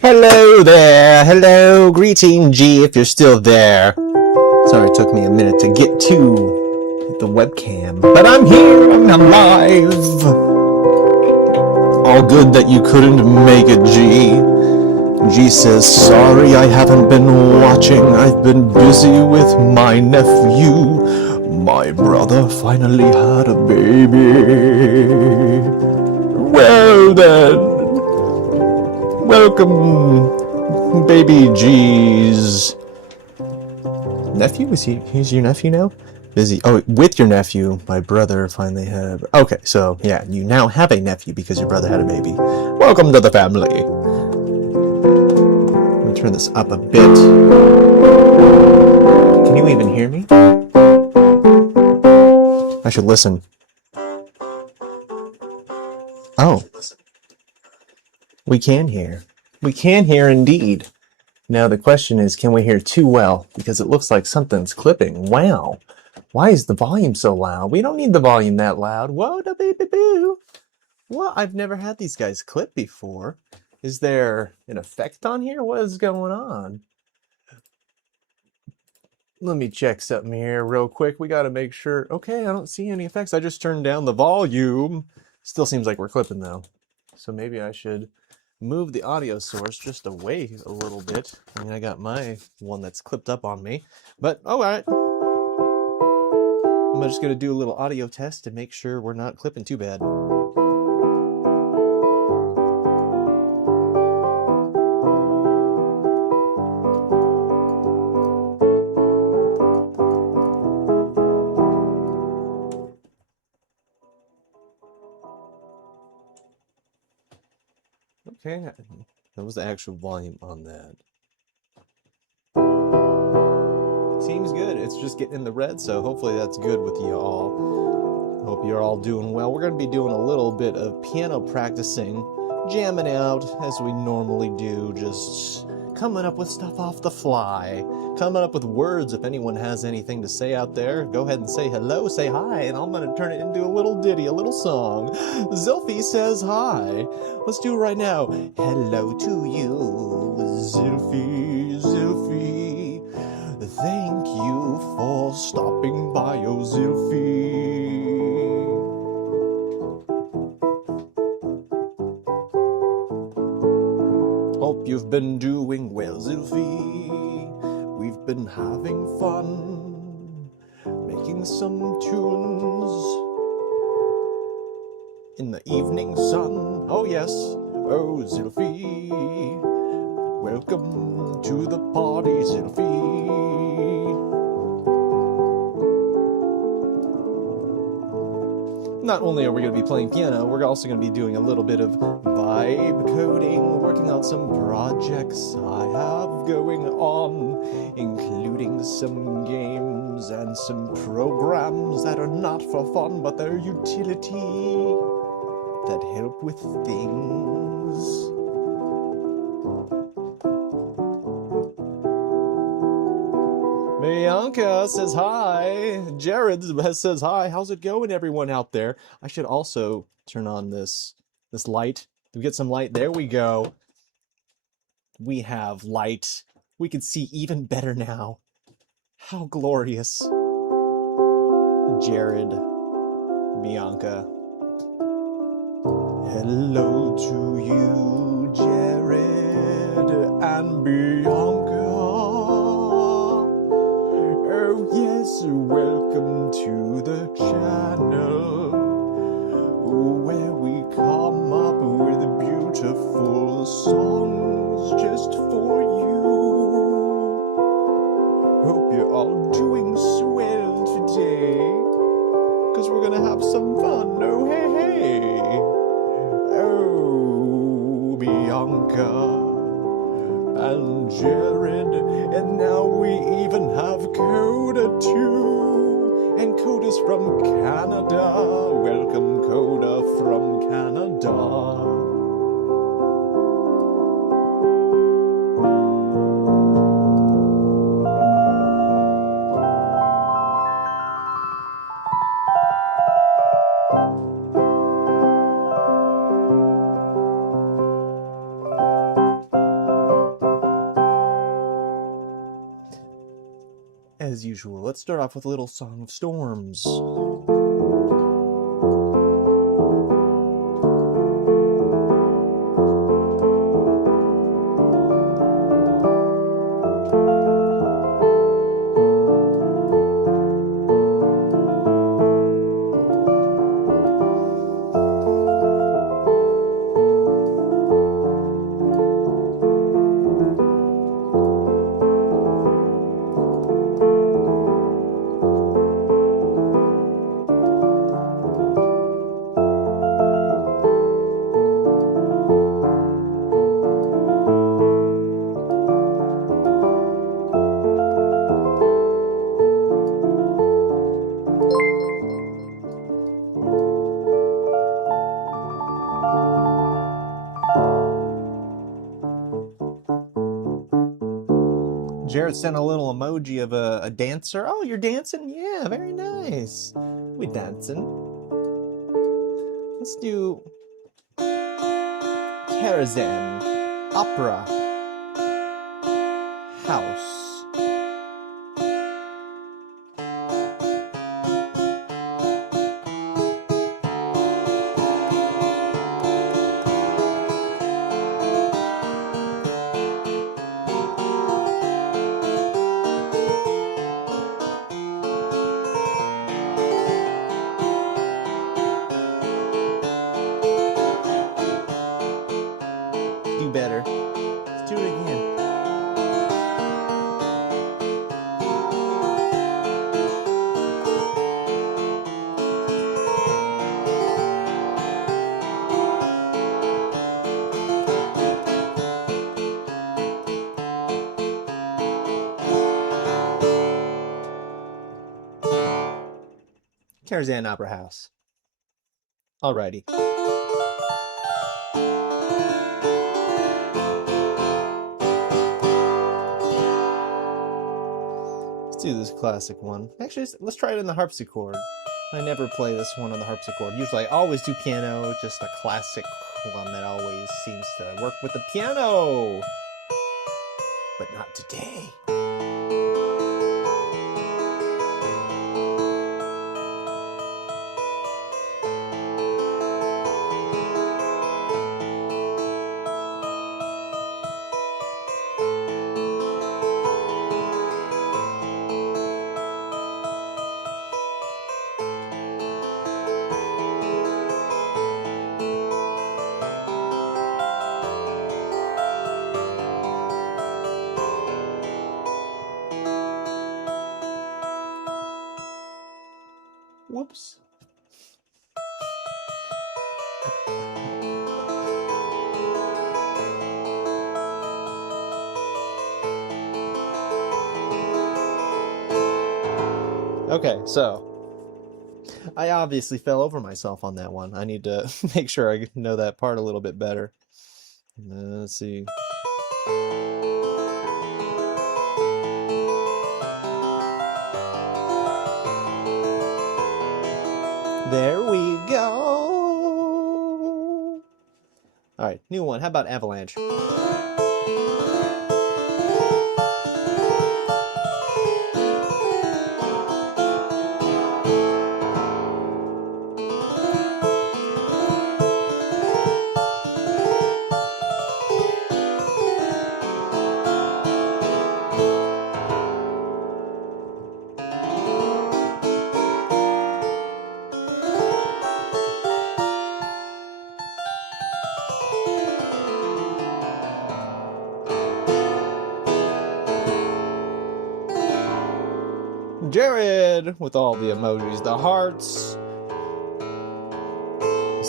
Hello there, hello, greeting G if you're still there. Sorry it took me a minute to get to the webcam, but I'm here, I'm live. All good that you couldn't make it, G. G says, sorry I haven't been watching, I've been busy with my nephew. My brother finally had a baby. Well then, welcome, baby G's nephew. He's your nephew now? Busy. Oh, with your nephew, my brother finally had. Okay, so yeah, you now have a nephew because your brother had a baby. Welcome to the family. Let me turn this up a bit. Can you even hear me? I should listen. Oh, we can hear. We can hear indeed. Now the question is, can we hear too well? Because it looks like something's clipping. Wow. Why is the volume so loud? We don't need the volume that loud. Whoa, da bee bee boo. Well, I've never had these guys clip before. Is there an effect on here? What is going on? Let me check something here real quick. We got to make sure. Okay, I don't see any effects. I just turned down the volume. Still seems like we're clipping though. So maybe I should move the audio source just away a little bit. I mean, I got my one that's clipped up on me. But, all right. I'm just going to do a little audio test to make sure we're not clipping too bad. Okay, that was the actual volume on that. Seems good. It's just getting in the red, so hopefully that's good with you all. Hope you're all doing well. We're going to be doing a little bit of piano practicing, jamming out as we normally do, just coming up with stuff off the fly, coming up with words. If anyone has anything to say out there, go ahead and say hello, say hi, and I'm going to turn it into a little ditty, a little song. Zilfie says hi. Let's do it right now. Hello to you, Zilfie, Zilfie. Thank you for stopping by, oh Zilfie. Hope you've been doing well, Zilfie. We've been having fun, making some tunes in the evening sun. Oh yes, oh Zilfie. Welcome to the party, Zilfie. Not only are we going to be playing piano, we're also going to be doing a little bit of vibe coding, working on some projects I have going on, including some games and some programs that are not for fun, but they're utility that help with things. Bianca says hi. Jared says hi. How's it going, everyone out there? I should also turn on this light. Do we get some light? There we go. We have light. We can see even better now. How glorious. Jared, Bianca. Hello to you, Jared and Bianca. Oh yes, welcome to the channel, where we come up with beautiful songs just for you. Hope you're all doing swell today, cause we're gonna have some fun. Oh hey hey. Oh Bianca and Jared, and now we even have Coda too, and Coda's from Canada. Welcome Coda from Canada. usual. Let's start off with a little Song of Storms. Jared sent a little emoji of a dancer. Oh, you're dancing? Yeah, very nice. We dancing. Let's do Karazhan Opera House. Do better. Let's do it again. Karazhan Opera House. Alrighty. Let's do this classic one. Actually, let's try it in the harpsichord. I never play this one on the harpsichord. Usually I always do piano, just a classic one that always seems to work with the piano. But not today. Whoops. Okay, so I obviously fell over myself on that one. I need to make sure I know that part a little bit better. Let's see. There we go. All right, new one. How about Avalanche? Jared with all the emojis, the hearts.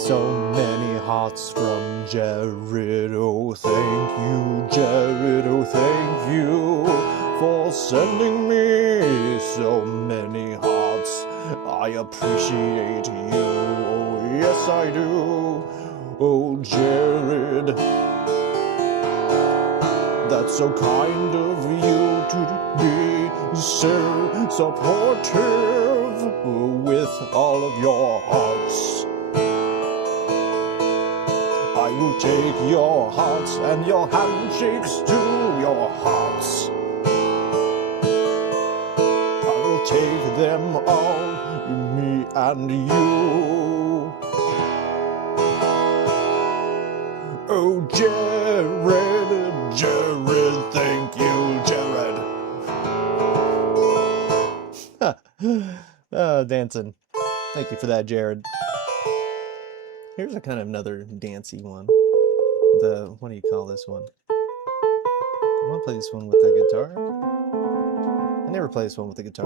So many hearts from Jared. Oh, thank you, Jared. Oh, thank you for sending me so many hearts. I appreciate you. Oh, yes, I do. Oh, Jared. That's so kind of you to be so supportive with all of your hearts. I will take your hearts and your handshakes to your hearts. I take them all, me and you. Oh, Jared, Jared, thank you, Jared. Dancing. Thank you for that, Jared. Here's a kind of another dancey one. What do you call this one? I want to play this one with the guitar. I never play this one with the guitar.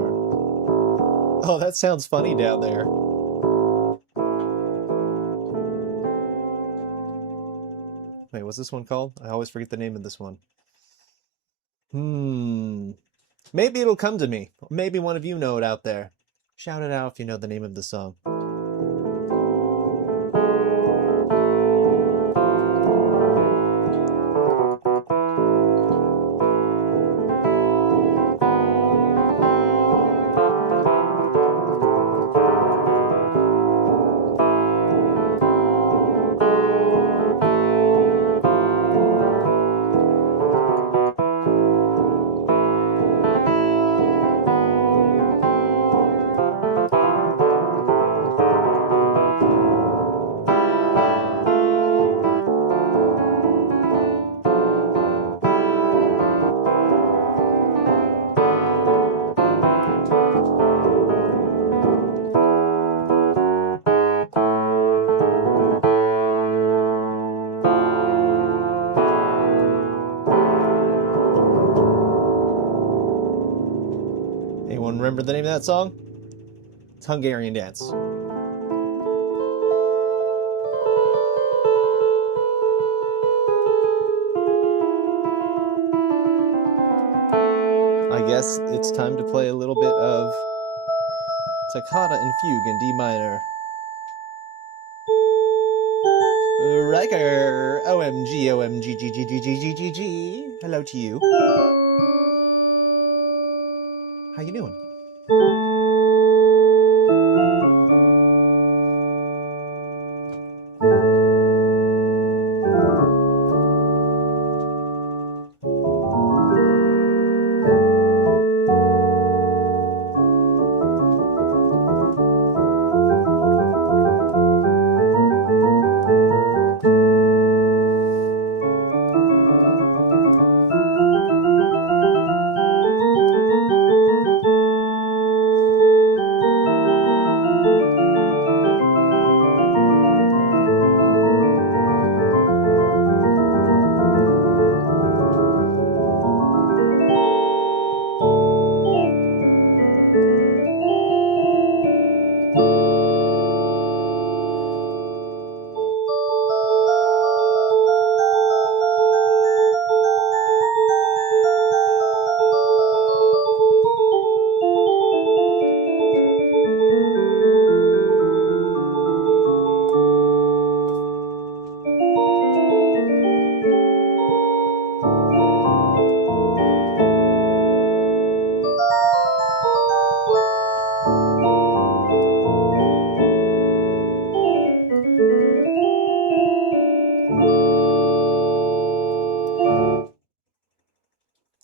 Oh, that sounds funny down there. Wait, what's this one called? I always forget the name of this one. Maybe it'll come to me. Maybe one of you know it out there. Shout it out if you know the name of the song. Anyone remember the name of that song? It's Hungarian Dance. I guess it's time to play a little bit of Toccata and Fugue in D minor. Riker! OMG, OMG, G, G, G, G, G, G, G. Hello to you. How you doing?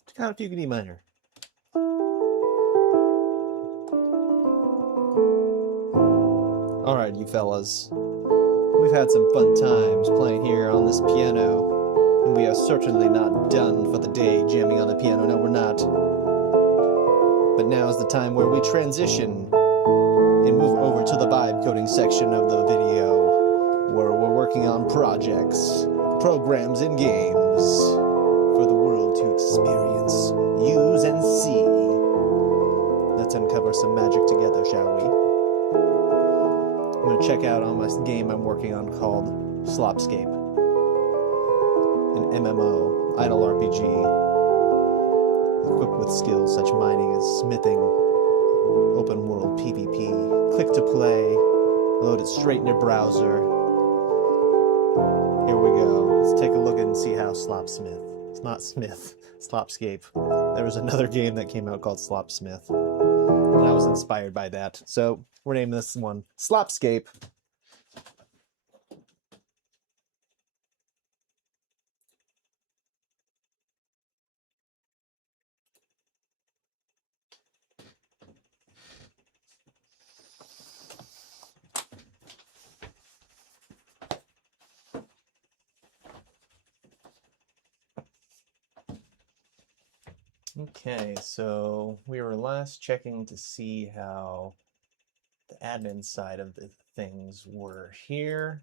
Toccata Fugue in D minor. Alright, you fellas. We've had some fun times playing here on this piano, and we are certainly not done for the day jamming on the piano. No, we're not. But now is the time where we transition and move over to the vibe coding section of the video, where we're working on projects, programs, and games for the world to experience, use, and see. Let's uncover some magic together, shall we? I'm going to check out on my game I'm working on called Slopscape, an MMO, idle RPG, equipped with skills such mining as smithing, open world PvP. Click to play, load it straight in your browser. Here we go. Let's take a look and see how Slopsmith. It's not Smith, Slopscape. There was another game that came out called Slopsmith, and I was inspired by that. So we're naming this one Slopscape. Okay, so we were last checking to see how the admin side of the things were here.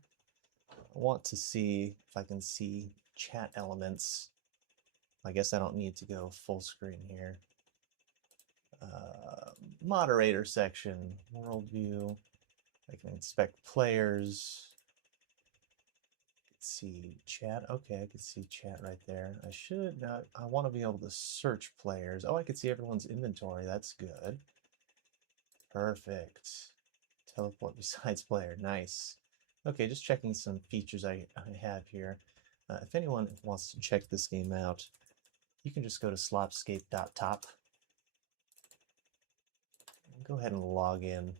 I want to see if I can see chat elements. I guess I don't need to go full screen here. Moderator section, worldview. I can inspect players. See chat. Okay, I can see chat right there. I should not. I want to be able to search players. Oh, I can see everyone's inventory. That's good. Perfect. Teleport besides player. Nice. Okay, just checking some features I have here. If anyone wants to check this game out, you can just go to slopscape.top. Go ahead and log in.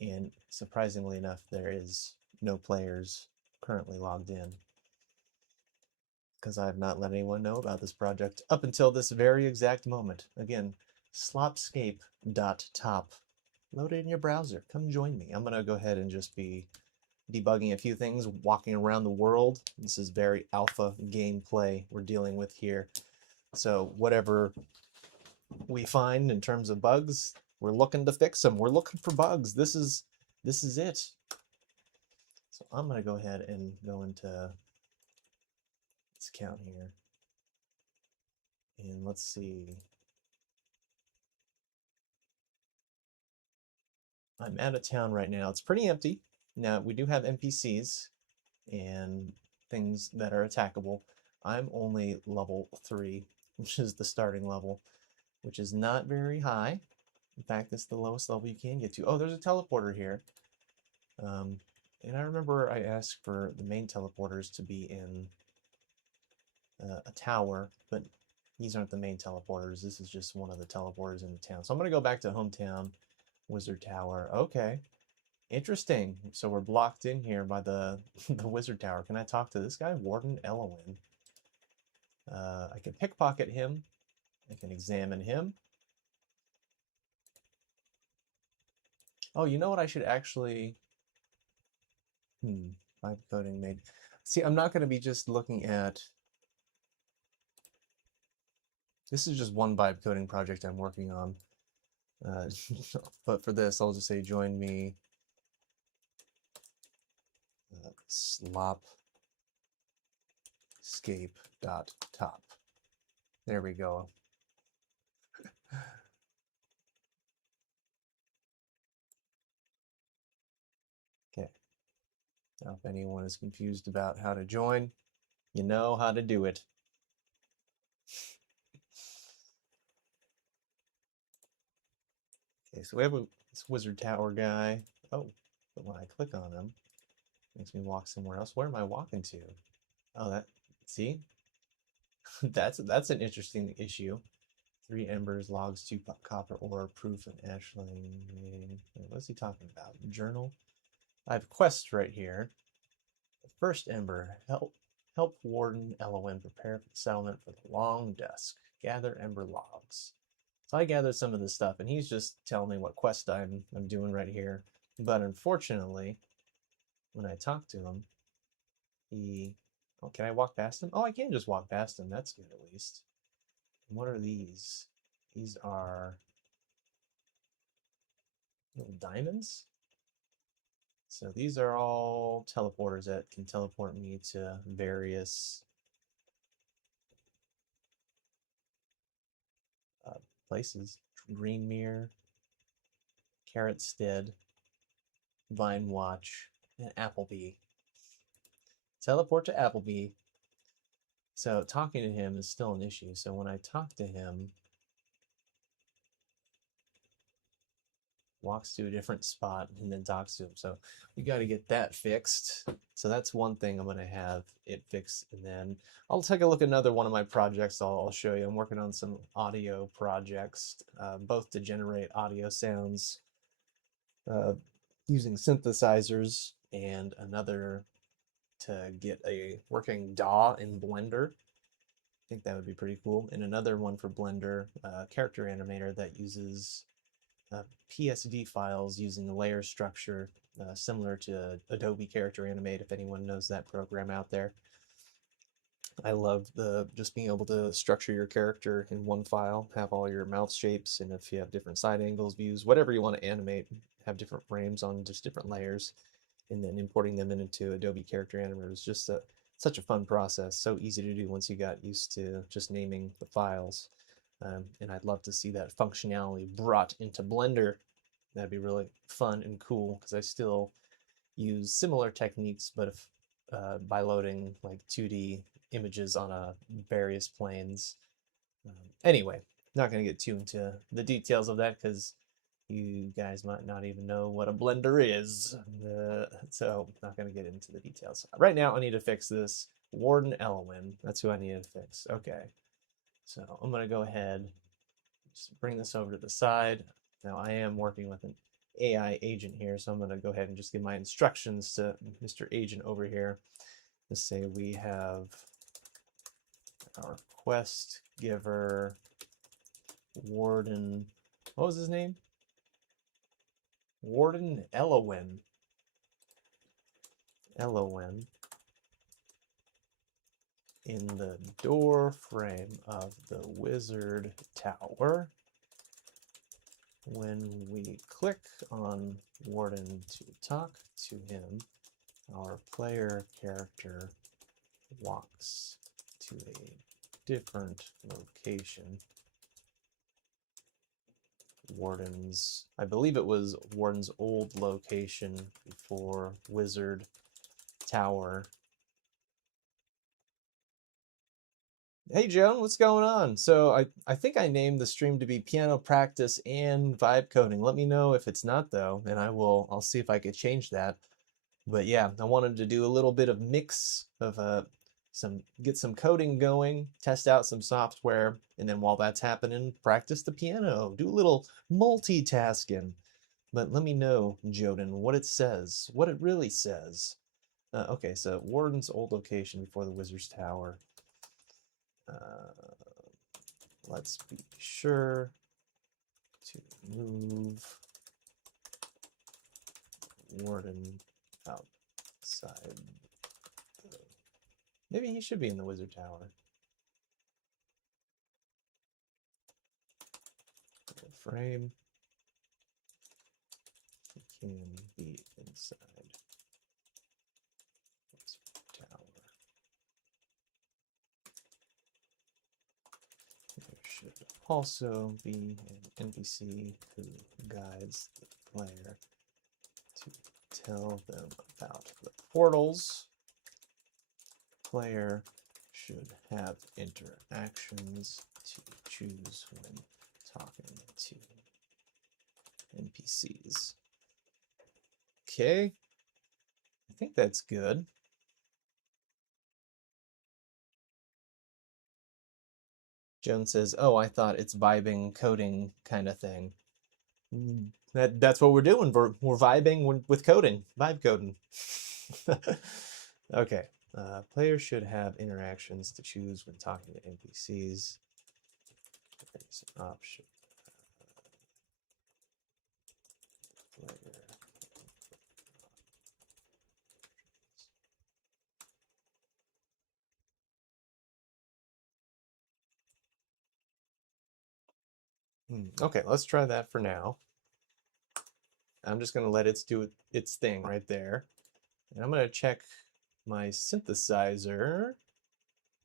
And surprisingly enough, there is no players currently logged in, because I have not let anyone know about this project up until this very exact moment. Again, slopscape.top. Load it in your browser. Come join me. I'm going to go ahead and just be debugging a few things, walking around the world. This is very alpha gameplay we're dealing with here. So whatever we find in terms of bugs, we're looking to fix them. We're looking for bugs. This is it. So I'm going to go ahead and go into this account here. And let's see. I'm out of town right now. It's pretty empty. Now, we do have NPCs and things that are attackable. I'm only level 3, which is the starting level, which is not very high. In fact, it's the lowest level you can get to. Oh, there's a teleporter here. And I remember I asked for the main teleporters to be in a tower, but these aren't the main teleporters. This is just one of the teleporters in the town. So I'm going to go back to hometown, Wizard Tower. Okay. Interesting. So we're blocked in here by the the wizard tower. Can I talk to this guy, Warden Elowin? I can pickpocket him. I can examine him. Oh, you know what I should actually... vibe coding made... See, I'm not going to be just looking at... This is just one vibe coding project I'm working on. But for this, I'll just say join me. Slopscape.top. There we go. Okay. Now, if anyone is confused about how to join, you know how to do it. Okay, so we have this wizard tower guy. Oh, but when I click on him, it makes me walk somewhere else. Where am I walking to? Oh, that, see? That's an interesting issue. 3 embers, logs, 2 copper ore, proof of ashling. What's he talking about? Journal? I have quests right here. The first ember, help Warden Elowin prepare for the settlement for the long dusk. Gather ember logs. So I gathered some of this stuff, and he's just telling me what quest I'm doing right here. But unfortunately, when I talk to him, he... Oh, can I walk past him? Oh, I can just walk past him. That's good, at least. What are these? These are little diamonds? So these are all teleporters that can teleport me to various places. Greenmere, Carrotstead, Vine Watch, and Appleby. Teleport to Appleby. So talking to him is still an issue. So when I talk to him, walks to a different spot and then talks to him. So we got to get that fixed. So that's one thing I'm going to have it fixed. And then I'll take a look at another one of my projects. I'll show you. I'm working on some audio projects, both to generate audio sounds using synthesizers, and another to get a working DAW in Blender. I think that would be pretty cool. And another one for Blender, character animator that uses PSD files using layer structure, similar to Adobe Character Animate, if anyone knows that program out there. I love the just being able to structure your character in one file, have all your mouth shapes, and if you have different side angles, views, whatever you want to animate, have different frames on just different layers, and then importing them into Adobe Character Animator is just such a fun process. So easy to do once you got used to just naming the files. And I'd love to see that functionality brought into Blender. That'd be really fun and cool because I still use similar techniques, but if by loading like 2D images on various planes. Anyway, not going to get too into the details of that because you guys might not even know what a blender is. So not going to get into the details. Right now, I need to fix this Warden Elwyn. That's who I need to fix. Okay. So I'm going to go ahead, just bring this over to the side. Now I am working with an AI agent here, so I'm going to go ahead and just give my instructions to Mr. Agent over here. Let's say we have our quest giver Warden. What was his name? Warden Elwyn. Elwyn in the door frame of the wizard tower. When we click on Warden to talk to him, our player character walks to a different location. Warden's, I believe it was Warden's old location before Wizard Tower. Hey Joan, what's going on? So I think I named the stream to be piano practice and vibe coding. Let me know if it's not though, and I'll see if I could change that. But yeah, I wanted to do a little bit of mix of get some coding going, test out some software, and then while that's happening, practice the piano, do a little multitasking. But let me know, Joden, what it says, what it really says. Okay, so Warden's old location before the Wizard's Tower. Let's be sure to move Warden outside. Maybe he should be in the Wizard Tower. Frame. He can be inside Wizard Tower. There should also be an NPC who guides the player to tell them about the portals. Player should have interactions to choose when talking to NPCs. Okay, I think that's good. Joan says, "Oh, I thought it's vibing coding kind of thing." That's what we're doing. We're vibing with coding, vibe coding. Okay. Players should have interactions to choose when talking to NPCs. There's an option. Player. Okay, let's try that for now. I'm just going to let it do its thing right there. And I'm going to check my synthesizer.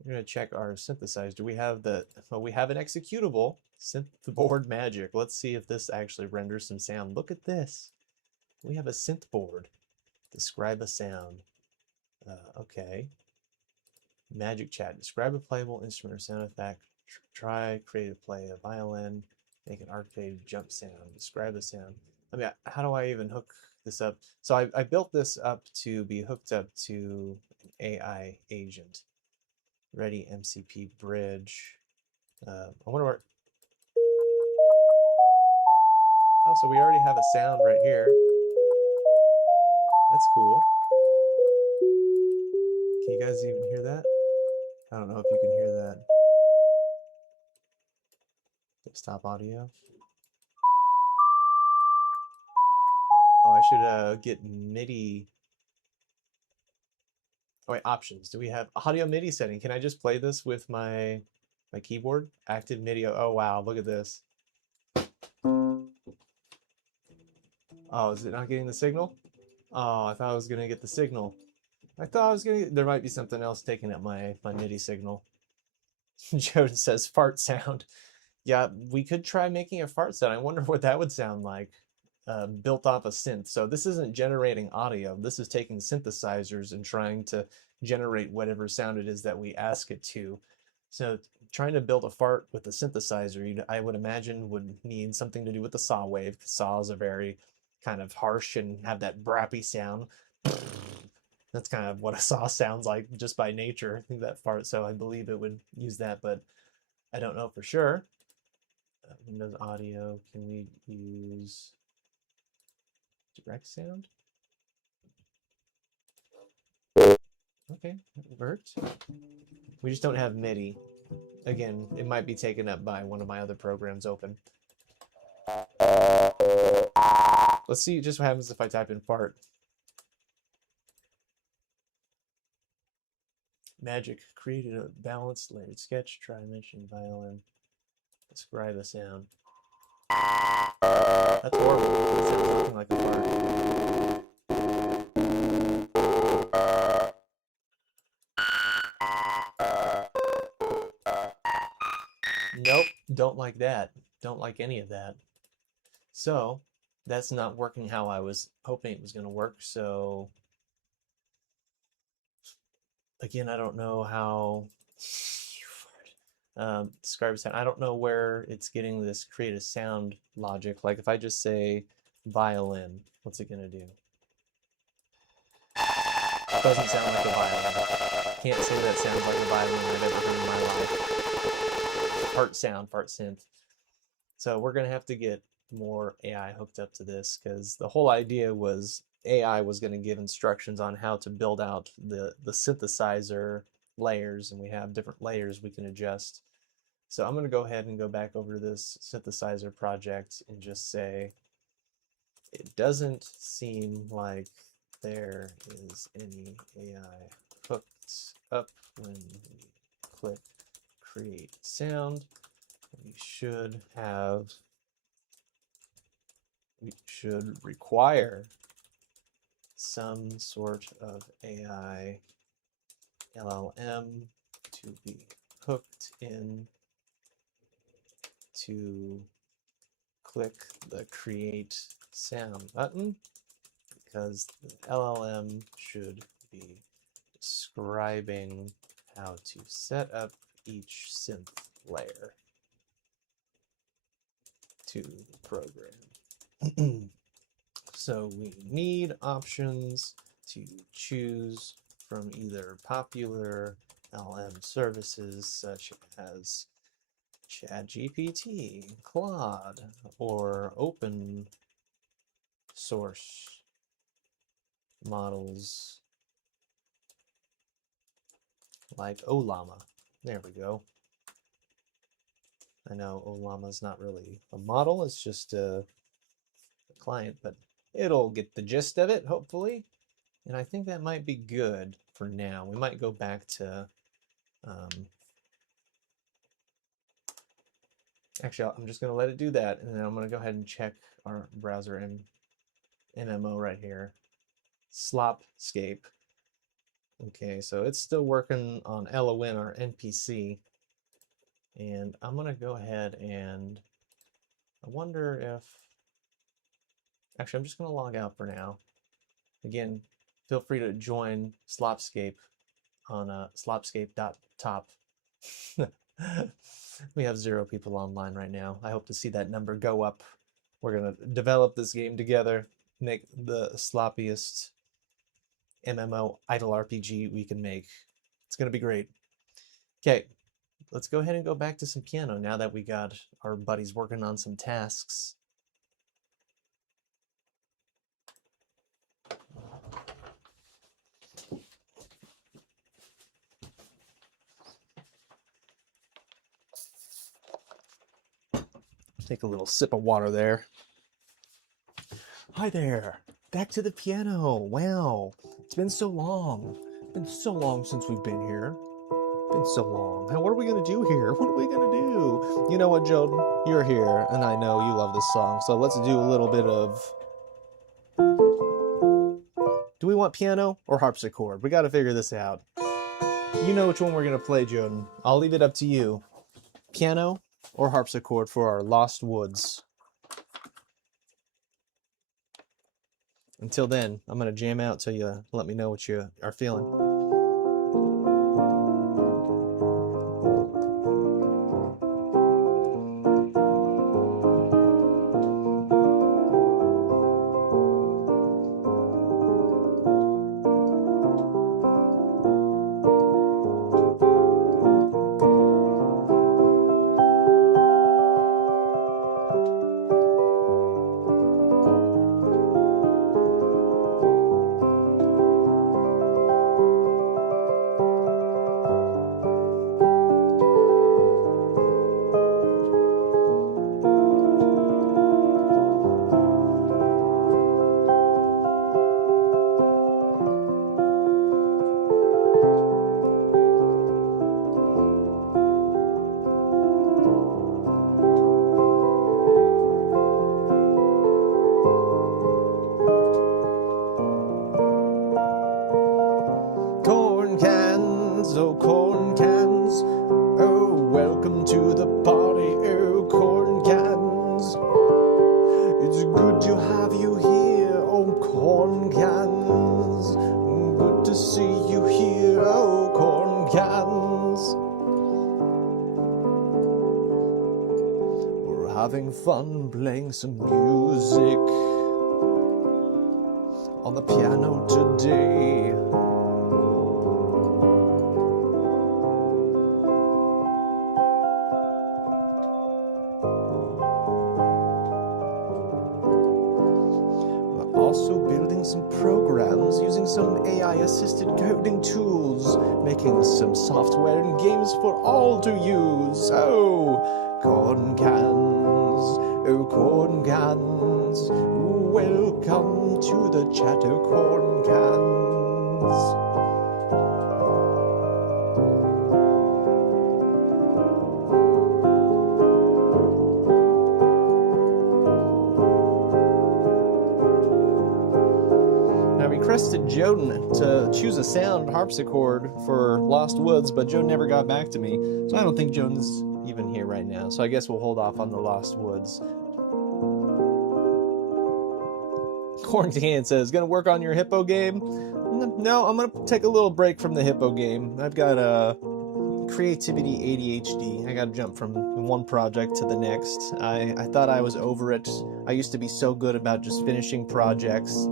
We're going to check our synthesizer. Do we have well, we have an executable, synth board magic. Let's see if this actually renders some sound. Look at this. We have a synth board. Describe a sound. Okay. Magic chat. Describe a playable instrument or sound effect. Try, create a play a violin. Make an arcade jump sound. Describe the sound. I mean, how do I even hook this up? So I built this up to be hooked up to an AI agent. Ready MCP bridge. I wonder where. Oh, so we already have a sound right here. That's cool. Can you guys even hear that? I don't know if you can hear that. Desktop audio. Oh, I should get MIDI. Oh wait, options. Do we have audio MIDI setting? Can I just play this with my keyboard? Active MIDI. Oh wow, look at this. Oh, is it not getting the signal? Oh, I thought I was gonna get the signal. I thought I was gonna. There might be something else taking up my MIDI signal. Joe says fart sound. Yeah, we could try making a fart sound. I wonder what that would sound like, built off a synth. So this isn't generating audio. This is taking synthesizers and trying to generate whatever sound it is that we ask it to. So trying to build a fart with a synthesizer, I would imagine would need something to do with the saw wave. Saws are very kind of harsh and have that brappy sound. That's kind of what a saw sounds like just by nature. I think that fart, so I believe it would use that, but I don't know for sure. Windows Audio, can we use direct sound? Okay, that worked. We just don't have MIDI. Again, it might be taken up by one of my other programs open. Let's see just what happens if I type in fart. Magic created a balanced layered sketch. Try mention violin. Describe a sound. That's horrible. It sounds nothing like a fart. Nope, don't like that. Don't like any of that. So that's not working how I was hoping it was going to work. So again, I don't know how describe sound. I don't know where it's getting this create a sound logic. Like if I just say violin, what's it going to do? It doesn't sound like a violin. Can't say that sounds like a violin I've ever heard in my life. Fart sound, fart synth. So we're going to have to get more AI hooked up to this because the whole idea was AI was going to give instructions on how to build out the synthesizer layers, and we have different layers we can adjust. So I'm going to go ahead and go back over to this synthesizer project and just say it doesn't seem like there is any AI hooked up when we click create sound. We should require some sort of AI LLM to be hooked in to click the create sound button, because the LLM should be describing how to set up each synth layer to the program. So we need options to choose from either popular LM services such as ChatGPT, Claude, or open source models like Olama. There we go. I know Olama's not really a model, it's just a client, but it'll get the gist of it, hopefully. And I think that might be good for now. We might go back to, actually, I'm just going to let it do that, and then I'm going to go ahead and check our browser MMO right here. Slopscape. Okay, so it's still working on LON or NPC. And I'm going to go ahead and I wonder if, actually, I'm just going to log out for now. Again, feel free to join Slopscape on slopscape.top. We have 0 people online right now. I hope to see that number go up. We're going to develop this game together, make the sloppiest MMO idle RPG we can make. It's going to be great. Okay, let's go ahead and go back to some piano now that we got our buddies working on some tasks. Take a little sip of water there. Hi there, back to the piano. Wow, it's been so long. Been so long since we've been here. Been so long. What are we gonna do here? What are we gonna do? You know what, Joden? You're here, and I know you love this song, so let's do a little bit of... Do we want piano or harpsichord? We gotta figure this out. You know which one we're gonna play, Joden. I'll leave it up to you. Piano or harpsichord for our Lost Woods. Until then, I'm gonna jam out till you let me know what you are feeling. Oh, corn cans, oh, welcome to the party, oh, corn cans. It's good to have you here, oh, corn cans. Good to see you here, oh, corn cans. We're having fun playing some music on the piano today. Also building some programs using some AI-assisted coding tools, making some software and games for all to use. Oh, corn cans, oh, corn cans, welcome to the chat, oh, corn cans. Requested Joden to choose a sound harpsichord for Lost Woods, but Joden never got back to me, so I don't think Joden's even here right now, so I guess we'll hold off on the Lost Woods. Corn Can says, gonna work on your hippo game? No, I'm gonna take a little break from the hippo game. I've got creativity ADHD. I gotta jump from one project to the next. I thought I was over it. I used to be so good about just finishing projects.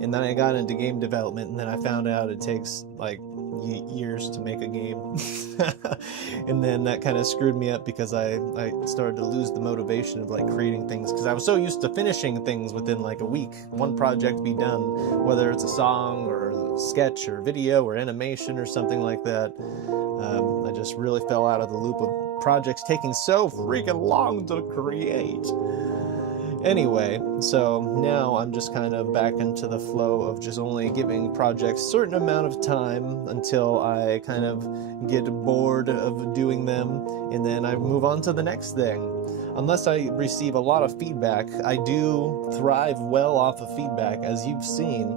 And then I got into game development, and then I found out it takes like years to make a game. And then that kind of screwed me up because I started to lose the motivation of like creating things, because I was so used to finishing things within like a week, one project be done, whether it's a song or a sketch or video or animation or something like that. I just really fell out of the loop of projects taking so freaking long to create. Anyway, so now I'm just kind of back into the flow of just only giving projects a certain amount of time until I kind of get bored of doing them, and then I move on to the next thing. Unless I receive a lot of feedback, I do thrive well off of feedback, as you've seen.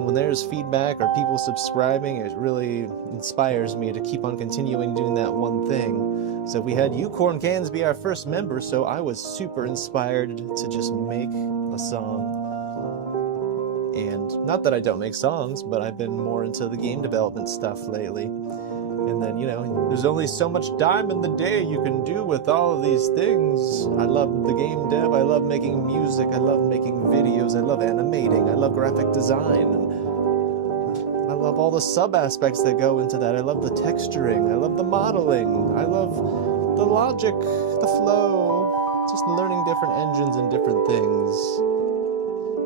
When there's feedback or people subscribing, it really inspires me to keep on continuing doing that one thing. So we had you, Corn Cans, be our first member, so I was super inspired to just make a song. And not that I don't make songs, but I've been more into the game development stuff lately. And then, you know, there's only so much time in the day you can do with all of these things. I love the game dev, I love making music, I love making videos, I love animating, I love graphic design, and I love all the sub-aspects that go into that. I love the texturing, I love the modeling, I love the logic, the flow, just learning different engines and different things.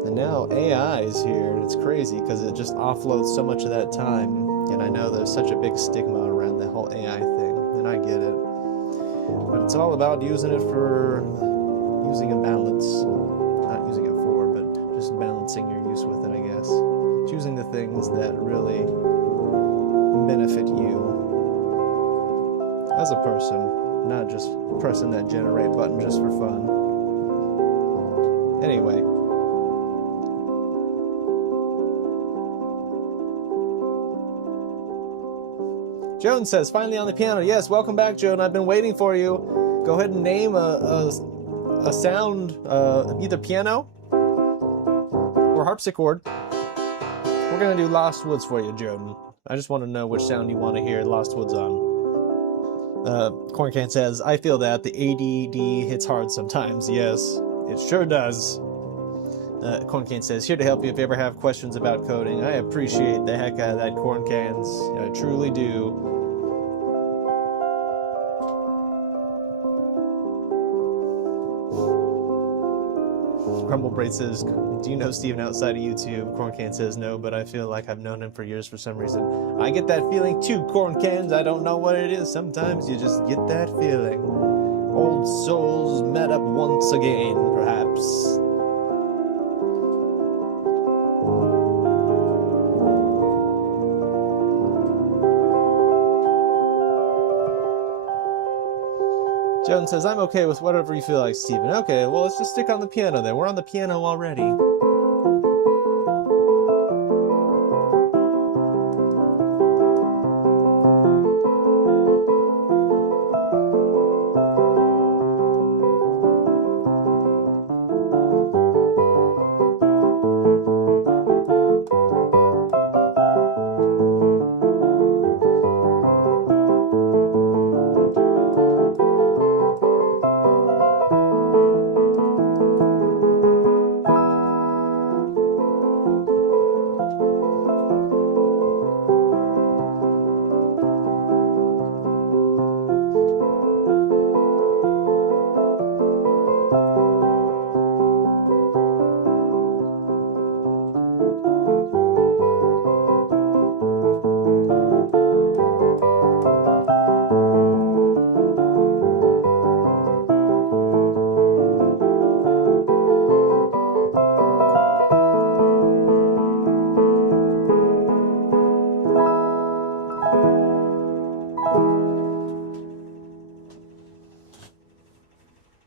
And now AI is here, and it's crazy because it just offloads so much of that time. And I know there's such a big stigma around the whole AI thing, and I get it. But it's all about using it for using a balance. Not using it for, but just balancing your use with it, I guess. Choosing the things that really benefit you as a person, not just pressing that generate button just for fun. Anyway. Joan says, finally on the piano. Yes, welcome back, Joan. I've been waiting for you. Go ahead and name a sound, either piano or harpsichord. We're going to do Lost Woods for you, Joan. I just want to know which sound you want to hear Lost Woods on. Corncan says, I feel that. The ADD hits hard sometimes. Yes, it sure does. Corncan says, here to help you if you ever have questions about coding. I appreciate the heck out of that, Corncans. I truly do. Grumblebraid says, do you know Steven outside of YouTube? Corncan says no, but I feel like I've known him for years for some reason. I get that feeling too, Corncans. I don't know what it is. Sometimes you just get that feeling. Old souls met up once again, perhaps. Joan says, I'm okay with whatever you feel like, Steven. Okay, well, let's just stick on the piano then. We're on the piano already.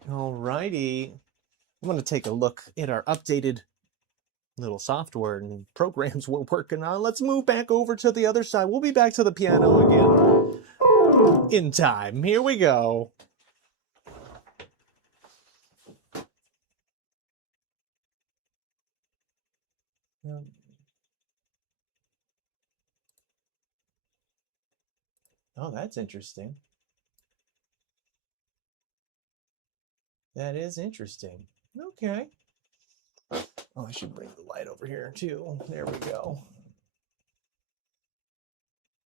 Alrighty. I'm going to take a look at our updated little software and programs we're working on. Let's move back over to the other side. We'll be back to the piano again in time. Here we go. Oh, that's interesting. That is interesting. Okay. Oh, I should bring the light over here too. There we go.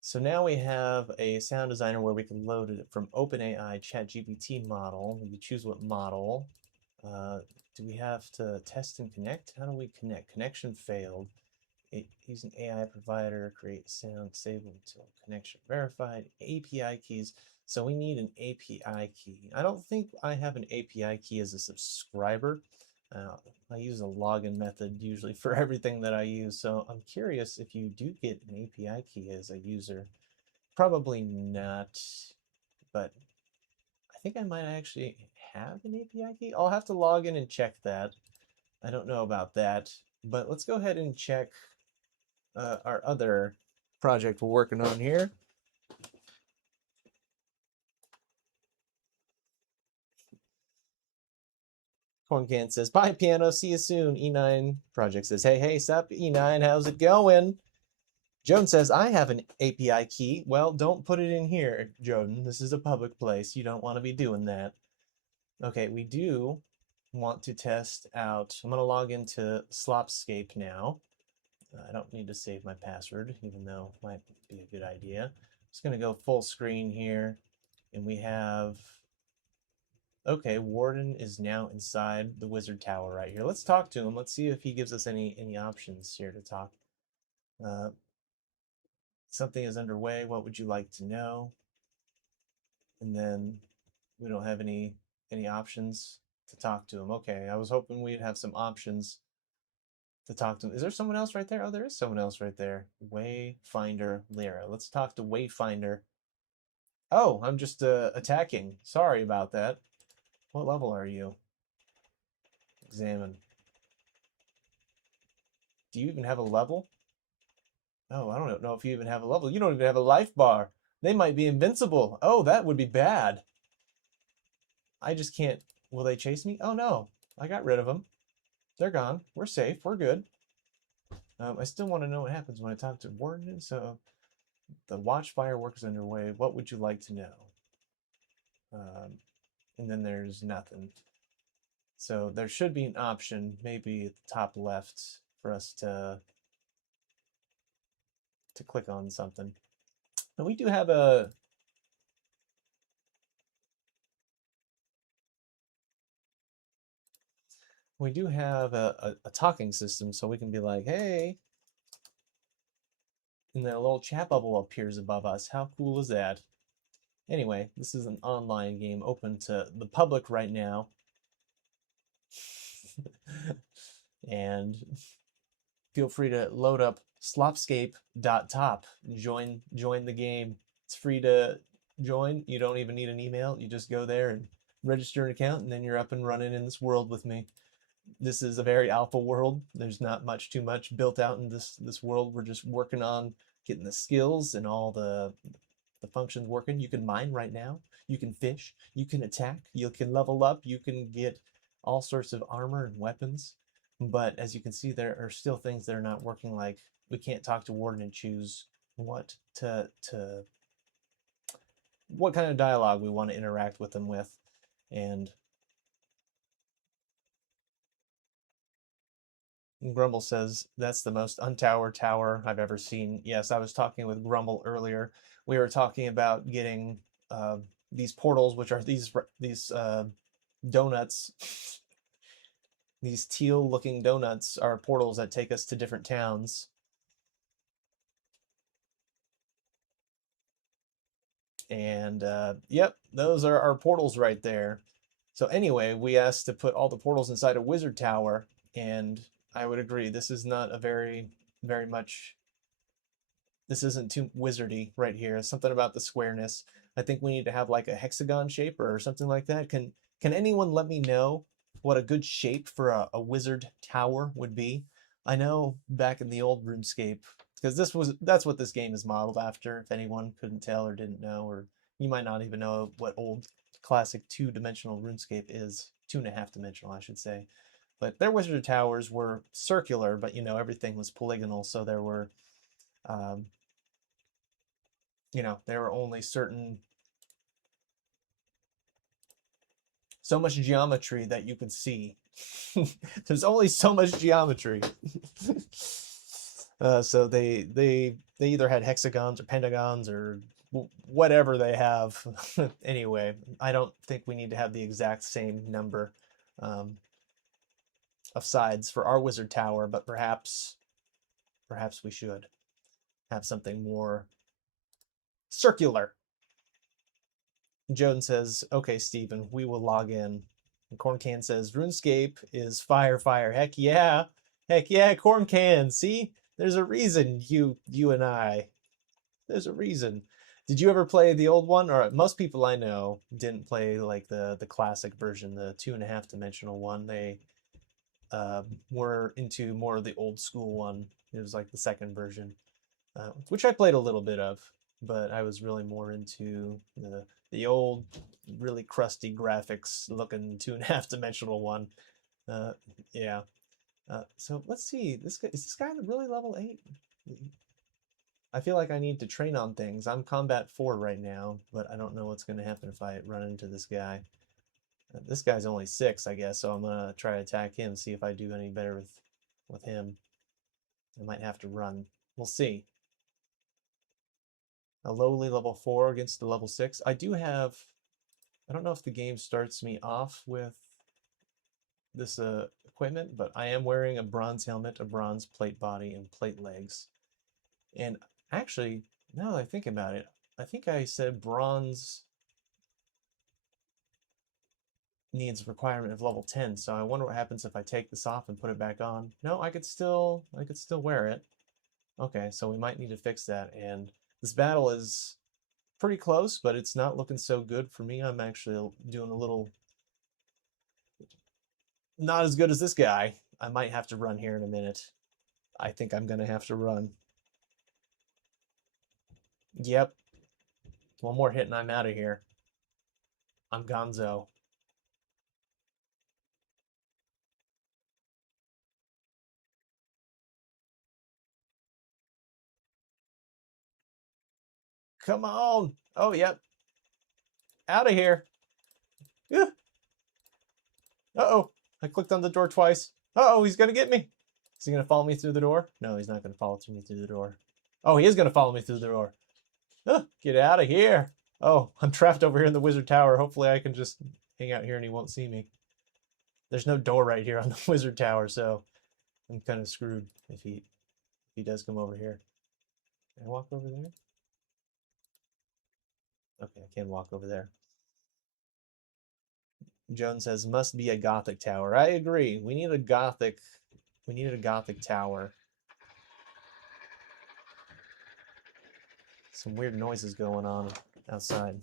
So now we have a sound designer where we can load it from OpenAI ChatGPT model. We can choose what model. Do we have to test and connect? How do we connect? Connection failed. Using AI provider, create sound, disable until connection verified. API keys. So we need an API key. I don't think I have an API key as a subscriber. I use a login method usually for everything that I use. So I'm curious if you do get an API key as a user. Probably not, but I think I might actually have an API key. I'll have to log in and check that. I don't know about that, but let's go ahead and check our other project we're working on here. Corncan says, bye, piano. See you soon. E9 project says, hey, sup, E9. How's it going? Joan says, I have an API key. Well, don't put it in here, Joan. This is a public place. You don't want to be doing that. Okay, we do want to test out. I'm going to log into Slopscape now. I don't need to save my password, even though it might be a good idea. I'm just going to go full screen here, and we have, okay, Warden is now inside the wizard tower right here. Let's talk to him. Let's see if he gives us any options here to talk. Something is underway. What would you like to know? And then we don't have any options to talk to him. Okay, I was hoping we'd have some options to talk to him. Is there someone else right there? Oh, there is someone else right there. Wayfinder Lyra. Let's talk to Wayfinder. Oh, I'm just attacking. Sorry about that. What level are you? Examine. Do you even have a level? Oh, I don't know if you even have a level. You don't even have a life bar. They might be invincible. Oh, that would be bad. I just can't. Will they chase me? Oh, no. I got rid of them. They're gone. We're safe. We're good. I still want to know what happens when I talk to Warden. So the watch fireworks underway. What would you like to know? And then there's nothing. So there should be an option, maybe at the top left, for us to click on something. And we do have a talking system, so we can be like, hey, and then a little chat bubble appears above us. How cool is that? Anyway, this is an online game open to the public right now. And feel free to load up slopscape.top and join the game. It's free to join. You don't even need an email. You just go there and register an account, and then you're up and running in this world with me. This is a very alpha world. There's not too much built out in this world. We're just working on getting the skills and all the functions working. You can mine right now. You can fish. You can attack. You can level up. You can get all sorts of armor and weapons. But as you can see, there are still things that are not working. Like we can't talk to Warden and choose what what kind of dialogue we want to interact with them with. And Grumble says, that's the most untower tower I've ever seen. Yes, I was talking with Grumble earlier. We were talking about getting these portals, which are these donuts. These teal-looking donuts are portals that take us to different towns. And yep, those are our portals right there. So anyway, we asked to put all the portals inside a wizard tower, and I would agree, this is not a very much, this isn't too wizardy right here. Something about the squareness. I think we need to have like a hexagon shape or something like that. Can anyone let me know what a good shape for a wizard tower would be? I know back in the old RuneScape, because that's what this game is modeled after, if anyone couldn't tell or didn't know, or you might not even know what old classic two-dimensional RuneScape is. 2.5 dimensional, I should say. But their wizard towers were circular, but everything was polygonal, so there were there were only so much geometry that you could see. There's only so much geometry. So they either had hexagons or pentagons or whatever they have. Anyway, I don't think we need to have the exact same number of sides for our wizard tower, but perhaps we should have something more circular. Joan says, okay, Stephen, we will log in. And Corn Can says, RuneScape is fire. Heck yeah. Corn Can. See? There's a reason you and I. There's a reason. Did you ever play the old one? Or most people I know didn't play like the classic version, the 2.5 dimensional one. They were into more of the old school one. It was like the second version, which I played a little bit of, but I was really more into the old, really crusty graphics looking 2.5 dimensional one. Yeah. So let's see. Is this guy really level 8? I feel like I need to train on things. I'm combat 4 right now, but I don't know what's going to happen if I run into this guy. This guy's only 6, I guess, so I'm going to try to attack him, see if I do any better with him. I might have to run. We'll see. A lowly level 4 against the level 6. I don't know if the game starts me off with this equipment, but I am wearing a bronze helmet, a bronze plate body, and plate legs. And actually, now that I think about it, I think I said bronze. needs a requirement of level 10, so I wonder what happens if I take this off and put it back on. No, I could still wear it. Okay, so we might need to fix that, and this battle is pretty close, but it's not looking so good for me. I'm actually doing a little not as good as this guy. I might have to run here in a minute. I think I'm gonna have to run. Yep, one more hit and I'm out of here. I'm gonzo. Come on. Oh, yep. Out of here. Uh-oh. I clicked on the door twice. Uh-oh, he's gonna get me. Is he gonna follow me through the door? No, he's not gonna follow me through the door. Oh, he is gonna follow me through the door. Get out of here. Oh, I'm trapped over here in the wizard tower. Hopefully I can just hang out here and he won't see me. There's no door right here on the wizard tower, so I'm kind of screwed if he does come over here. Can I walk over there? Okay, I can walk over there. Joan says must be a gothic tower. I agree. We need a gothic tower. Some weird noises going on outside.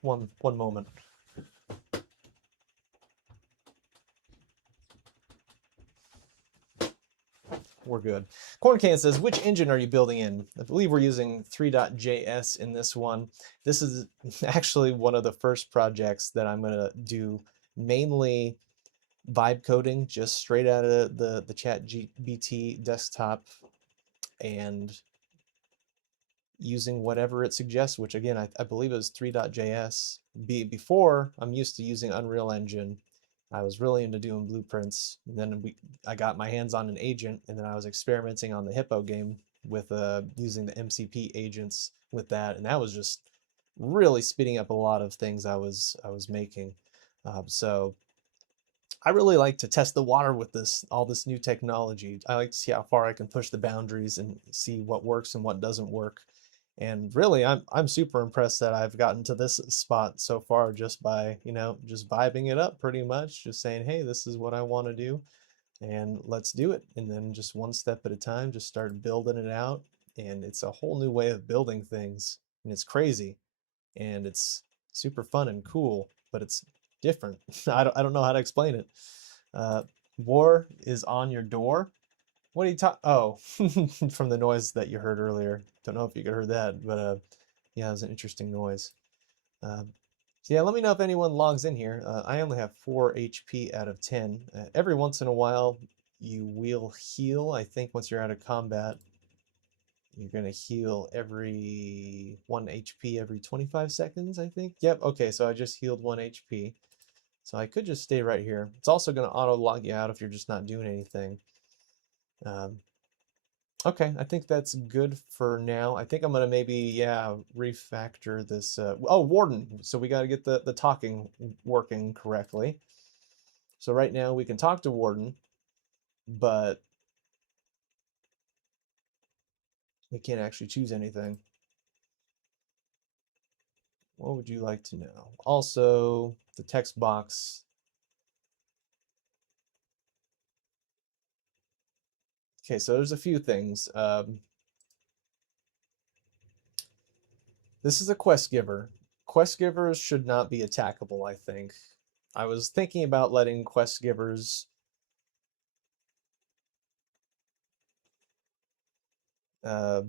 One moment. We're good. Corncan says, which engine are you building in? I believe we're using 3.js in this one. This is actually one of the first projects that I'm going to do mainly vibe coding, just straight out of the ChatGPT desktop and using whatever it suggests, which again, I believe is 3.js. Before, I'm used to using Unreal Engine. I was really into doing blueprints. And then I got my hands on an agent, and then I was experimenting on the Hippo game with using the MCP agents with that, and that was just really speeding up a lot of things I was making. So I really like to test the water with all this new technology. I like to see how far I can push the boundaries and see what works and what doesn't work. And really, I'm super impressed that I've gotten to this spot so far just by, just vibing it up pretty much, just saying, hey, this is what I want to do and let's do it. And then just one step at a time, just start building it out. And it's a whole new way of building things. And it's crazy and it's super fun and cool, but it's different. I don't know how to explain it. Uh, War is on your door. What are you talking? Oh, from the noise that you heard earlier. Don't know if you could heard that, but yeah, it was an interesting noise. So yeah, let me know if anyone logs in here. I only have 4 HP out of 10. Every once in a while, you will heal. I think once you're out of combat, you're gonna heal every 1 HP every 25 seconds, I think. Yep, okay, so I just healed 1 HP. So I could just stay right here. It's also gonna auto log you out if you're just not doing anything. Okay, I think that's good for now. I think I'm gonna maybe, yeah, refactor this. Oh, Warden. So we gotta get the talking working correctly. So right now we can talk to Warden, but we can't actually choose anything. What would you like to know? Also, the text box. Okay, so there's a few things. This is a quest giver. Quest givers should not be attackable, I think. I was thinking about letting quest givers uh,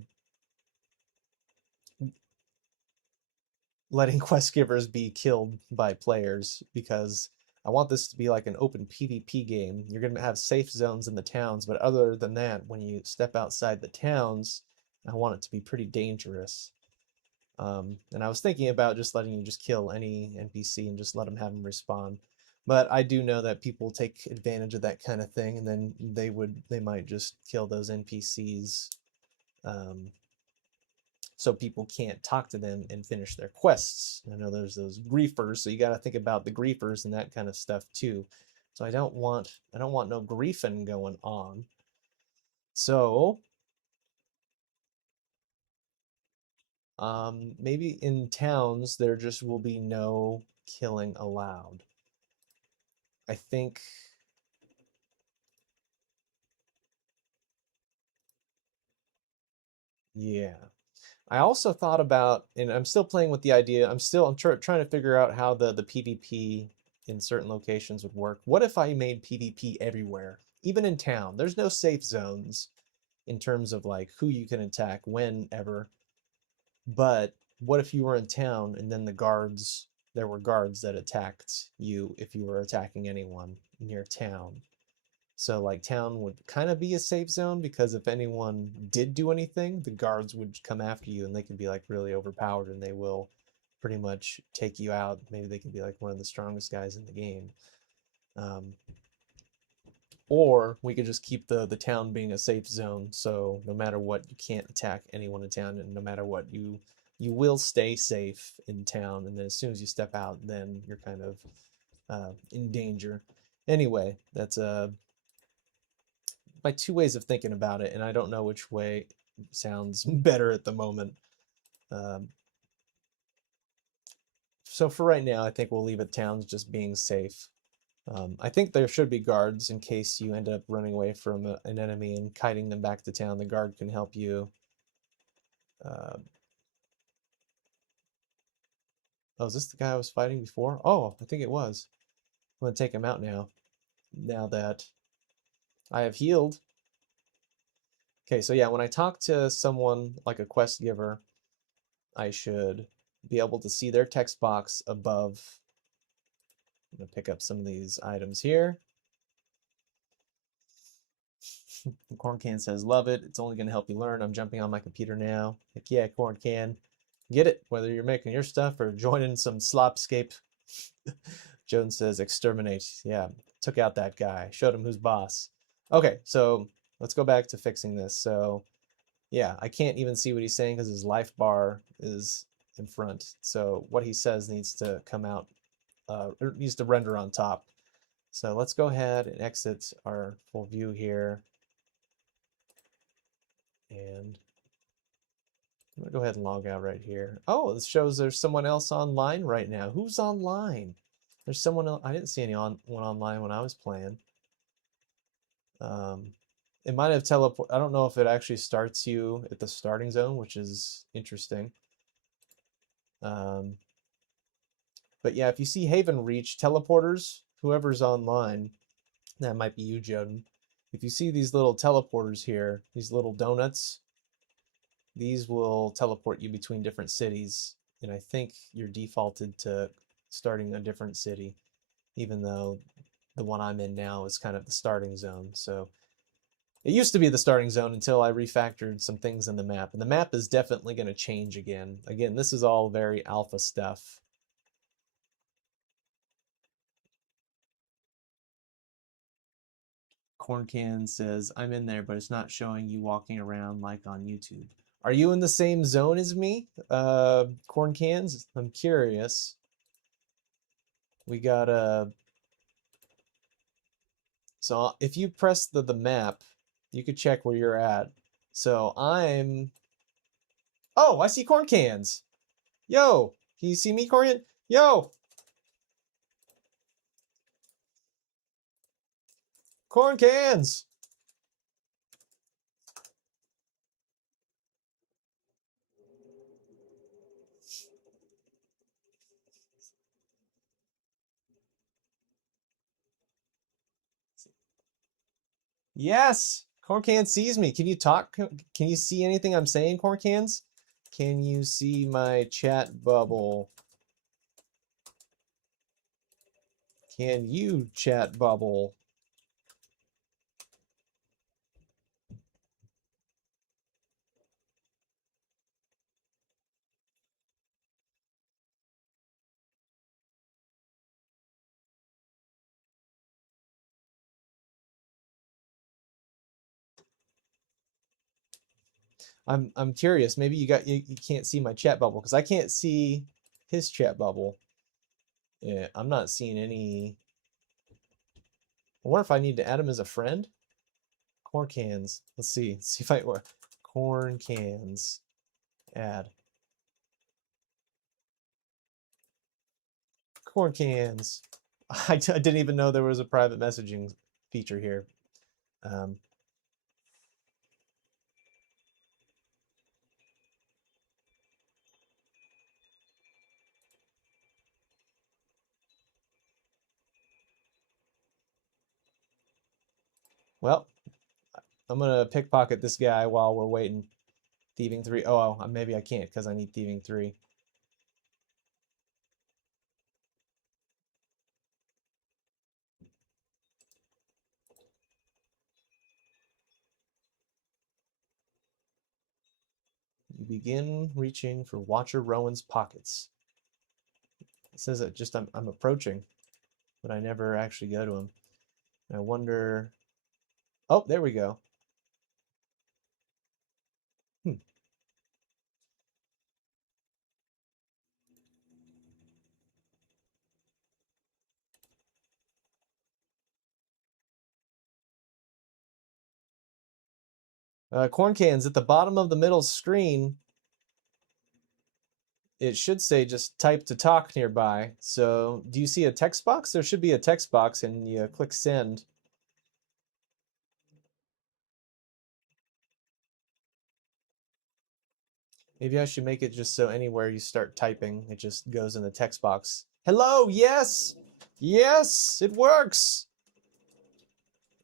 letting quest givers be killed by players because I want this to be like an open PvP game. You're going to have safe zones in the towns, but other than that, when you step outside the towns, I want it to be pretty dangerous. And I was thinking about just letting you just kill any NPC and just let them have them respawn. But I do know that people take advantage of that kind of thing, and then they might just kill those NPCs, so people can't talk to them and finish their quests. I know there's those griefers, so you got to think about the griefers and that kind of stuff too. So I don't want no griefing going on. So maybe in towns there just will be no killing allowed. I think yeah. I also thought about, and I'm still playing with the idea. I'm trying to figure out how the PvP in certain locations would work. What if I made PvP everywhere, even in town? There's no safe zones in terms of like who you can attack whenever. But what if you were in town and then there were guards that attacked you if you were attacking anyone near town? So like town would kind of be a safe zone because if anyone did do anything, the guards would come after you and they can be like really overpowered and they will pretty much take you out. Maybe they can be like one of the strongest guys in the game. Um, or we could just keep the town being a safe zone. So no matter what, you can't attack anyone in town, and no matter what, you will stay safe in town. And then as soon as you step out, then you're kind of in danger. Anyway, that's my two ways of thinking about it, and I don't know which way sounds better at the moment. Um, so for right now, I think we'll leave it towns just being safe. I think there should be guards in case you end up running away from an enemy and kiting them back to town. The guard can help you. Uh, oh, is this the guy I was fighting before? Oh, I think it was. I'm going to take him out now. Now that I have healed. Okay, so yeah, when I talk to someone like a quest giver, I should be able to see their text box above. I'm going to pick up some of these items here. Corn Can says, love it. It's only going to help you learn. I'm jumping on my computer now. Like, yeah, Corn Can. Get it, whether you're making your stuff or joining some slopscape. Jones says, exterminate. Yeah, took out that guy. Showed him who's boss. Okay, so let's go back to fixing this. So, yeah, I can't even see what he's saying because his life bar is in front. So what he says needs to come out, needs to render on top. So let's go ahead and exit our full view here. And I'm gonna go ahead and log out right here. Oh, this shows there's someone else online right now. Who's online? There's someone else. I didn't see anyone online when I was playing. It might have teleport. I don't know if it actually starts you at the starting zone, which is interesting. But yeah, if you see Haven Reach teleporters, whoever's online, that might be you, Joden. If you see these little teleporters here, these little donuts, these will teleport you between different cities. And I think you're defaulted to starting a different city, even though the one I'm in now is kind of the starting zone. So it used to be the starting zone until I refactored some things in the map. And the map is definitely going to change again. Again, this is all very alpha stuff. Corn Can says, I'm in there, but it's not showing you walking around like on YouTube. Are you in the same zone as me, Corn Cans? I'm curious. We got so if you press the map, you could check where you're at. So I'm, oh, I see Corn Cans. Yo, can you see me, Corn? Yo, Corn Cans. Yes, Corn Can sees me. Can you talk? Can you see anything I'm saying, Corn Cans? Can you see my chat bubble? Can you chat bubble? I'm curious. Maybe you can't see my chat bubble because I can't see his chat bubble. Yeah, I'm not seeing any. I wonder if I need to add him as a friend. Corn Cans. Let's see. Let's see if I work. Corn Cans. Add. Corn Cans. I didn't even know there was a private messaging feature here. Well, I'm gonna pickpocket this guy while we're waiting. Thieving 3. Oh, maybe I can't because I need Thieving 3. You begin reaching for Watcher Rowan's pockets. It says that just I'm approaching, but I never actually go to him. And I wonder. Oh, there we go. Hmm. Corn cans at the bottom of the middle screen. It should say just type to talk nearby. So do you see a text box? There should be a text box and you click send. Maybe I should make it just so anywhere you start typing, it just goes in the text box. Hello, yes! Yes, it works!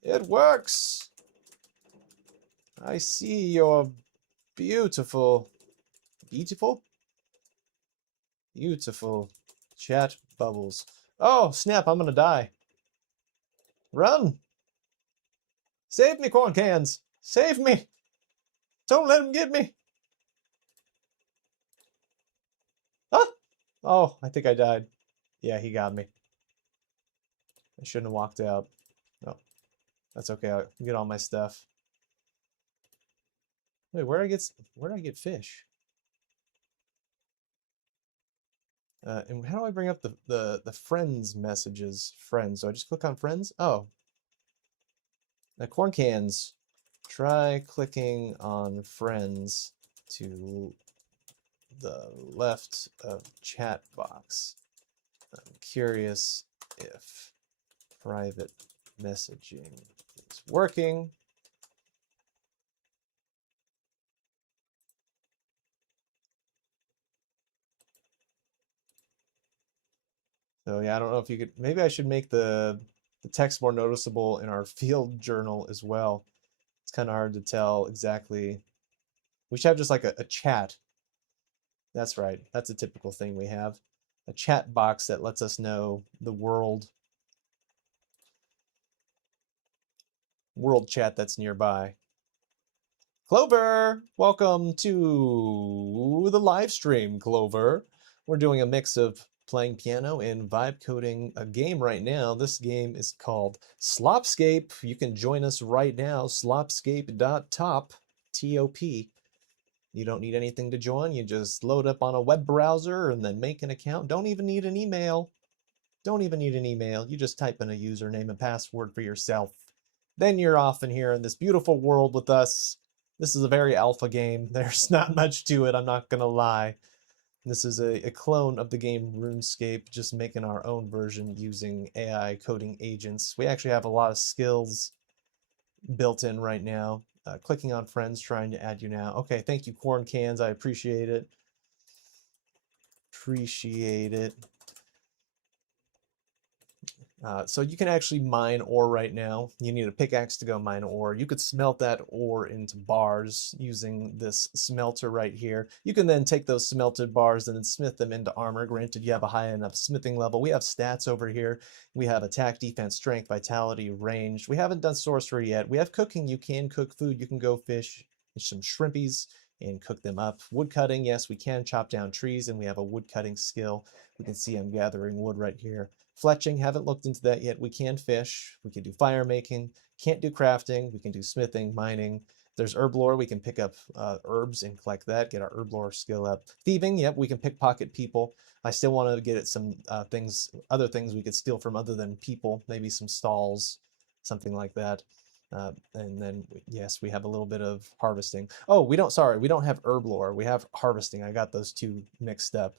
It works! I see your beautiful, beautiful? Beautiful chat bubbles. Oh, snap, I'm gonna die. Run! Save me, corn cans! Save me! Don't let him get me! Ah! Oh, I think I died. Yeah, he got me. I shouldn't have walked out. No, that's okay. I'll get all my stuff. Wait, where do I get fish? And how do I bring up the friends messages? Friends. So I just click on friends? Oh. Now corn cans. Try clicking on friends to the left of chat box. I'm curious if private messaging is working. So yeah, I don't know if you could, maybe I should make the text more noticeable in our field journal as well. It's kind of hard to tell exactly. We should have just like a chat. That's right. That's a typical thing we have. A chat box that lets us know the world chat that's nearby. Clover, welcome to the live stream, Clover. We're doing a mix of playing piano and vibe coding a game right now. This game is called Slopscape. You can join us right now, slopscape.top, T-O-P. You don't need anything to join. You just load up on a web browser and then make an account. Don't even need an email. Don't even need an email. You just type in a username and password for yourself. Then you're off in here in this beautiful world with us. This is a very alpha game. There's not much to it, I'm not gonna lie. This is a clone of the game RuneScape, just making our own version using AI coding agents. We actually have a lot of skills built in right now. Clicking on friends, trying to add you now. Okay, thank you, corn cans. I appreciate it. Appreciate it. So you can actually mine ore right now. You need a pickaxe to go mine ore. You could smelt that ore into bars using this smelter right here. You can then take those smelted bars and then smith them into armor. Granted, you have a high enough smithing level. We have stats over here. We have attack, defense, strength, vitality, range. We haven't done sorcery yet. We have cooking. You can cook food. You can go fish some shrimpies and cook them up. Wood cutting, yes, we can chop down trees, and we have a wood cutting skill. We can see I'm gathering wood right here. Fletching, haven't looked into that yet. We can fish, we can do fire making, can't do crafting, we can do smithing, mining. There's herb lore, we can pick up herbs and collect that, get our herb lore skill up. Thieving, yep, we can pickpocket people. I still want to get at some other things we could steal from other than people, maybe some stalls, something like that. And then, yes, we have a little bit of harvesting. Oh, we don't have herb lore, we have harvesting. I got those two mixed up.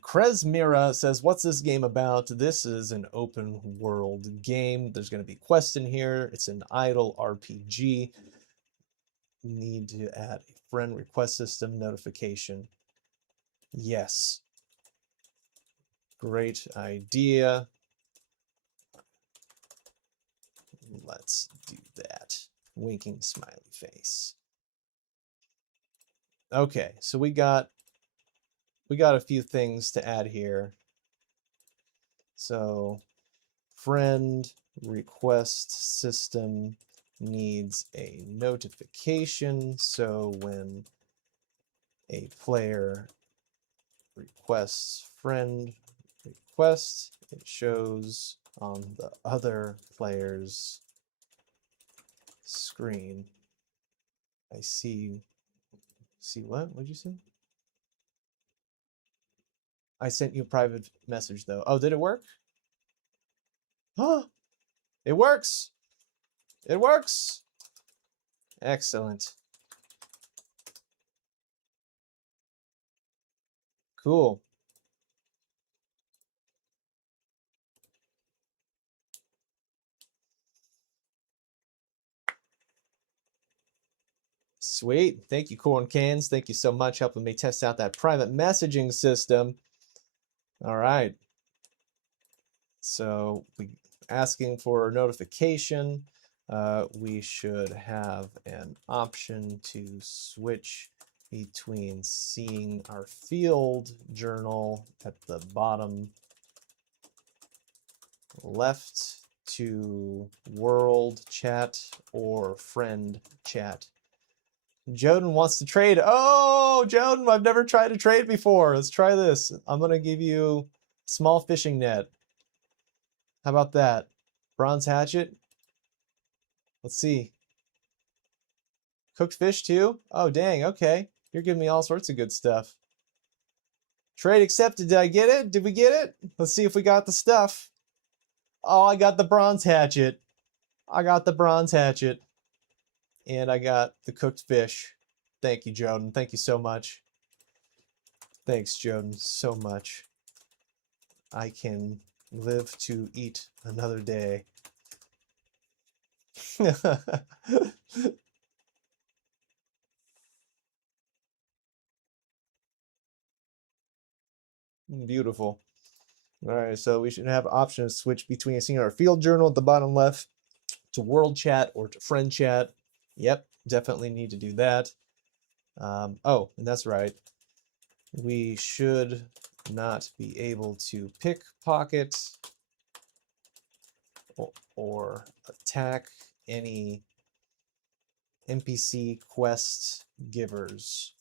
Kresmira says, what's this game about? This is an open world game. There's going to be quests in here. It's an idle RPG. Need to add a friend request system notification. Yes. Great idea. Let's do that. Winking smiley face. Okay, so we got a few things to add here. So friend request system needs a notification, so when a player requests friend request, it shows on the other player's screen. I see what? What'd you say? I sent you a private message though. Oh, did it work? Oh, it works. It works. Excellent. Cool. Sweet. Thank you, Corn Cans. Thank you so much helping me test out that private messaging system. All right. So we asking for a notification. We should have an option to switch between seeing our field journal at the bottom left to world chat or friend chat. Joden wants to trade. Oh, Joden, I've never tried to trade before. Let's try this. I'm going to give you small fishing net. How about that? Bronze hatchet. Let's see. Cooked fish too? Oh, dang. Okay. You're giving me all sorts of good stuff. Trade accepted. Did I get it? Did we get it? Let's see if we got the stuff. Oh, I got the bronze hatchet. I got the bronze hatchet. And I got the cooked fish. Thank you, Joden. Thank you so much. Thanks, Joden, so much. I can live to eat another day. Beautiful. All right, so we should have options to switch between seeing our field journal at the bottom left to world chat or to friend chat. Yep, definitely need to do that. Oh, and that's right. We should not be able to pickpocket or attack any NPC quest givers.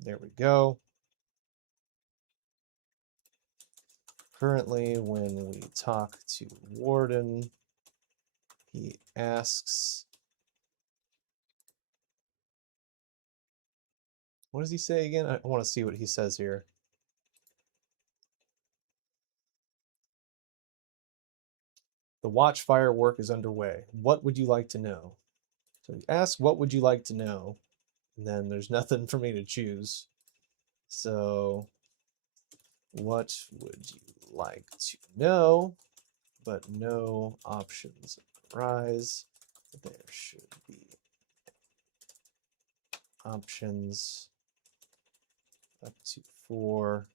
There we go. Currently, when we talk to Warden, he asks, what does he say again? I want to see what he says here. The watchfire work is underway. What would you like to know? So he asks, what would you like to know? And then there's nothing for me to choose. So what would you like to know? But no options arise. There should be options up to 4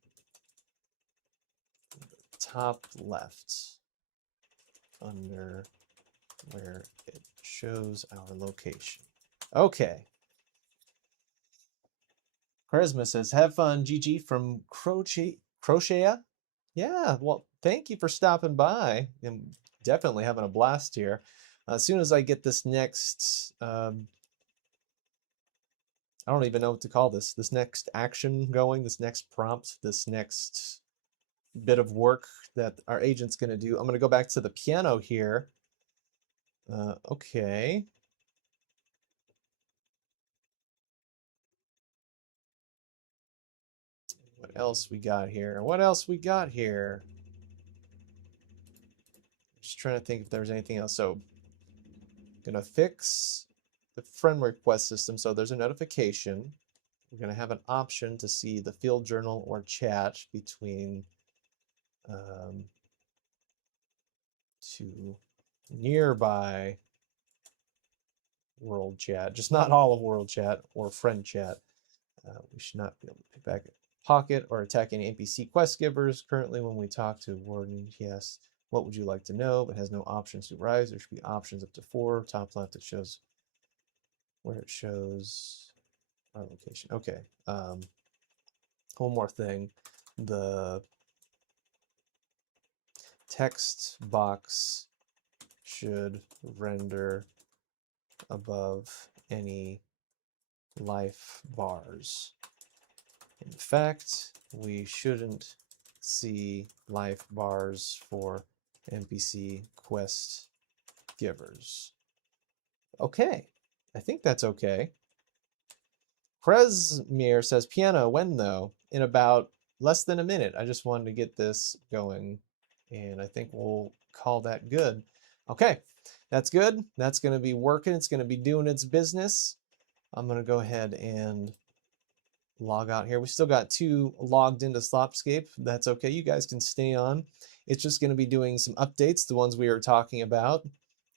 in the top left under where it shows our location. Okay. Charisma says, have fun, GG from Crochet. Yeah, well, thank you for stopping by. I'm definitely having a blast here. As soon as I get this next, I don't even know what to call this next action going, this next prompt, this next bit of work that our agent's going to do. I'm going to go back to the piano here. Okay. What else we got here? What else we got here? Just trying to think if there's anything else. So, gonna fix the friend request system. So there's a notification. we're going to have an option to see the field journal or chat between two nearby world chat, just not all of world chat or friend chat. We should not be able to pick back pocket or attack any NPC quest givers. Currently, when we talk to Warden, yes, what would you like to know, but has no options to rise. There should be options up to 4. Top left, it shows where it shows our location. Okay. One more thing. The text box should render above any life bars. In fact, we shouldn't see life bars for NPC quest givers. Okay, I think that's okay. Kresmir says, piano, when though? In about less than a minute. I just wanted to get this going, and I think we'll call that good. Okay, that's good. That's going to be working. It's going to be doing its business. I'm going to go ahead and log out here. We still got 2 logged into Slopscape. That's okay. You guys can stay on. It's just going to be doing some updates, the ones we were talking about,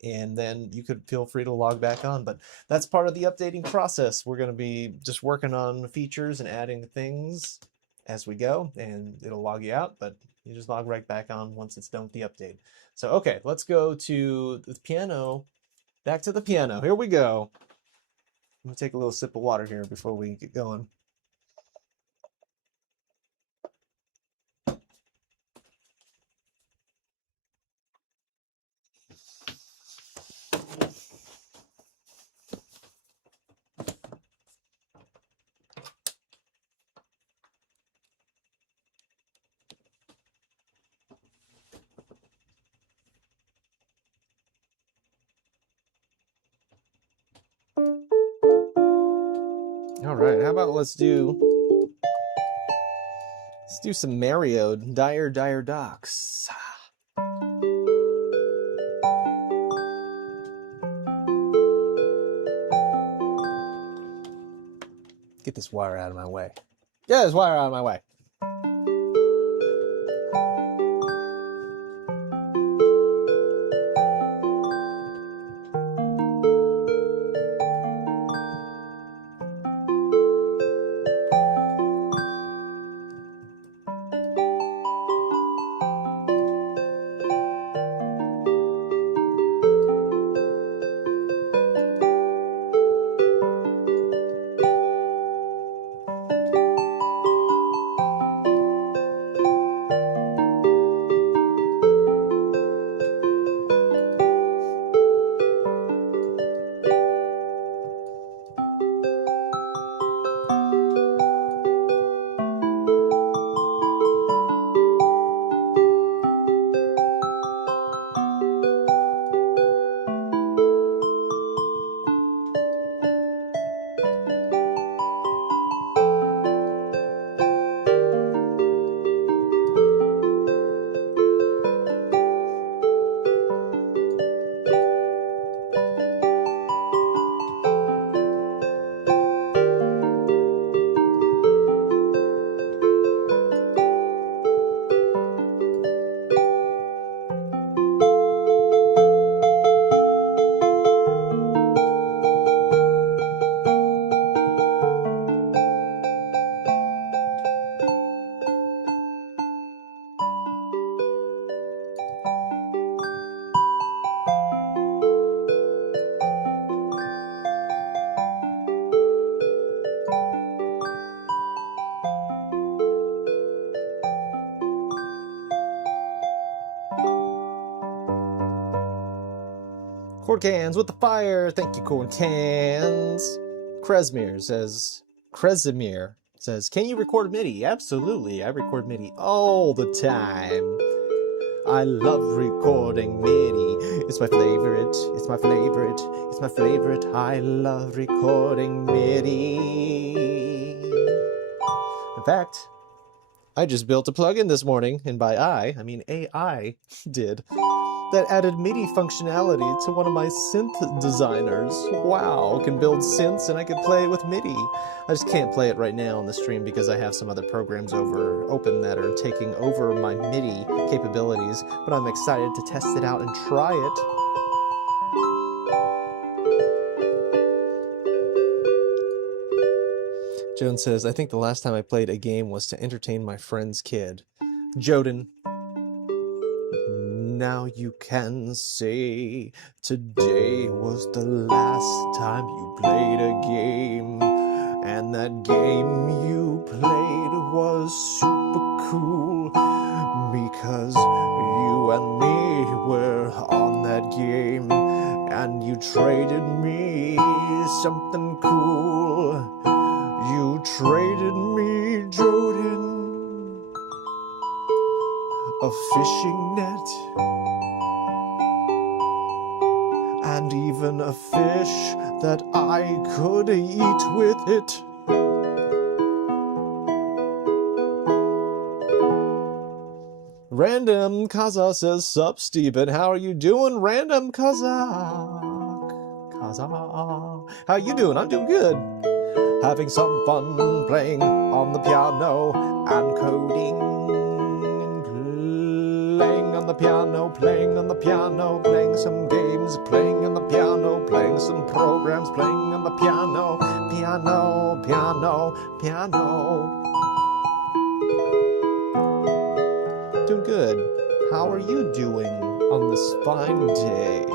and then you could feel free to log back on. But that's part of the updating process. We're going to be just working on features and adding things as we go, and it'll log you out, but you just log right back on once it's done with the update. So, okay, let's go to the piano. Back to the piano. Here we go. I'm going to take a little sip of water here before we get going. All right, how about let's do some Mario Dire Docks. Get this wire out of my way. Get this wire out of my way. Corn cans with the fire. Thank you, corn cans. Kresimir says, can you record MIDI? Absolutely. I record MIDI all the time. I love recording MIDI. It's my favorite. It's my favorite. It's my favorite. I love recording MIDI. In fact, I just built a plugin this morning, and by I mean AI did. that added MIDI functionality to one of my synth designers. Wow, can build synths and I can play it with MIDI. I just can't play it right now on the stream because I have some other programs open that are taking over my MIDI capabilities, but I'm excited to test it out and try it. Joan says, I think the last time I played a game was to entertain my friend's kid. Joden, now you can say today was the last time you played a game, and that game you played was super cool because you and me were on that game and you traded me something cool. You traded me, Joden, a fishing net, and even a fish that I could eat with it. Random Kazakh says, sup, Steven, how are you doing, Random Kazakh? How you doing? I'm doing good. Having some fun playing on the piano and coding. Playing on the piano, playing on the piano, playing some games, playing on the piano, playing some programs, playing on the piano, piano, piano, piano. Doing good. How are you doing on this fine day?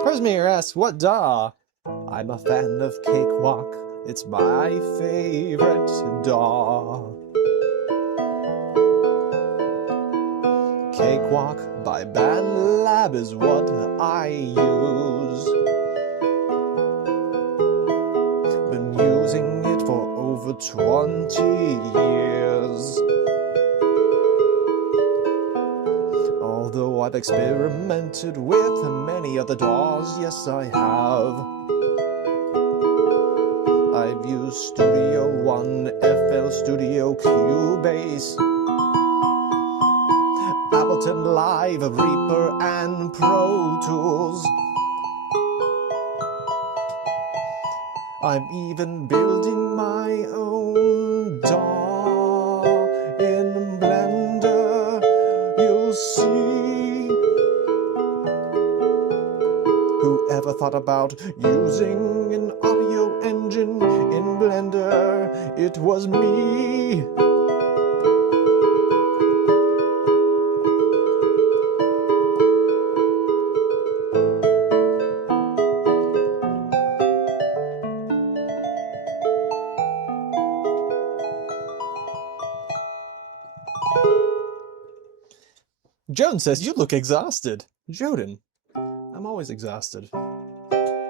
Cosmere asks, what da? I'm a fan of Cakewalk. It's my favorite da. Cakewalk by BandLab is what I use. Been using it for over 20 years. Although I've experimented with many other DAWs, yes I have. I've used Studio One, FL Studio, Cubase, Ableton Live, Reaper, and Pro Tools. I'm even building my own DAW in Blender. You'll see. Whoever thought about using an audio engine in Blender? It was me. Joan says, you look exhausted. Joden, I'm always exhausted.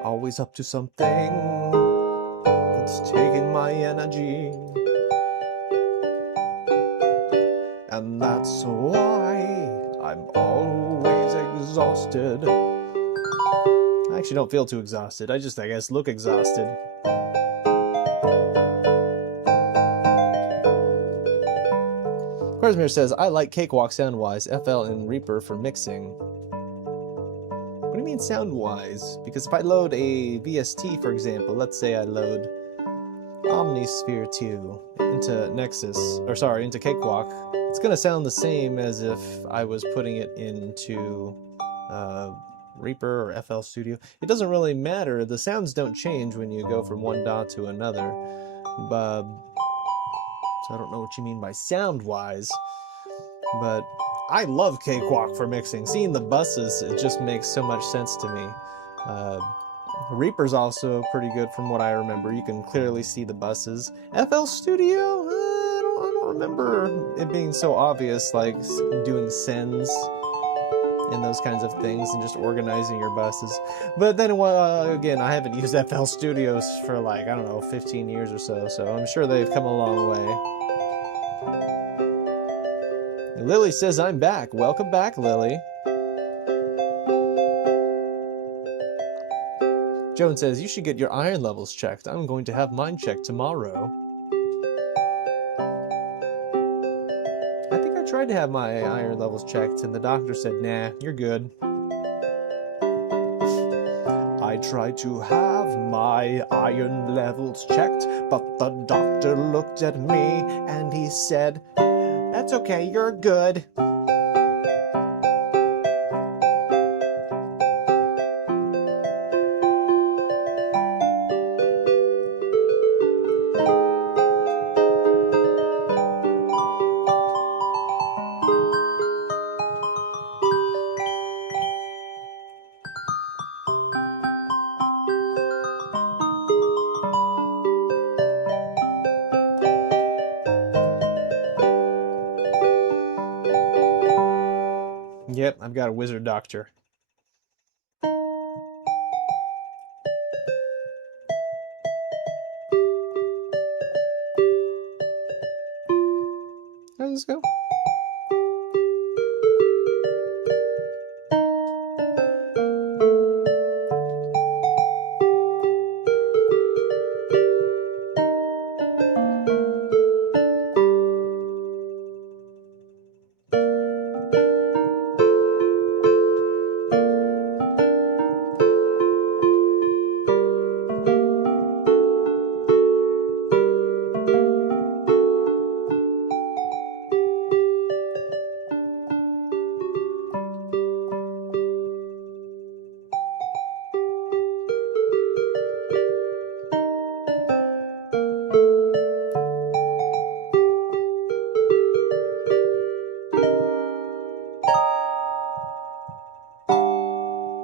Always up to something. It's taking my energy. And that's why I'm always exhausted. I actually don't feel too exhausted. I guess, look exhausted. Quarsmere says, I like Cakewalk sound-wise, FL and Reaper for mixing. What do you mean sound-wise? Because if I load a VST, for example, let's say I load Omnisphere 2 into into Cakewalk, it's going to sound the same as if I was putting it into Reaper or FL Studio. It doesn't really matter. The sounds don't change when you go from one DAW to another. So I don't know what you mean by sound-wise, but I love Cakewalk for mixing. Seeing the buses, it just makes so much sense to me. Reaper's also pretty good from what I remember. You can clearly see the buses. FL Studio, I don't remember it being so obvious, like doing sends and those kinds of things and just organizing your buses. But then, again, I haven't used FL Studios for like, I don't know, 15 years or so, so I'm sure they've come a long way. Lily says I'm back. Welcome back, Lily. Joan says, you should get your iron levels checked. I'm going to have mine checked tomorrow. I think I tried to have my iron levels checked, and the doctor said, nah, you're good. I tried to have my iron levels checked, but the doctor looked at me and he said, that's okay, you're good. Yep, I've got a wizard doctor. How does this go?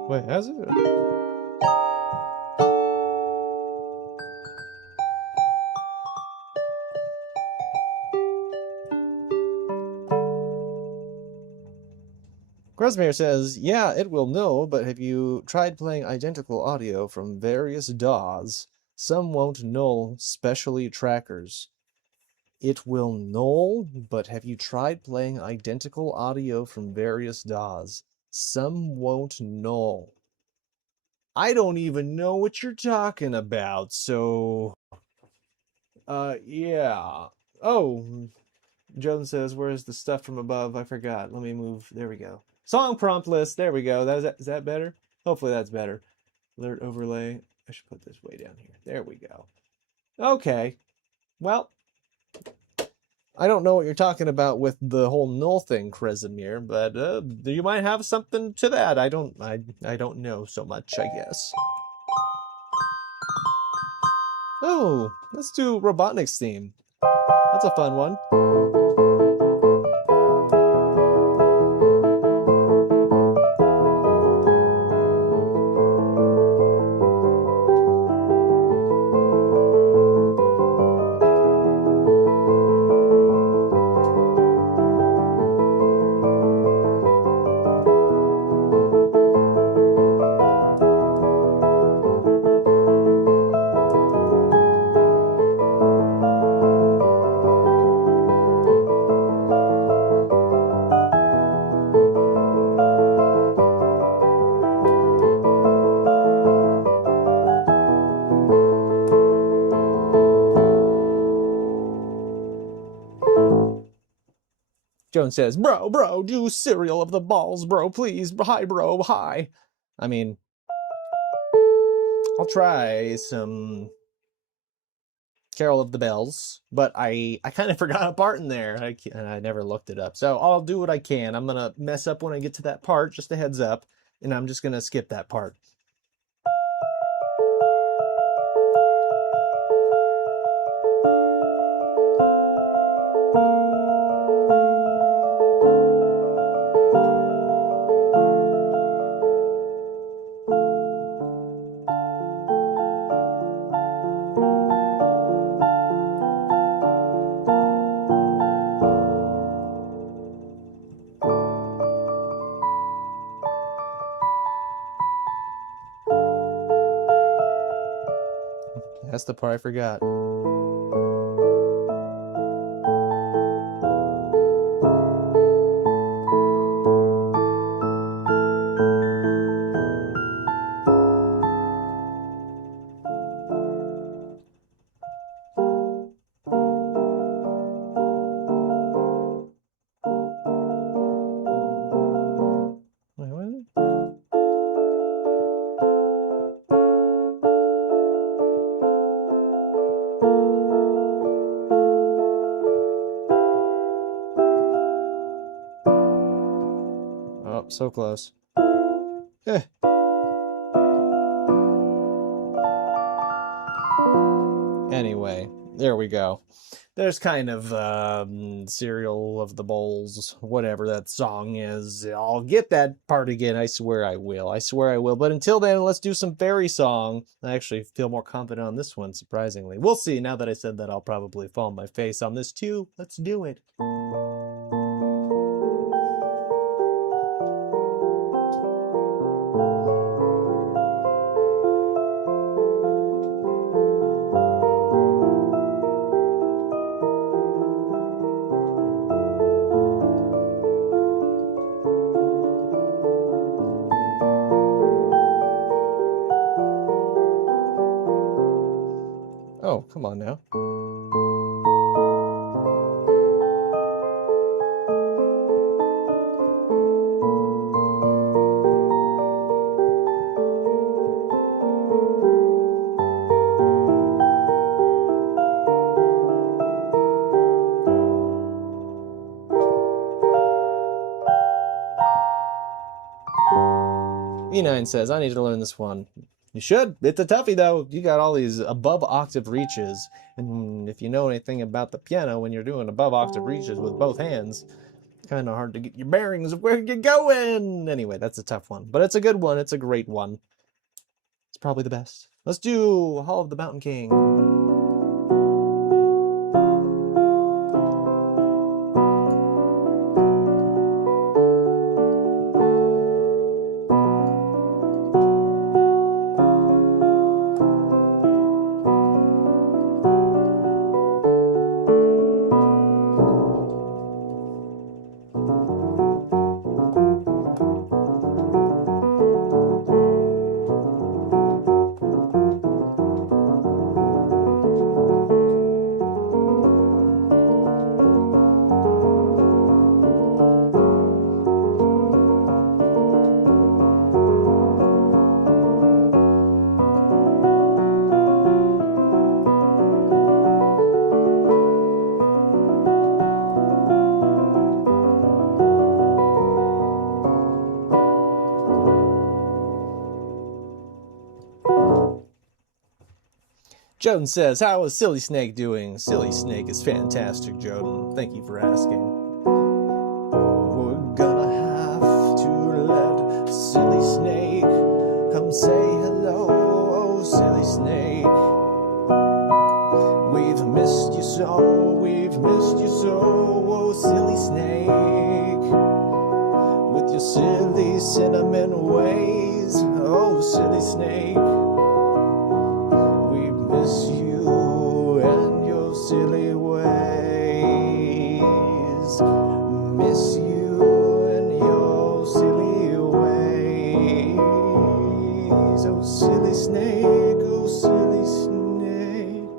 Wait, has it? Grosmayer says, yeah, it will know, but have you tried playing identical audio from various DAWs? Some won't null, specially trackers. It will null, but have you tried playing identical audio from various DAWs? Some won't null. I don't even know what you're talking about, so... yeah. Oh, Joan says, where's the stuff from above? I forgot. Let me move. There we go. Song prompt list. There we go. Is that better? Hopefully that's better. Alert overlay. I should put this way down here. There we go. Okay. Well, I don't know what you're talking about with the whole null thing, Kresimir, but you might have something to that. I don't know so much, I guess. Oh, let's do Robotnik's theme. That's a fun one. Joan says, bro, do cereal of the balls, bro, please. Hi, bro, hi. I mean, I'll try some Carol of the Bells, but I kind of forgot a part in there. I never looked it up. So I'll do what I can. I'm going to mess up when I get to that part, just a heads up, and I'm just going to skip that part. That's the part I forgot. So close. Eh. Anyway, there we go. There's kind of Cereal of the Bowls, whatever that song is. I'll get that part again. I swear I will. I swear I will. But until then, let's do some fairy song. I actually feel more confident on this one, surprisingly. We'll see. Now that I said that, I'll probably fall on my face on this too. Let's do it. Oh, come on now. E9 says, I need to learn this one. You should. It's a toughie, though. You got all these above octave reaches. And if you know anything about the piano, when you're doing above octave reaches with both hands, it's kind of hard to get your bearings of where you're going. Anyway, that's a tough one. But it's a good one. It's a great one. It's probably the best. Let's do Hall of the Mountain King. Joden says, how is Silly Snake doing? Silly Snake is fantastic, Joden. Thank you for asking. We're gonna have to let Silly Snake come say hello. Oh, Silly Snake. We've missed you so, we've missed you so. Oh, Silly Snake. With your silly cinnamon ways. Oh, Silly Snake. Miss you and your silly ways. Miss you and your silly ways. Oh, silly snake, oh, silly snake.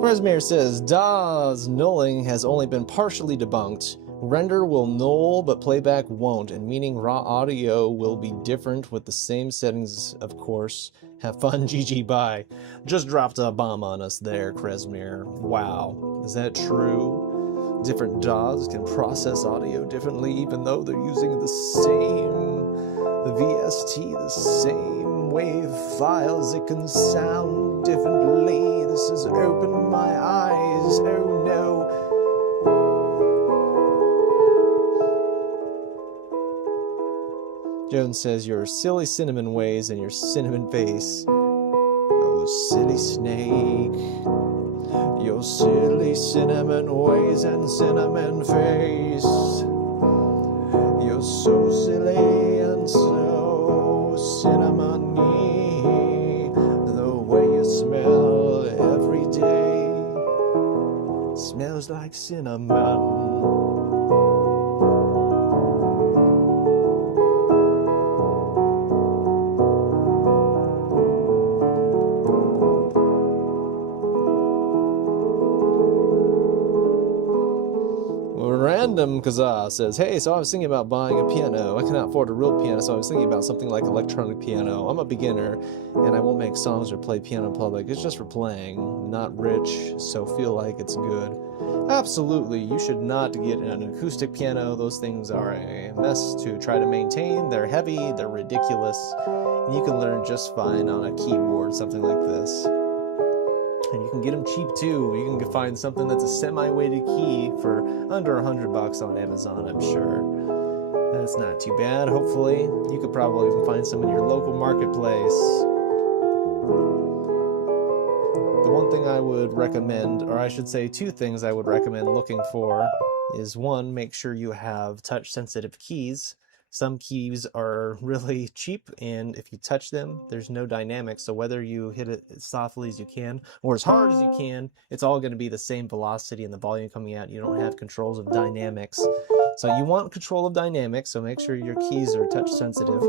Resmere says, DAW's nulling has only been partially debunked. Render will null, but playback won't, and meaning raw audio will be different with the same settings, of course. Have fun, GG, bye. Just dropped a bomb on us there, Kresmere. Wow. Is that true? Different DAWs can process audio differently, even though they're using the same VST, the same wave files. It can sound differently. This has opened my eyes. Oh no. Jones says, your silly cinnamon ways and your cinnamon face. Oh, silly snake. Your silly cinnamon ways and cinnamon face. You're so silly and so cinnamony. The way you smell every day smells like cinnamon. Random Kazaa says, hey, so I was thinking about buying a piano. I cannot afford a real piano, so I was thinking about something like electronic piano. I'm a beginner, and I won't make songs or play piano in public. It's just for playing. Not rich, so feel like it's good. Absolutely, you should not get an acoustic piano. Those things are a mess to try to maintain. They're heavy, they're ridiculous, and you can learn just fine on a keyboard, something like this. And you can get them cheap too. You can find something that's a semi-weighted key for under $100 on Amazon, I'm sure. That's not too bad, hopefully. You could probably even find some in your local marketplace. The one thing I would recommend, or I should say 2 things I would recommend looking for, is 1, make sure you have touch-sensitive keys. Some keys are really cheap, and if you touch them, there's no dynamics. So whether you hit it as softly as you can or as hard as you can, it's all going to be the same velocity and the volume coming out. You don't have controls of dynamics. So you want control of dynamics, so make sure your keys are touch sensitive.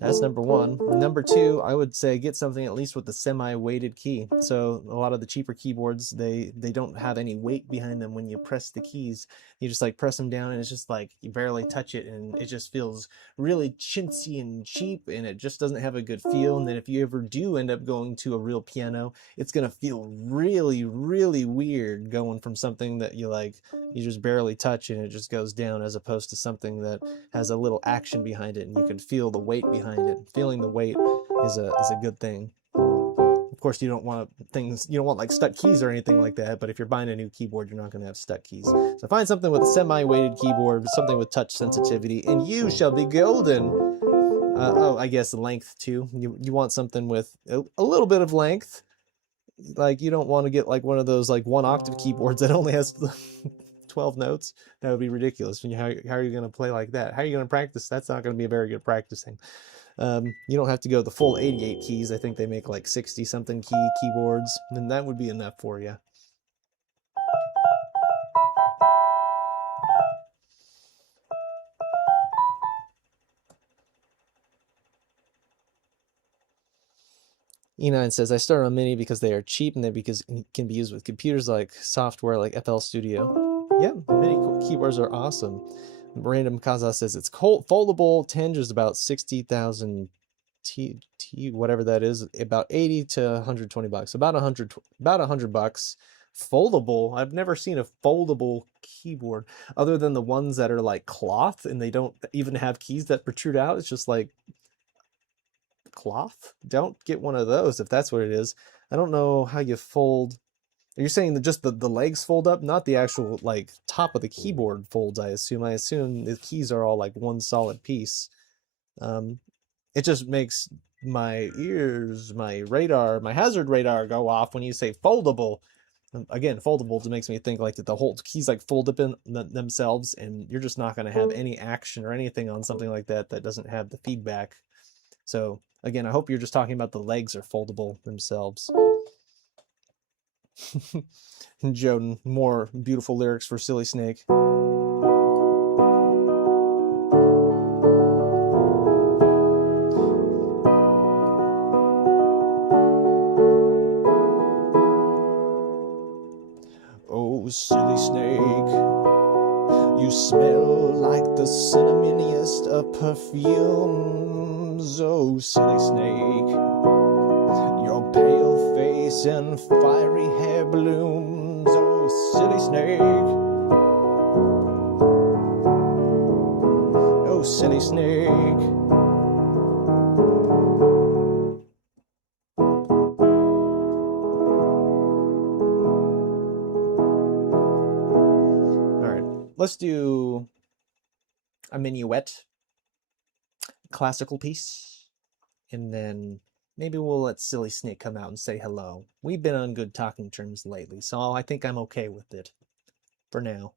That's number 1. Number 2, I would say get something at least with a semi-weighted key. So a lot of the cheaper keyboards, they don't have any weight behind them when you press the keys. You just like press them down and it's just like you barely touch it, and it just feels really chintzy and cheap, and it just doesn't have a good feel. And then if you ever do end up going to a real piano, it's gonna feel really, really weird going from something that you just barely touch and it just goes down, as opposed to something that has a little action behind it and you can feel the weight behind it. Feeling the weight is a good thing. Of course, you don't want like stuck keys or anything like that, but if you're buying a new keyboard, you're not going to have stuck keys. So find something with a semi-weighted keyboard, something with touch sensitivity, and you shall be golden. I guess length too. You want something with a little bit of length. Like, you don't want to get like one of those like 1-octave keyboards that only has 12 notes. That would be ridiculous. How are you going to play like that? How are you going to practice? That's not going to be a very good practicing. You don't have to go the full 88 keys. I think they make like 60 something keyboards, and that would be enough for you. E9 says, I started on Mini because they are cheap, and then because it can be used with computers like software like FL Studio. Yeah, Mini keyboards are awesome. Random Kaza says it's foldable. Tinge is about 60,000 T whatever that is, about 80 to 120 bucks, about $100. Foldable. I've never seen a foldable keyboard other than the ones that are like cloth and they don't even have keys that protrude out. It's just like cloth. Don't get one of those if that's what it is. I don't know how you fold. You're saying that just the legs fold up, not the actual like top of the keyboard folds, I assume. I assume the keys are all like one solid piece. It just makes my ears, my hazard radar go off when you say foldable. Again, foldable makes me think like that the whole keys like fold up in themselves, and you're just not going to have any action or anything on something like that that doesn't have the feedback. So again, I hope you're just talking about the legs are foldable themselves. Joden, more beautiful lyrics for Silly Snake. Oh, Silly Snake, you smell like the cinnamoniest of perfumes. Oh, Silly Snake, your pale face and fiery hair blooms. Oh, Silly Snake. Oh, Silly Snake. Let's do a minuet, classical piece, and then maybe we'll let Silly Snake come out and say hello. We've been on good talking terms lately, so I think I'm okay with it for now.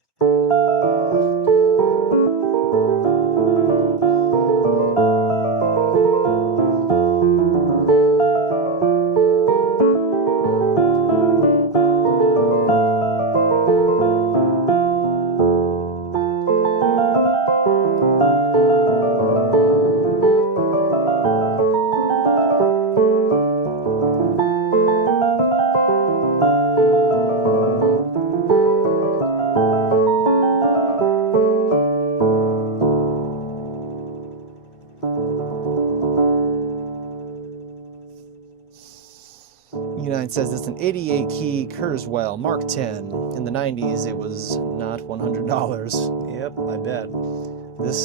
United says it's an 88 key Kurzweil Mark 10. In the 90s, it was not $100. Yep, I bet.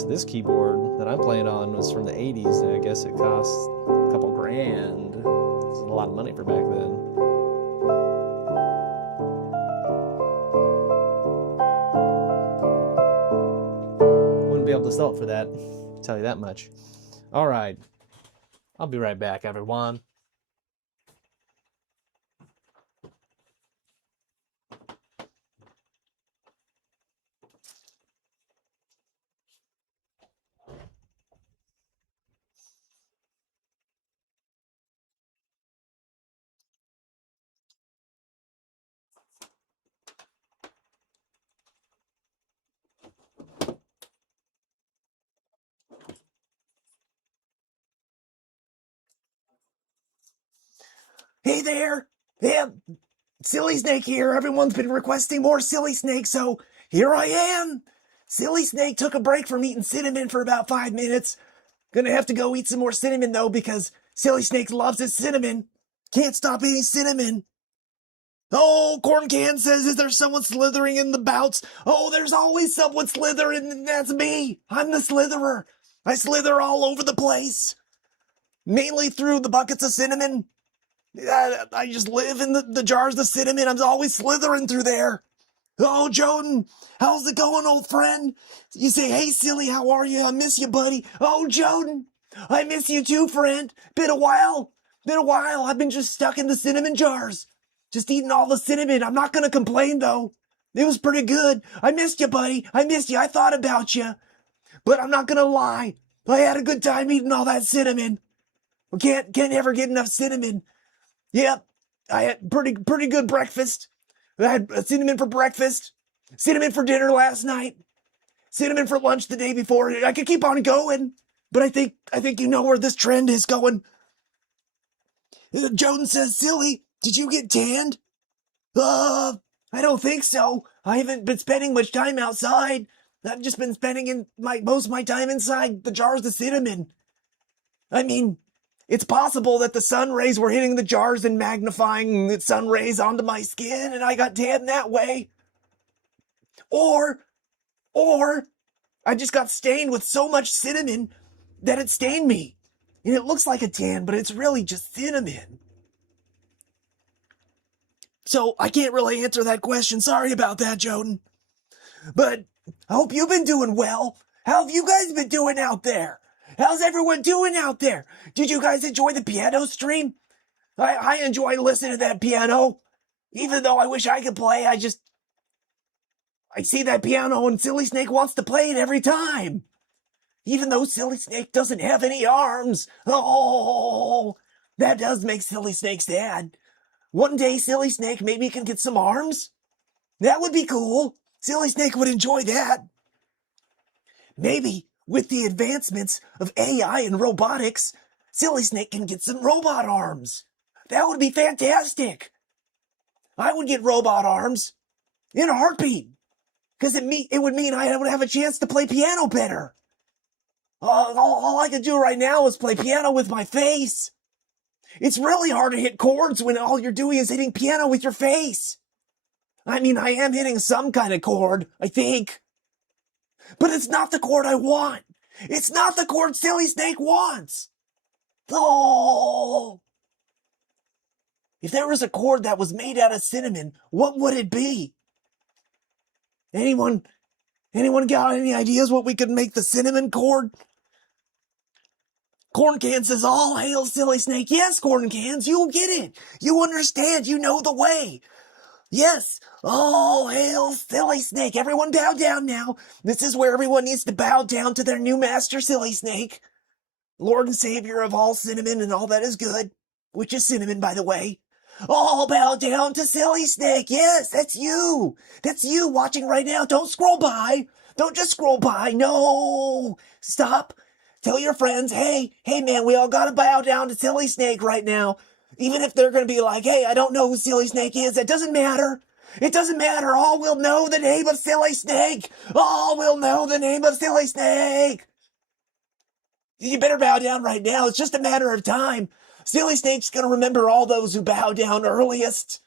This keyboard that I'm playing on was from the 80s, and I guess it cost a couple grand. It's a lot of money for back then. Wouldn't be able to sell it for that, I'll tell you that much. All right, I'll be right back, everyone. Hey there! Yeah, Silly Snake here. Everyone's been requesting more Silly Snake, so here I am. Silly Snake took a break from eating cinnamon for about 5 minutes. Gonna have to go eat some more cinnamon, though, because Silly Snake loves his cinnamon. Can't stop eating cinnamon. Oh, Corn Can says, is there someone slithering in the bouts? Oh, there's always someone slithering, and that's me. I'm the slitherer. I slither all over the place. Mainly through the buckets of cinnamon. I just live in the jars of cinnamon. I'm always slithering through there. Oh, Joden, how's it going, old friend? You say, hey, Silly, how are you? I miss you, buddy. Oh, Joden, I miss you too, friend. Been a while. I've been just stuck in the cinnamon jars. Just eating all the cinnamon. I'm not going to complain, though. It was pretty good. I missed you, buddy. I missed you. I thought about you. But I'm not going to lie. I had a good time eating all that cinnamon. Can't ever get enough cinnamon. Yep, I had pretty good breakfast. I had cinnamon for breakfast, cinnamon for dinner last night, cinnamon for lunch the day before. I could keep on going, but I think you know where this trend is going. Joden says, Silly, did you get tanned? I don't think so. I haven't been spending much time outside. I've just been spending most of my time inside the jars of cinnamon. I mean, it's possible that the sun rays were hitting the jars and magnifying the sun rays onto my skin, and I got tan that way. Or I just got stained with so much cinnamon that it stained me. And it looks like a tan, but it's really just cinnamon. So I can't really answer that question. Sorry about that, Joden. But I hope you've been doing well. How have you guys been doing out there? How's everyone doing out there? Did you guys enjoy the piano stream? I enjoy listening to that piano. Even though I wish I could play, I see that piano and Silly Snake wants to play it every time. Even though Silly Snake doesn't have any arms. Oh, that does make Silly Snake sad. One day Silly Snake maybe can get some arms. That would be cool. Silly Snake would enjoy that. Maybe with the advancements of AI and robotics, Silly Snake can get some robot arms. That would be fantastic. I would get robot arms in a heartbeat, because it would mean I would have a chance to play piano better. All I can do right now is play piano with my face. It's really hard to hit chords when all you're doing is hitting piano with your face. I mean, I am hitting some kind of chord, I think. But it's not the chord I want. It's not the chord Silly Snake wants. Oh! If there was a chord that was made out of cinnamon, what would it be? Anyone got any ideas what we could make the cinnamon chord? Corn Can says, all hail Silly Snake. Yes, Corn Cans, you get it. You understand. You know the way. Yes, all hail Silly Snake. Everyone bow down now. This is where everyone needs to bow down to their new master, Silly Snake. Lord and Savior of all cinnamon and all that is good, which is cinnamon, by the way. All bow down to Silly Snake. Yes, that's you. That's you watching right now. Don't scroll by. Don't just scroll by. No. Stop. Tell your friends, hey man, we all gotta bow down to Silly Snake right now. Even if they're going to be like, hey, I don't know who Silly Snake is. It doesn't matter. It doesn't matter. All will know the name of Silly Snake. All will know the name of Silly Snake. You better bow down right now. It's just a matter of time. Silly Snake's gonna remember all those who bow down earliest.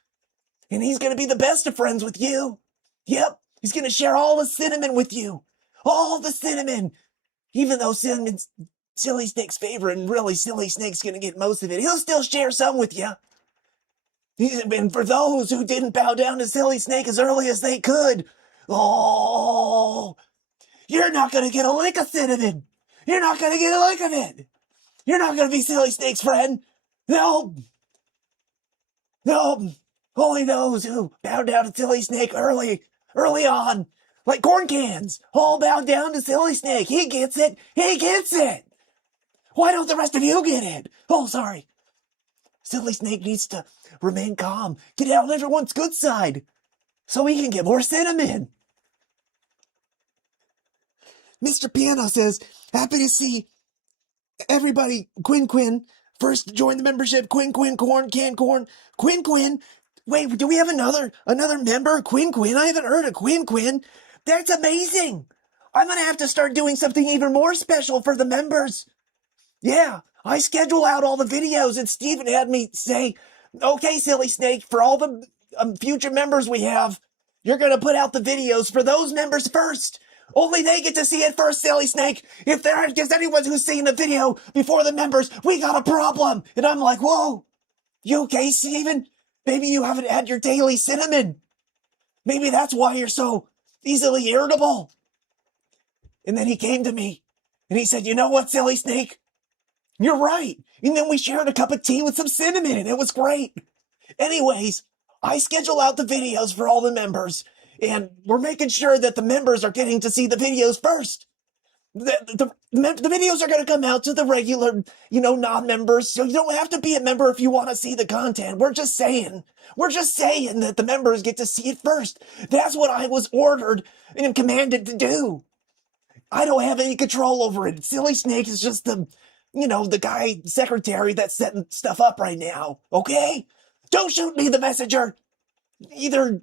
And he's gonna be the best of friends with you. Yep, he's gonna share all the cinnamon with you. All the cinnamon. Even though cinnamon's Silly Snake's favorite and really Silly Snake's gonna get most of it, he'll still share some with you. And for those who didn't bow down to Silly Snake as early as they could, oh, you're not gonna get a lick of cinnamon. You're not gonna get a lick of it. You're not gonna be Silly Snake's friend. No. No. Only those who bow down to Silly Snake early on. Like corn cans. All bow down to Silly Snake. He gets it. He gets it. Why don't the rest of you get it? Oh, sorry. Silly Snake needs to remain calm. Get out on everyone's good side. So he can get more cinnamon. Mr. Piano says, happy to see everybody. Quinn. First join the membership. Quinn, corn, can corn. Quinn. Wait, do we have another member? Quinn. I haven't heard of Quinn. That's amazing. I'm going to have to start doing something even more special for the members. Yeah, I schedule out all the videos, and Steven had me say, okay, Silly Snake, for all the future members we have, you're going to put out the videos for those members first. Only they get to see it first, Silly Snake. If there is anyone who's seen the video before the members, we got a problem. And I'm like, whoa, you okay, Steven? Maybe you haven't had your daily cinnamon. Maybe that's why you're so easily irritable. And then he came to me, and he said, you know what, Silly Snake? You're right. And then we shared a cup of tea with some cinnamon, and it was great. Anyways, I schedule out the videos for all the members, and we're making sure that the members are getting to see the videos first. The videos are going to come out to the regular, non-members, so you don't have to be a member if you want to see the content. We're just saying that the members get to see it first. That's what I was ordered and commanded to do. I don't have any control over it. Silly Snake is just the guy, secretary that's setting stuff up right now, okay? Don't shoot me the messenger. Either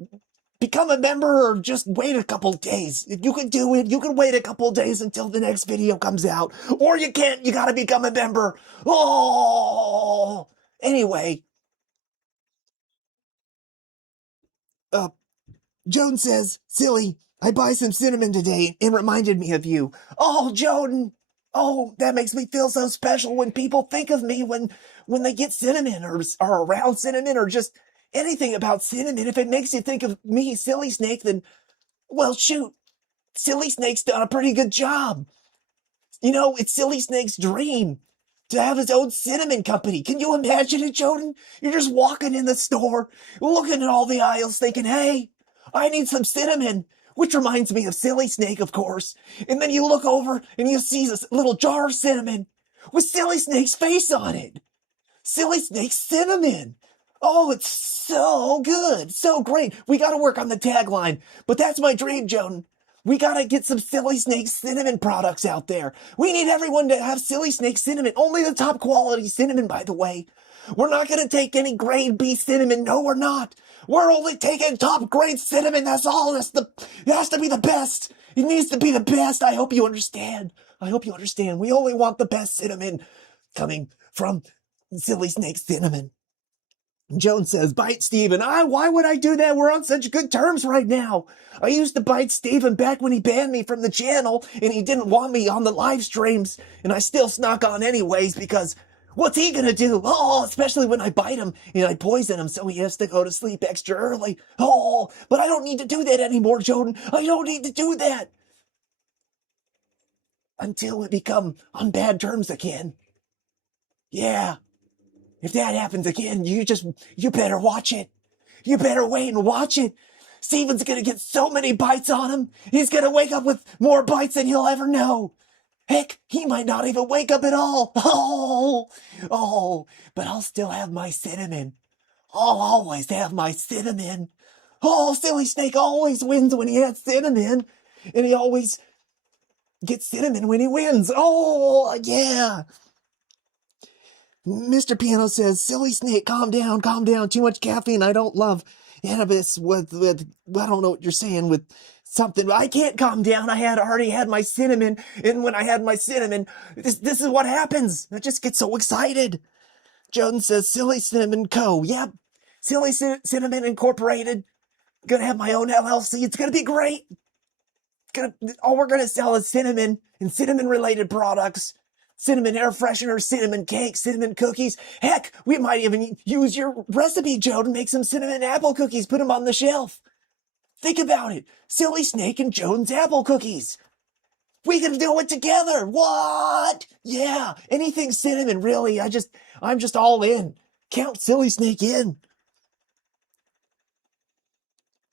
become a member or just wait a couple days. If you can do it, you can wait a couple days until the next video comes out. Or you can't, you gotta become a member. Oh! Anyway. Joan says, Silly, I buy some cinnamon today and reminded me of you. Oh, Joan! Oh, that makes me feel so special when people think of me when they get cinnamon or around cinnamon or just anything about cinnamon. If it makes you think of me, Silly Snake, then, well, shoot, Silly Snake's done a pretty good job. It's Silly Snake's dream to have his own cinnamon company. Can you imagine it, Jordan? You're just walking in the store, looking at all the aisles thinking, hey, I need some cinnamon. Which reminds me of Silly Snake, of course. And then you look over and you see this little jar of cinnamon with Silly Snake's face on it. Silly Snake's cinnamon. Oh, it's so good. So great. We got to work on the tagline. But that's my dream, Joan. We got to get some Silly Snake cinnamon products out there. We need everyone to have Silly Snake cinnamon. Only the top quality cinnamon, by the way. We're not going to take any grade B cinnamon. No, we're not. We're only taking top grade cinnamon. That's all. It has to be the best. It needs to be the best. I hope you understand. We only want the best cinnamon coming from Silly Snake cinnamon. Joan says, bite Steven. Why would I do that? We're on such good terms right now. I used to bite Steven back when he banned me from the channel and he didn't want me on the live streams. And I still snuck on anyways because what's he gonna do? Oh, especially when I bite him and I poison him so he has to go to sleep extra early. Oh, but I don't need to do that anymore, Jordan. I don't need to do that. Until we become on bad terms again. Yeah. If that happens again, you better watch it. You better wait and watch it. Steven's gonna get so many bites on him. He's gonna wake up with more bites than he'll ever know. Heck, he might not even wake up at all. Oh, but I'll still have my cinnamon. I'll always have my cinnamon. Oh, Silly Snake always wins when he has cinnamon. And he always gets cinnamon when he wins. Oh, yeah. Mr. Piano says, Silly Snake, calm down. Too much caffeine. I don't love cannabis with I don't know what you're saying, with something. I can't calm down. I already had my cinnamon. And when I had my cinnamon, this is what happens. I just get so excited. Joden says Silly Cinnamon Co. Yep. Silly Cinnamon Incorporated. Gonna have my own LLC. It's gonna be great. All we're gonna sell is cinnamon and cinnamon related products. Cinnamon air freshener, cinnamon cake, cinnamon cookies. Heck, we might even use your recipe, Joe, to make some cinnamon apple cookies. Put them on the shelf. Think about it. Silly Snake and Joden's apple cookies. We can do it together. What? Yeah, anything cinnamon, really. I'm just all in. Count Silly Snake in.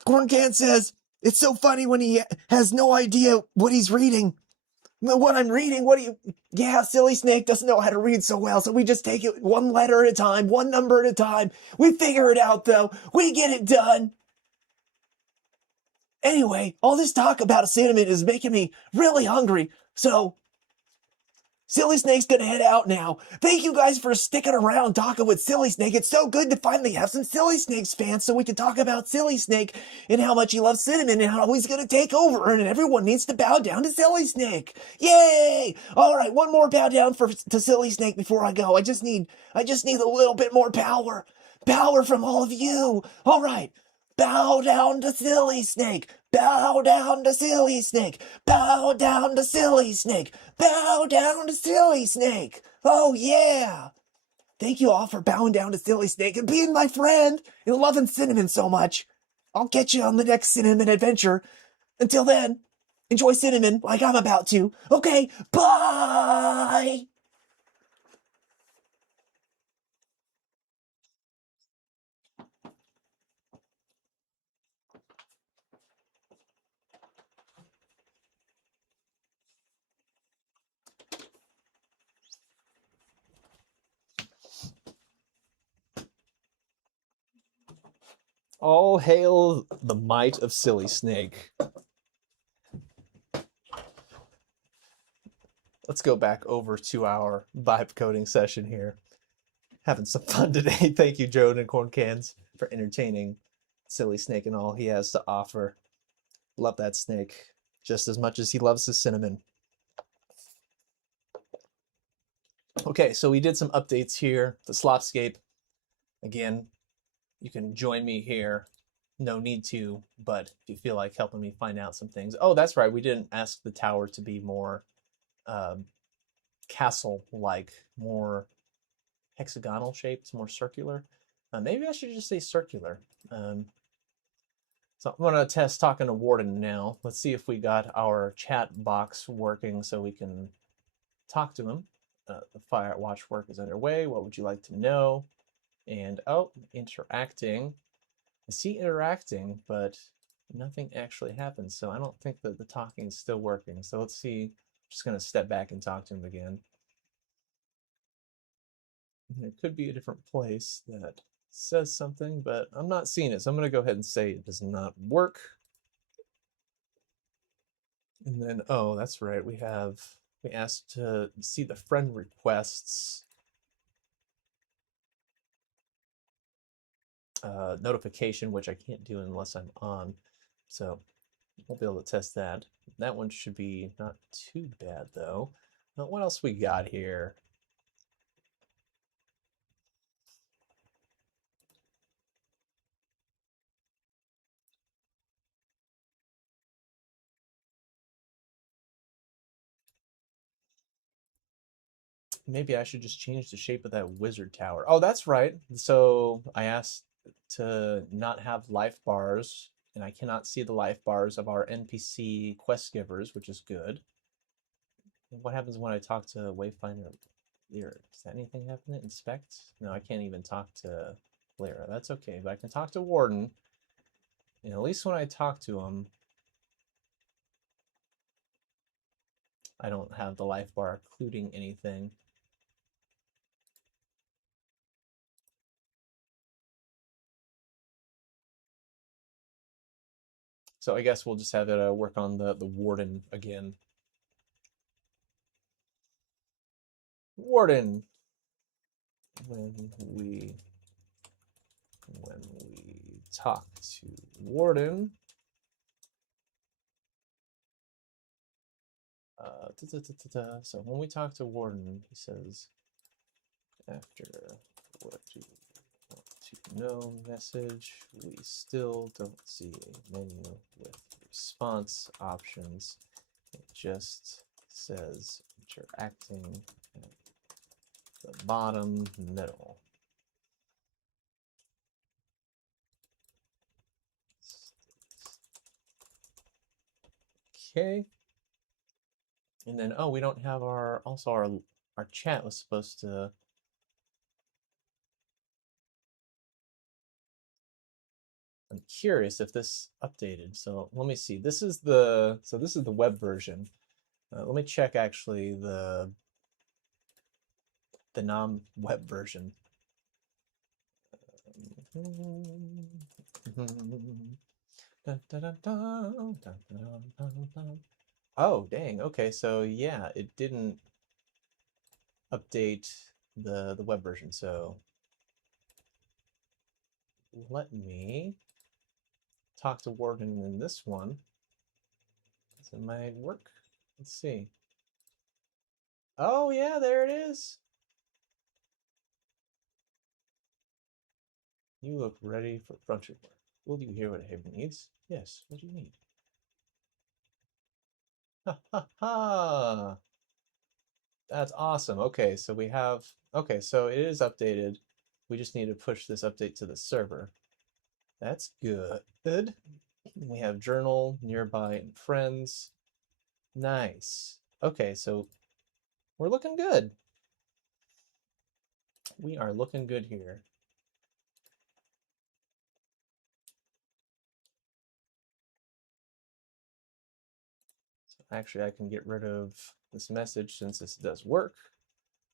Corn Can says, it's so funny when he has no idea what he's reading. What I'm reading, yeah, Silly Snake doesn't know how to read so well, so we just take it one letter at a time, one number at a time. We figure it out, though. We get it done. Anyway, all this talk about cinnamon is making me really hungry, so Silly Snake's gonna head out now. Thank you guys for sticking around talking with Silly Snake. It's so good to finally have some Silly Snake's fans so we can talk about Silly Snake and how much he loves cinnamon and how he's gonna take over and everyone needs to bow down to Silly Snake. Yay! Alright, one more bow down to Silly Snake before I go. I just need a little bit more power. Power from all of you. Alright. Bow down to Silly Snake. Bow down to Silly Snake. Bow down to Silly Snake. Bow down to Silly Snake. Oh, yeah. Thank you all for bowing down to Silly Snake and being my friend and loving cinnamon so much. I'll get you on the next cinnamon adventure. Until then, enjoy cinnamon like I'm about to. Okay, bye. All hail the might of Silly Snake. Let's go back over to our vibe coding session here. Having some fun today. Thank you, Joan and Corn Cans, for entertaining Silly Snake and all he has to offer. Love that snake just as much as he loves his cinnamon. Okay, so we did some updates here. The Slopscape, again, you can join me here. No need to, but if you feel like helping me find out some things. Oh, that's right. We didn't ask the tower to be more castle-like, more hexagonal shaped, more circular. Maybe I should just say circular. So I'm going to test talking to Warden now. Let's see if we got our chat box working so we can talk to him. The fire watch work is underway. What would you like to know? And oh, interacting. I see interacting, but nothing actually happens. So I don't think that the talking is still working. So let's see. I'm just going to step back and talk to him again. And it could be a different place that says something, but I'm not seeing it. So I'm going to go ahead and say it does not work. And then, oh, that's right. We asked to see the friend requests notification, which I can't do unless I'm on. So we'll be able to test that. That one should be not too bad though. Now, what else we got here? Maybe I should just change the shape of that wizard tower. Oh, that's right. So I asked to not have life bars, and I cannot see the life bars of our NPC quest givers, which is good. What happens when I talk to Wayfinder Lyra? Does anything happen? Inspect? No, I can't even talk to Lyra. That's okay, but I can talk to Warden. And at least when I talk to him, I don't have the life bar including anything. So I guess we'll just have it work on the Warden again. Warden. When we talk to Warden, so when we talk to Warden, he says, after what do you want to know message. We still don't see a menu with response options. It just says interacting at the bottom middle. Okay. And then, oh, we don't have our chat was supposed to. I'm curious if this updated. So let me see. This is the web version. Let me check actually the non-web version. Oh, dang. Okay, so yeah, it didn't update the web version. So let me talk to Warden in this one. Does it might work? Let's see. Oh yeah, there it is. You look ready for front report. Will you hear what Haven needs? Yes, what do you need? Ha ha ha! That's awesome. Okay, so we have, okay, so it is updated. We just need to push this update to the server. That's good. We have journal, nearby, and friends. Nice. Okay, so we're looking good. We are looking good here. So actually, I can get rid of this message since this does work.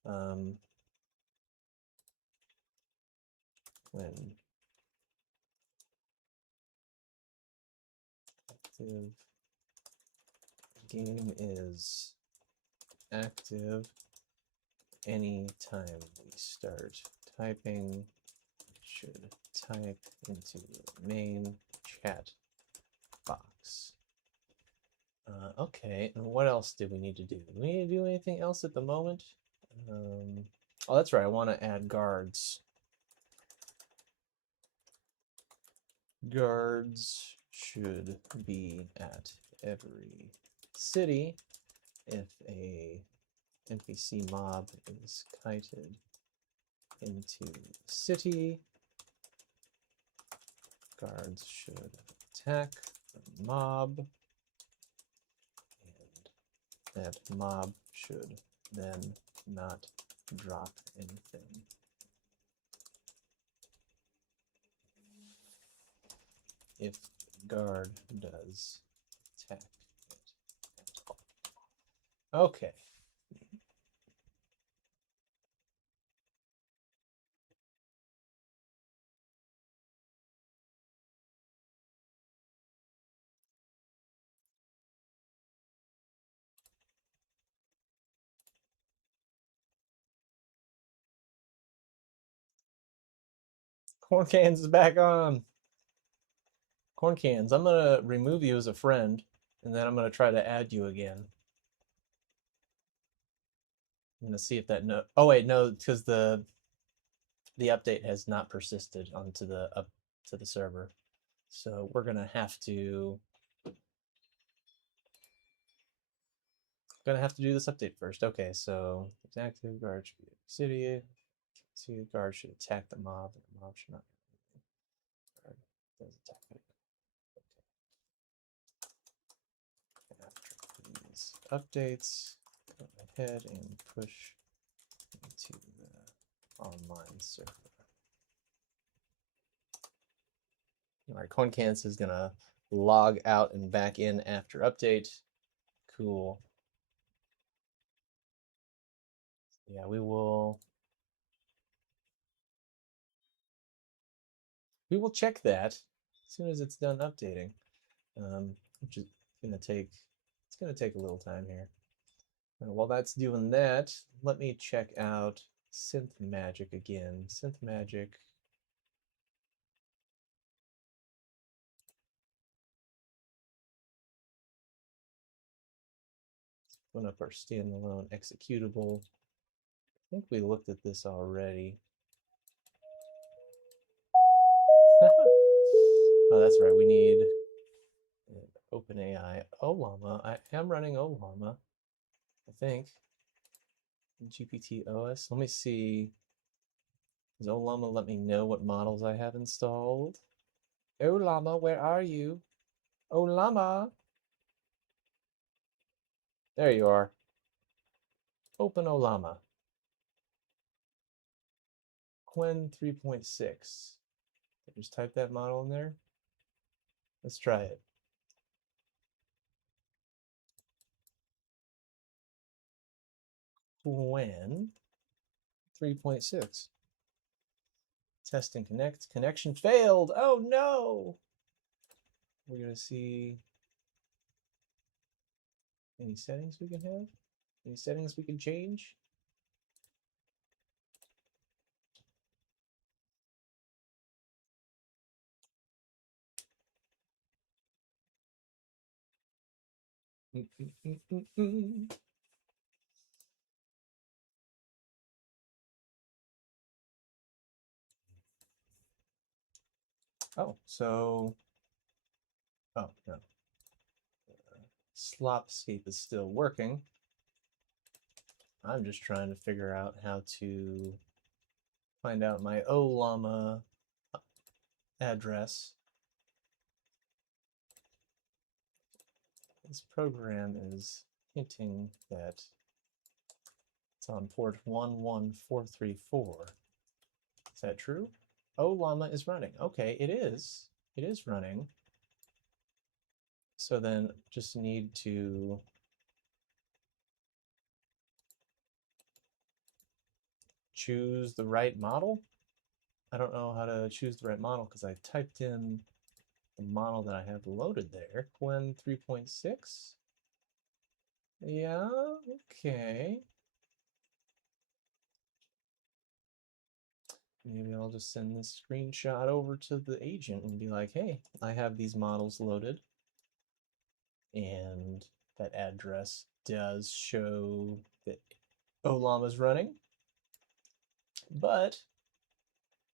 When active game is active anytime we start typing, should type into the main chat box. Okay, and what else do we need to do? Do we need to do anything else at the moment? Oh, that's right, I want to add guards. Guards should be at every city. If a NPC mob is kited into the city, guards should attack the mob, and that mob should then not drop anything. If guard does attack it at all. Okay. Corn Cans is back on. Corn Cans, I'm gonna remove you as a friend, and then I'm gonna try to add you again. I'm gonna see if that no. Oh wait, no, because the update has not persisted onto the up to the server, so we're gonna have to do this update first. Okay, so it's active. Guard should be city. See, the guard should attack the mob, and the mob should not. Guard does attack it. Okay. After these updates, go ahead and push into the online server. All right, Corncans is gonna log out and back in after update. Cool. Yeah, we will check that as soon as it's done updating, which is gonna take a little time here. While that's doing that, let me check out Synth Magic again. Synth Magic. Open up our standalone executable. I think we looked at this already. Oh, that's right. We need OpenAI. Olama. I am running Olama, I think. GPT OS. Let me see. Does Olama let me know what models I have installed? Olama, where are you? Olama. There you are. Open Olama. Quen 3.6. Just type that model in there. Let's try it. Quen 3.6. Test and connect. Connection failed. Oh no! We're going to see any settings we can have. Any settings we can change. Oh, so, oh no, Slopscape is still working. I'm just trying to figure out how to find out my Olama address. This program is hinting that it's on port 11434. Is that true? Olama is running. Okay, it is. It is running. So then just need to choose the right model. I don't know how to choose the right model because I typed in the model that I have loaded there, Quen 3.6. Yeah, okay. Maybe I'll just send this screenshot over to the agent and be like, hey, I have these models loaded. And that address does show that Olama's running, but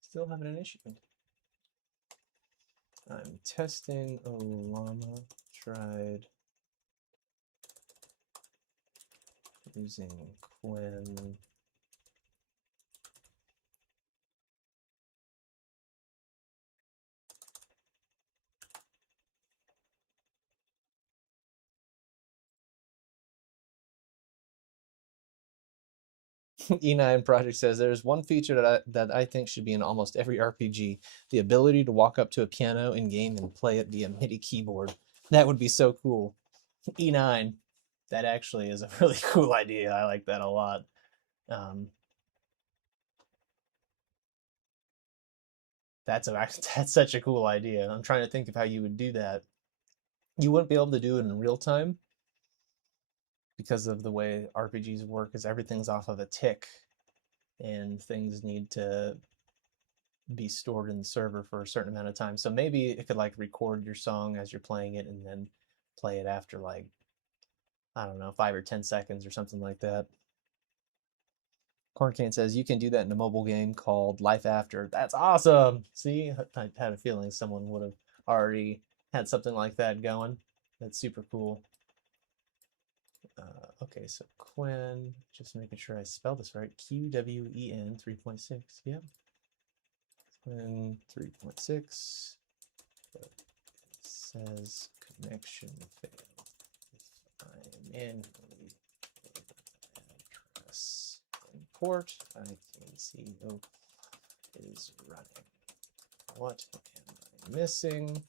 still having an issue. I'm testing Olama, tried using Quen. E9 Project says there's one feature that I think should be in almost every RPG: the ability to walk up to a piano in game and play it via MIDI keyboard. That would be so cool. E9, that actually is a really cool idea. I like that a lot. Um, that's that's such a cool idea. I'm trying to think of how you would do that. You wouldn't be able to do it in real time because of the way RPGs work, because everything's off of a tick, and things need to be stored in the server for a certain amount of time. So maybe it could like record your song as you're playing it and then play it after like, I don't know, 5 or 10 seconds or something like that. Corncane says you can do that in a mobile game called Life After. That's awesome. See, I had a feeling someone would have already had something like that going. That's super cool. Okay, so Quen, just making sure I spell this right. QWEN 3.6. Yep. Quen 3.6. But it says connection failed. If I manually address import, I can see is running. What am I missing?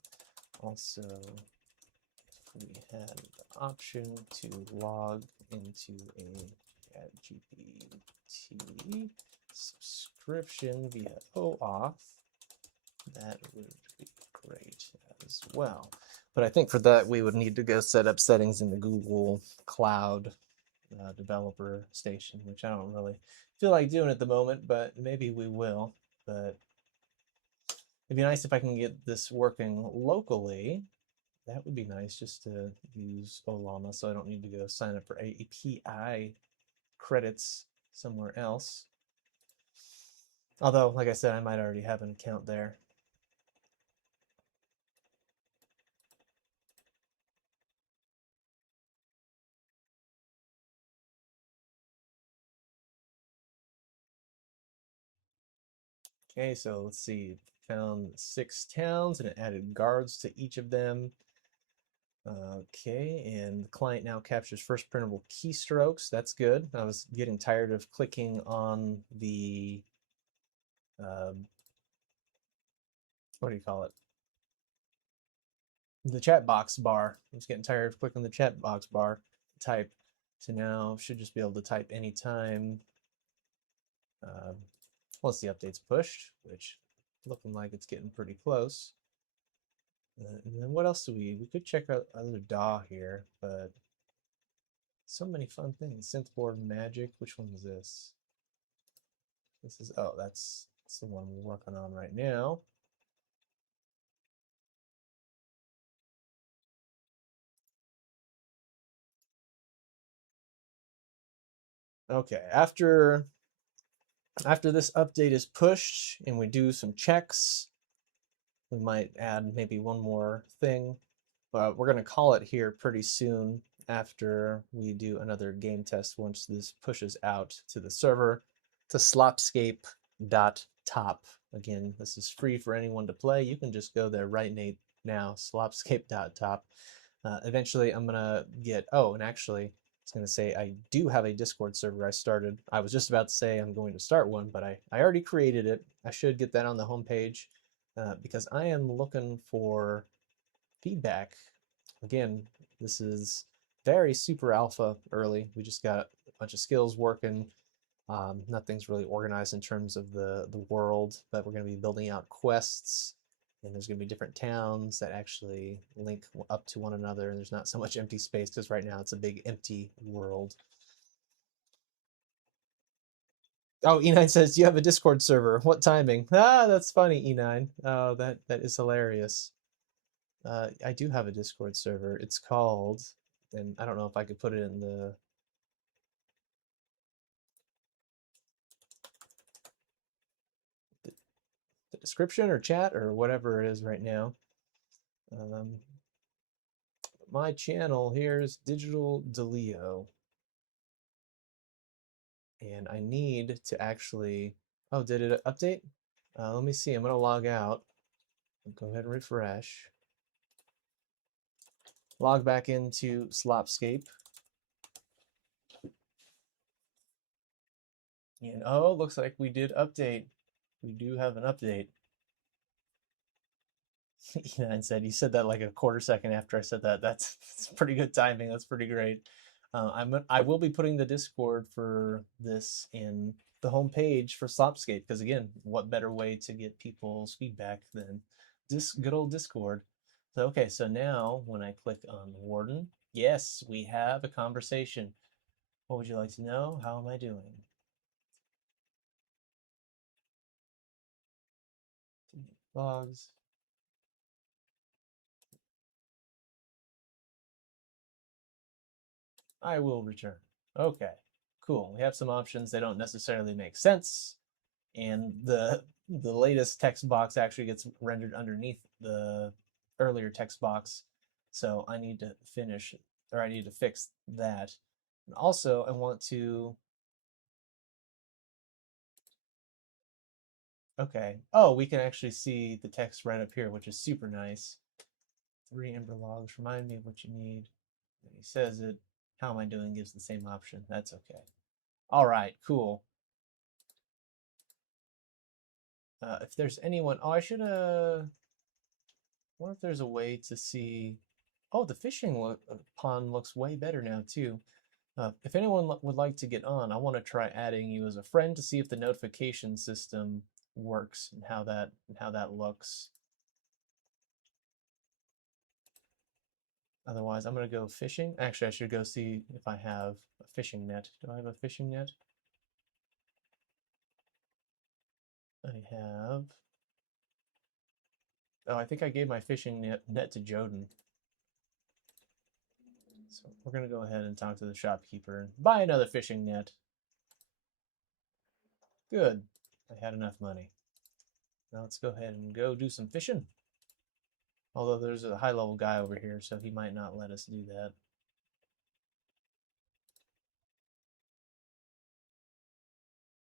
Also, if we had the option to log into a ChatGPT subscription via OAuth, that would be great as well. But I think for that, we would need to go set up settings in the Google Cloud developer station, which I don't really feel like doing at the moment, but maybe we will. But it'd be nice if I can get this working locally. That would be nice, just to use Olama so I don't need to go sign up for API credits somewhere else. Although, like I said, I might already have an account there. Okay, so let's see. Found 6 towns and it added guards to each of them. Okay, and the client now captures first printable keystrokes. That's good. I was getting tired of clicking on the, what do you call it? The chat box bar. I was getting tired of clicking the chat box bar type to now should just be able to type anytime once the update's pushed, which looking like it's getting pretty close. And then what else do we could check out other DAW here, but so many fun things. Synthboard Magic, which one is this? This is, oh, that's the one we're working on right now. Okay, after this update is pushed and we do some checks, we might add maybe one more thing, but we're going to call it here pretty soon after we do another game test once this pushes out to the server to slopscape.top. Again, this is free for anyone to play. You can just go there right now, slopscape.top. Eventually, I'm going to get, oh, and actually, I was going to say I do have a Discord server I started. I was just about to say I'm going to start one, but I already created it. I should get that on the homepage because I am looking for feedback. Again, this is very super alpha early. We just got a bunch of skills working. Nothing's really organized in terms of the world, but we're going to be building out quests, and there's going to be different towns that actually link up to one another, and there's not so much empty space because right now it's a big empty world. Oh, E9 says, "Do you have a Discord server? What timing?" Ah, that's funny, E9. Oh, that is hilarious. I do have a Discord server. It's called, and I don't know if I could put it in the description or chat or whatever it is right now. Um, my channel here is Digital Delio, and I need to actually. Oh, did it update? Let me see. I'm gonna log out. Go ahead and refresh. Log back into Slopscape. And oh, looks like we did update. We do have an update. E9 said, you said that like a quarter second after I said that. That's pretty good timing. That's pretty great. I will be putting the Discord for this in the homepage for Slopscape because again, what better way to get people's feedback than this good old Discord? So okay, so now when I click on Warden, yes, we have a conversation. What would you like to know? How am I doing? Logs. I will return. Okay, cool. We have some options. They don't necessarily make sense, and the latest text box actually gets rendered underneath the earlier text box. So I need to finish, or I need to fix that. And also, I want to. Okay. Oh, we can actually see the text right up here, which is super nice. 3 Ember logs. Remind me of what you need. And he says it. How am I doing? Gives the same option. That's okay. All right. Cool. If there's anyone, oh, I should wonder if there's a way to see. Oh, the fishing pond looks way better now too. If anyone would like to get on, I want to try adding you as a friend to see if the notification system works and how that looks. Otherwise, I'm gonna go fishing. Actually, I should go see if I have a fishing net. Do I have a fishing net? I have. Oh, I think I gave my fishing net to Joden. So we're gonna go ahead and talk to the shopkeeper and buy another fishing net. Good. I had enough money. Now let's go ahead and go do some fishing. Although there's a high level guy over here, so he might not let us do that.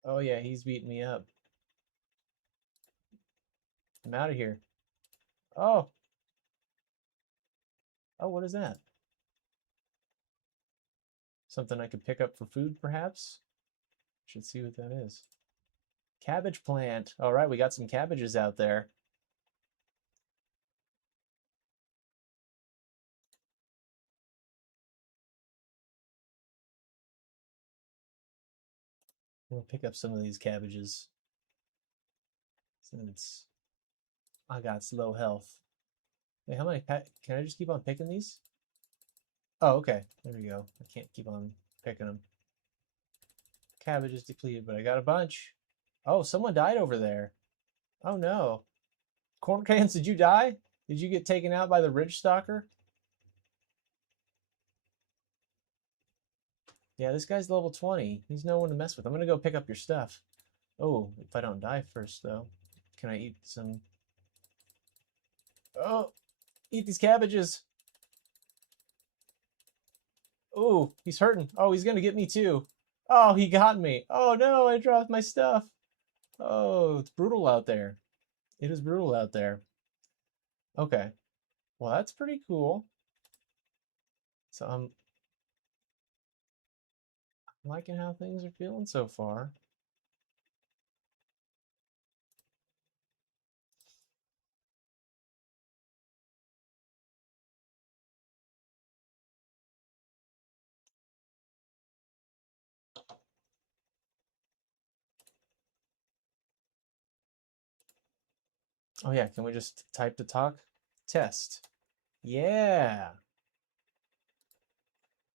Oh yeah, he's beating me up. I'm out of here. Oh. Oh, what is that? Something I could pick up for food, perhaps? Should see what that is. Cabbage plant. All right, we got some cabbages out there. We'll pick up some of these cabbages since I got slow health. Wait, how many? Can I just keep on picking these? Oh, okay. There we go. I can't keep on picking them. Cabbage is depleted, but I got a bunch. Oh, someone died over there. Oh no. Corn cans, did you die? Did you get taken out by the ridge stalker? Yeah, this guy's level 20. He's no one to mess with. I'm gonna go pick up your stuff. Oh, if I don't die first, though. Can I eat some? Oh, eat these cabbages. Oh, he's hurting. Oh, he's gonna get me too. Oh, he got me. Oh no, I dropped my stuff. Oh, it's brutal out there. It is brutal out there. Okay. Well, that's pretty cool. So I'm liking how things are feeling so far. Oh yeah, can we just type to talk? Test. Yeah.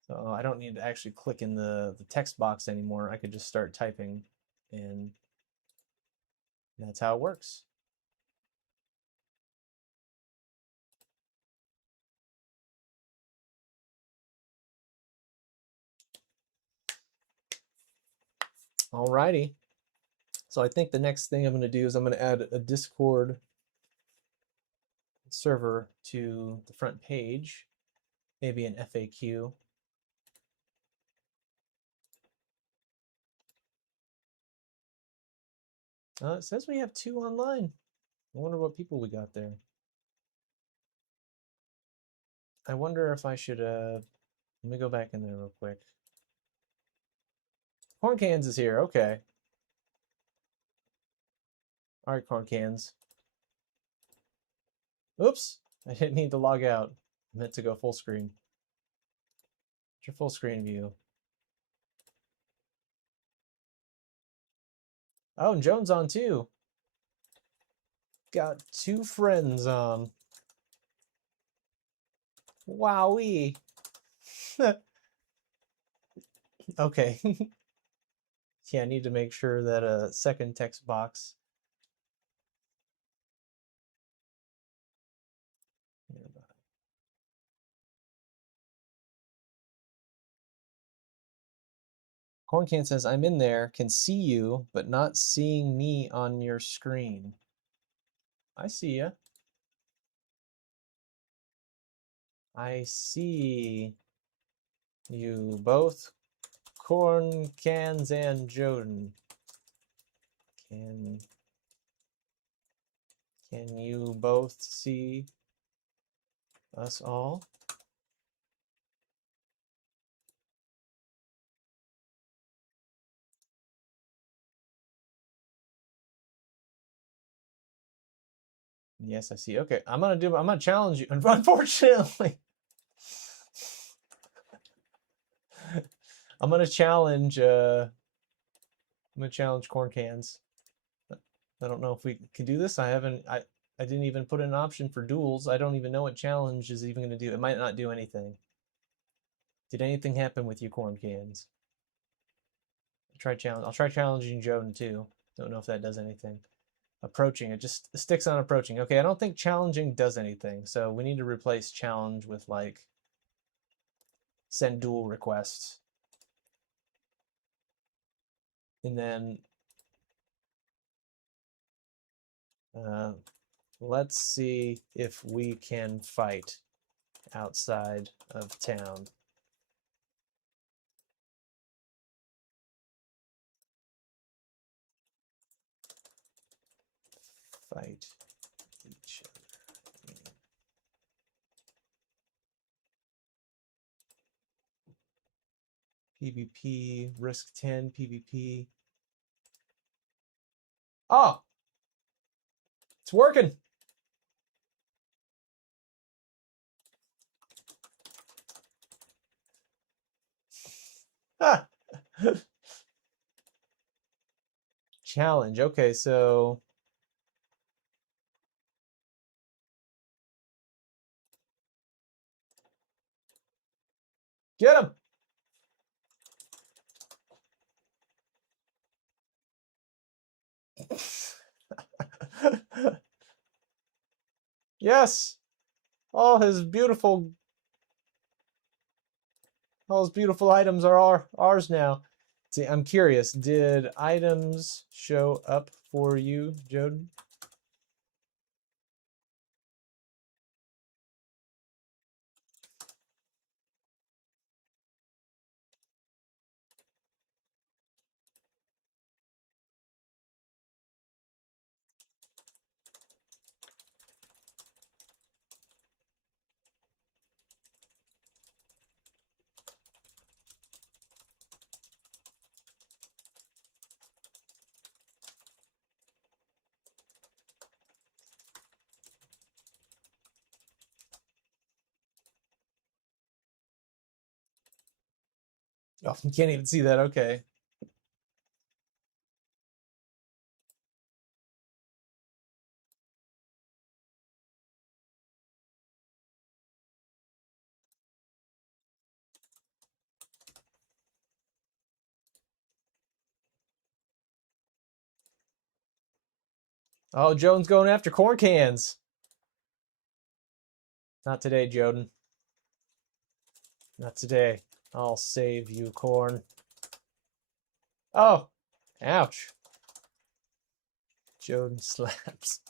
So I don't need to actually click in the text box anymore. I could just start typing, and that's how it works. Alrighty. So I think the next thing I'm going to do is I'm going to add a Discord server to the front page, maybe an FAQ. It says we have 2 online. I wonder what people we got there. I wonder if I should, let me go back in there real quick. Corn Cans is here, okay. All right, Corn Cans. Oops, I didn't need to log out. I meant to go full screen. It's your full screen view. Oh, and Joan's on too. Got 2 friends on. Wowee. Okay. Yeah, I need to make sure that a second text box. Corncan says, I'm in there, can see you, but not seeing me on your screen. I see ya. I see you both, Corn Cans and Joden. Can you both see us all? Yes, I see. Okay, I'm gonna challenge you. Unfortunately, I'm gonna challenge Corn Cans. I don't know if we can do this. I didn't even put an option for duels. I don't even know what challenge is even gonna do. It might not do anything. Did anything happen with you, Corn Cans? I'll try challenging Joden too. Don't know if that does anything. Approaching, it just sticks on approaching. Okay, I don't think challenging does anything. So we need to replace challenge with like send duel requests. And then let's see if we can fight outside of town. Fight each other. PvP, risk 10, PvP. Oh! It's working! Ah! Challenge. Okay, so... Get him! Yes! All his beautiful items are ours now. See, I'm curious. Did items show up for you, Joden? Oh, you can't even see that. Okay. Oh, Joden's going after corn cans. Not today, Joden. Not today. I'll save you, corn. Oh, ouch. Joden slaps.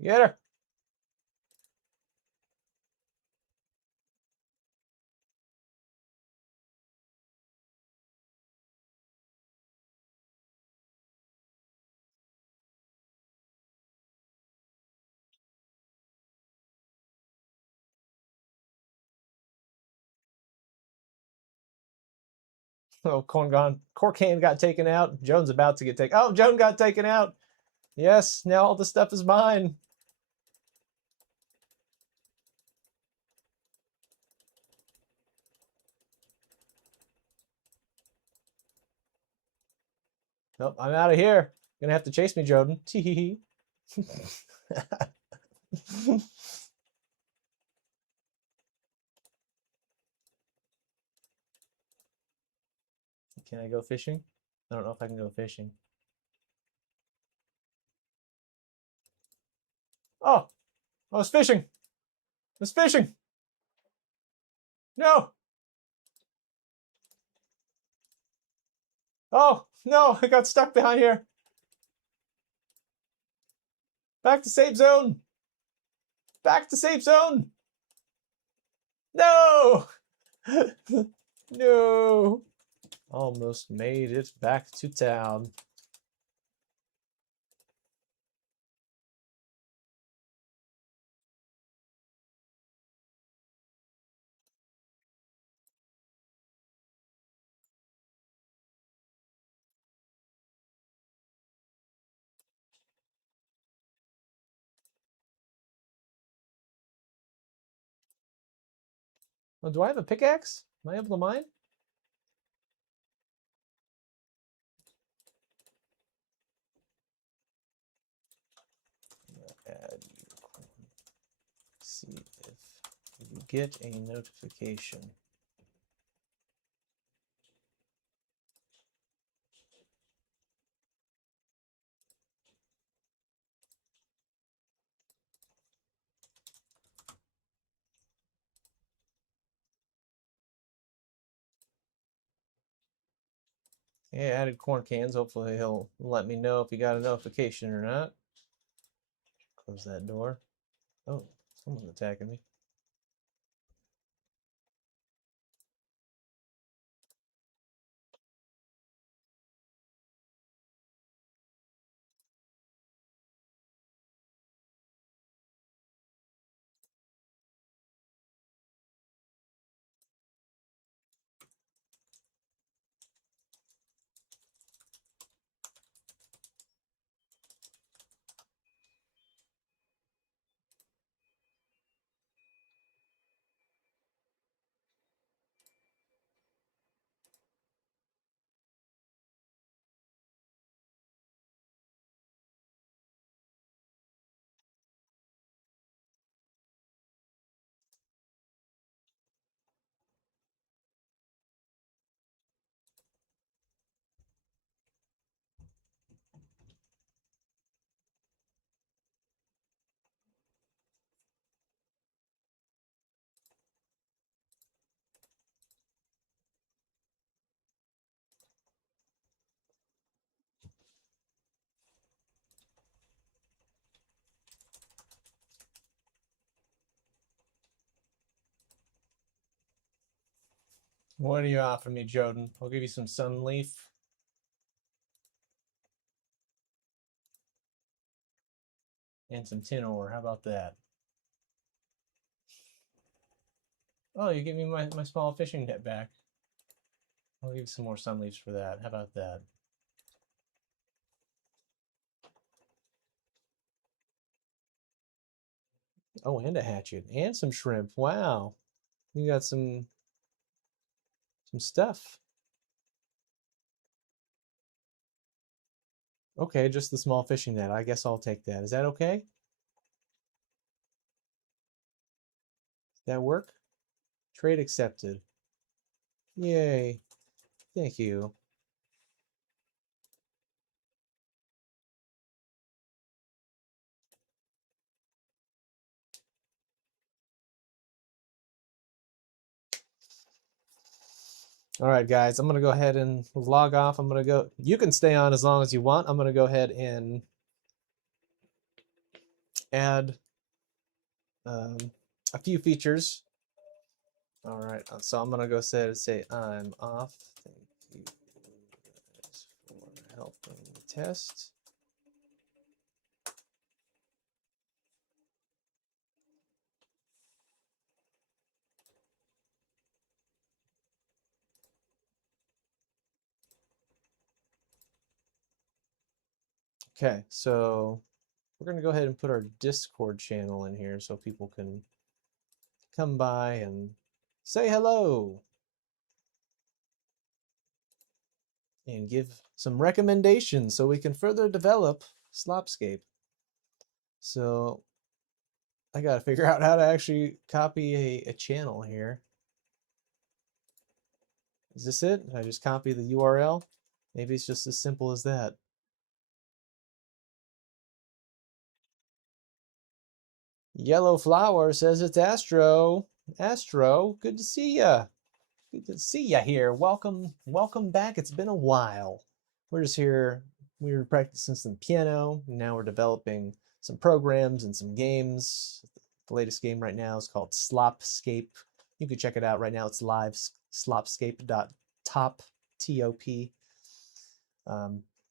Get her. Oh, corn gone. Corn can got taken out. Joden's about to get taken. Oh, Joden got taken out. Yes, now all the stuff is mine. Nope, I'm out of here. You're gonna have to chase me, Joden. Tee. Can I go fishing? I don't know if I can go fishing. Oh, I was fishing. I was fishing. No. Oh, no, I got stuck behind here. Back to safe zone. Back to safe zone. No. No. Almost made it back to town. Oh, do I have a pickaxe? Am I able to mine? Add see if you get a notification. Yeah, added corn cans. Hopefully he'll let me know if he got a notification or not. Close that door. Oh, someone's attacking me. What are you offering me, Joden? I'll give you some Sunleaf. And some tin ore. How about that? Oh, you give me my small fishing net back. I'll give you some more Sunleafs for that. How about that? Oh, and a hatchet. And some shrimp. Wow. You got some stuff. Okay, just the small fishing net. I guess I'll take that. Is that okay? Does that work? Trade accepted. Yay. Thank you. All right, guys, I'm going to go ahead and log off. I'm going to go. You can stay on as long as you want. I'm going to go ahead and add a few features. All right, so I'm going to go say I'm off. Thank you guys for helping test. Okay, so we're going to go ahead and put our Discord channel in here so people can come by and say hello and give some recommendations so we can further develop Slopscape. So I got to figure out how to actually copy a channel here. Is this it? I just copy the URL? Maybe it's just as simple as that. Yellow Flower says it's Astro. Astro, good to see ya. Good to see ya here. Welcome back. It's been a while. We're just here. We were practicing some piano. Now we're developing some programs and some games. The latest game right now is called Slopscape. You can check it out right now. It's live. Slopscape.top. T-O-P.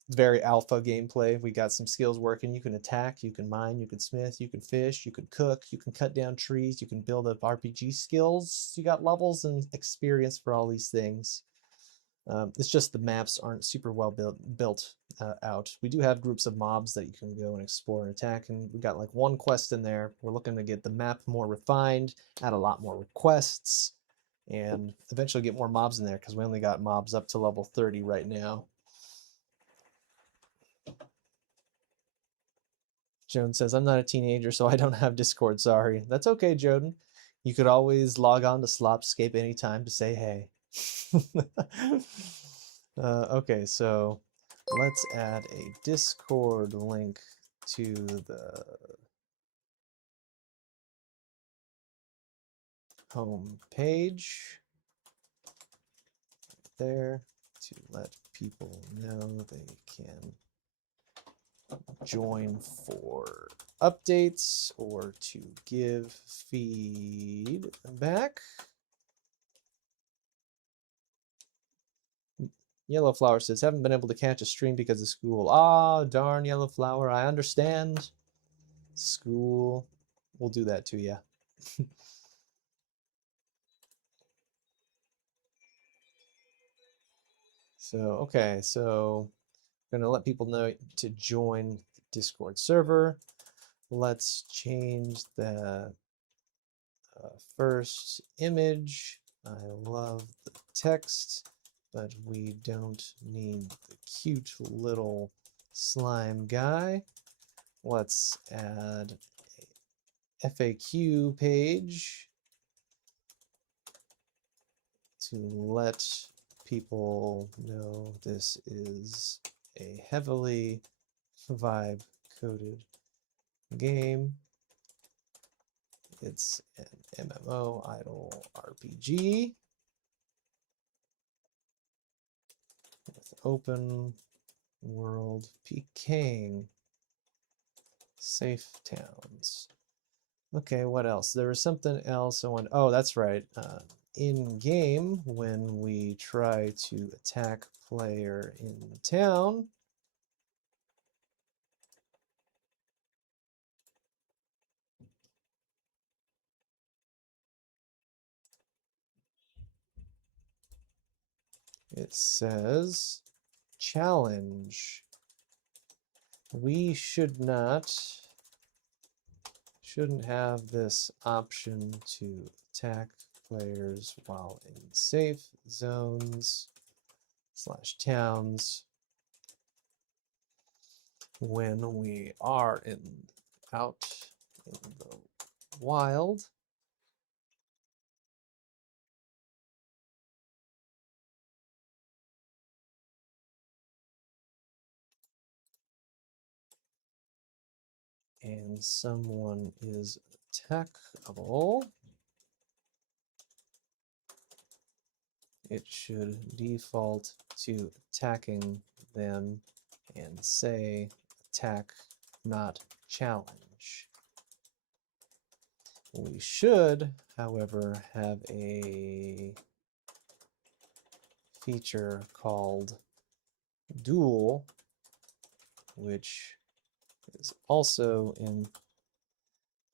It's very alpha gameplay. We got some skills working. You can attack, you can mine, you can smith, you can fish, you can cook, you can cut down trees, you can build up RPG skills. You got levels and experience for all these things. It's just the maps aren't super well built out. We do have groups of mobs that you can go and explore and attack, and we got like one quest in there. We're looking to get the map more refined, add a lot more quests, and eventually get more mobs in there because we only got mobs up to level 30 right now. Joan says, I'm not a teenager, so I don't have Discord, sorry. That's okay, Joden. You could always log on to Slopscape anytime to say hey. Okay, so let's add a Discord link to the home page there to let people know they can join for updates or to give feedback. Yellow Flower says, haven't been able to catch a stream because of school. Ah, darn Yellow Flower, I understand. School will do that to you. So, okay, so I'm gonna let people know to join the Discord server. Let's change the first image. I love the text, but we don't need the cute little slime guy. Let's add a FAQ page to let people know this is a heavily vibe coded game. It's an MMO idle RPG with open world PKing, safe towns. Okay, what else? There was something else I wanted. Oh, that's right. in game when we try to attack player in the town. It says challenge. We shouldn't have this option to attack players while in safe zones / towns when we are out in the wild. And someone is attackable, it should default to attacking them and say attack, not challenge. We should, however, have a feature called duel, which is also in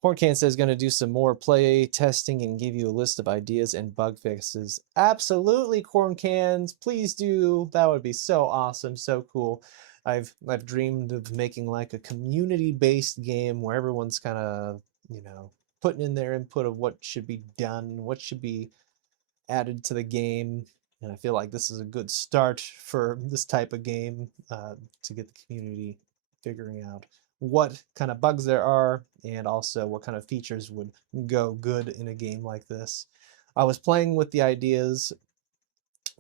Corncan says going to do some more play testing and give you a list of ideas and bug fixes. Absolutely, Corncans, please do. That would be so awesome, so cool. I've dreamed of making like a community-based game where everyone's kind of, putting in their input of what should be done, what should be added to the game. And I feel like this is a good start for this type of game to get the community figuring out what kind of bugs there are and also what kind of features would go good in a game like this. I was playing with the ideas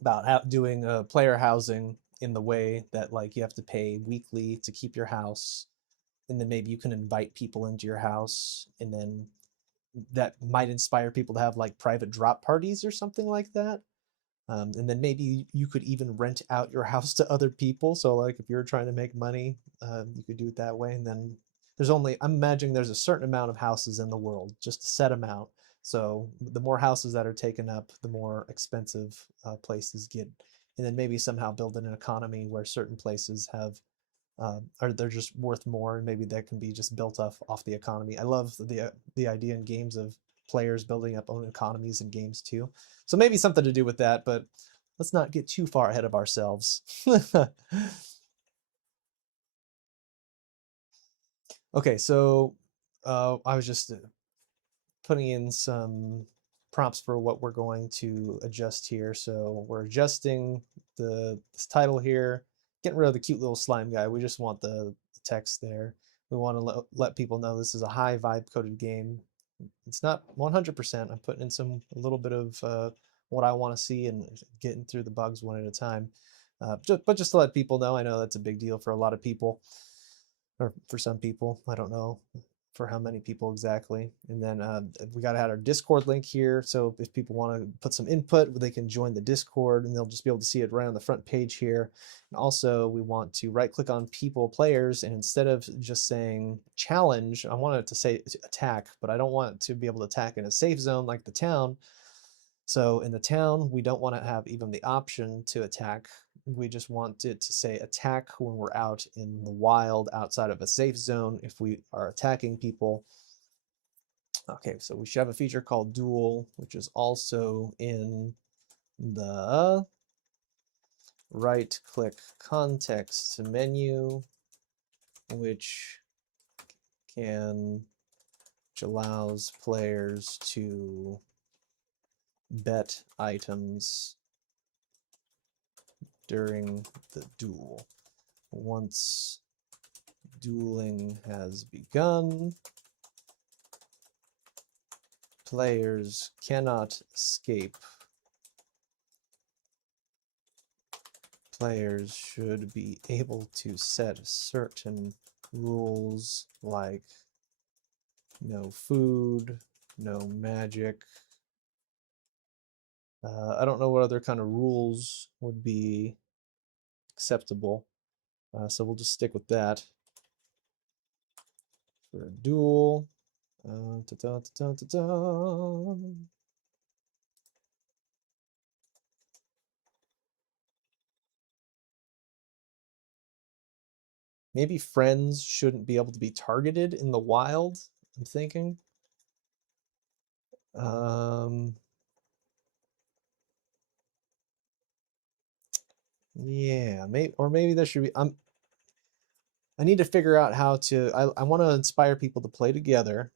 about doing player housing in the way that like you have to pay weekly to keep your house, and then maybe you can invite people into your house, and then that might inspire people to have like private drop parties or something like that. And then maybe you could even rent out your house to other people. So like if you're trying to make money, you could do it that way. And then I'm imagining there's a certain amount of houses in the world, just a set amount. So the more houses that are taken up, the more expensive places get. And then maybe somehow build an economy where certain places have or they're just worth more, and maybe that can be just built off the economy. I love the idea in games of players building up own economies in games too. So maybe something to do with that, but let's not get too far ahead of ourselves. Okay, so I was just putting in some prompts for what we're going to adjust here. So we're adjusting this title here, getting rid of the cute little slime guy. We just want the text there. We want to let people know this is a high vibe coded game. It's not 100%. I'm putting in a little bit of what I want to see and getting through the bugs one at a time. But just to let people know, I know that's a big deal for a lot of people, or for some people. I don't know for how many people exactly. And then we got to add our Discord link here. So if people want to put some input, they can join the Discord and they'll just be able to see it right on the front page here. And also we want to right click on people players, and instead of just saying challenge, I want it to say attack, but I don't want it to be able to attack in a safe zone like the town. So in the town, we don't want to have even the option to attack. We just want it to say attack when we're out in the wild outside of a safe zone if we are attacking people. Okay, so we should have a feature called duel, which is also in the right click context menu, which allows players to bet items during the duel. Once dueling has begun, players cannot escape. Players should be able to set certain rules like no food, no magic. I don't know what other kind of rules would be acceptable, so we'll just stick with that for a duel. Maybe friends shouldn't be able to be targeted in the wild, I'm thinking. Um, yeah, maybe there should be. I need to figure out how to. I want to inspire people to play together,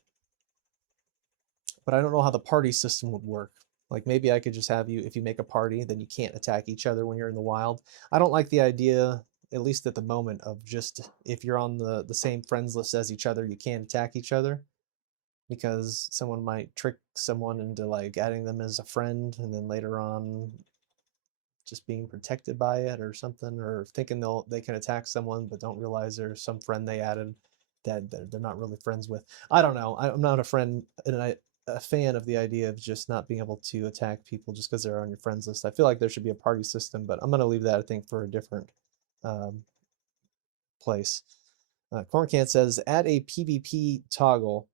but I don't know how the party system would work. Like maybe I could just have you, if you make a party, then you can't attack each other when you're in the wild. I don't like the idea, at least at the moment, of just if you're on the same friends list as each other, you can't attack each other because someone might trick someone into like adding them as a friend and then later on just being protected by it or something, or thinking they can attack someone but don't realize there's some friend they added that they're not really friends with. I don't know. I'm not a friend and a fan of the idea of just not being able to attack people just because they're on your friends list. I feel like there should be a party system, but I'm gonna leave that I think for a different um, place. Corncan says add a PvP toggle.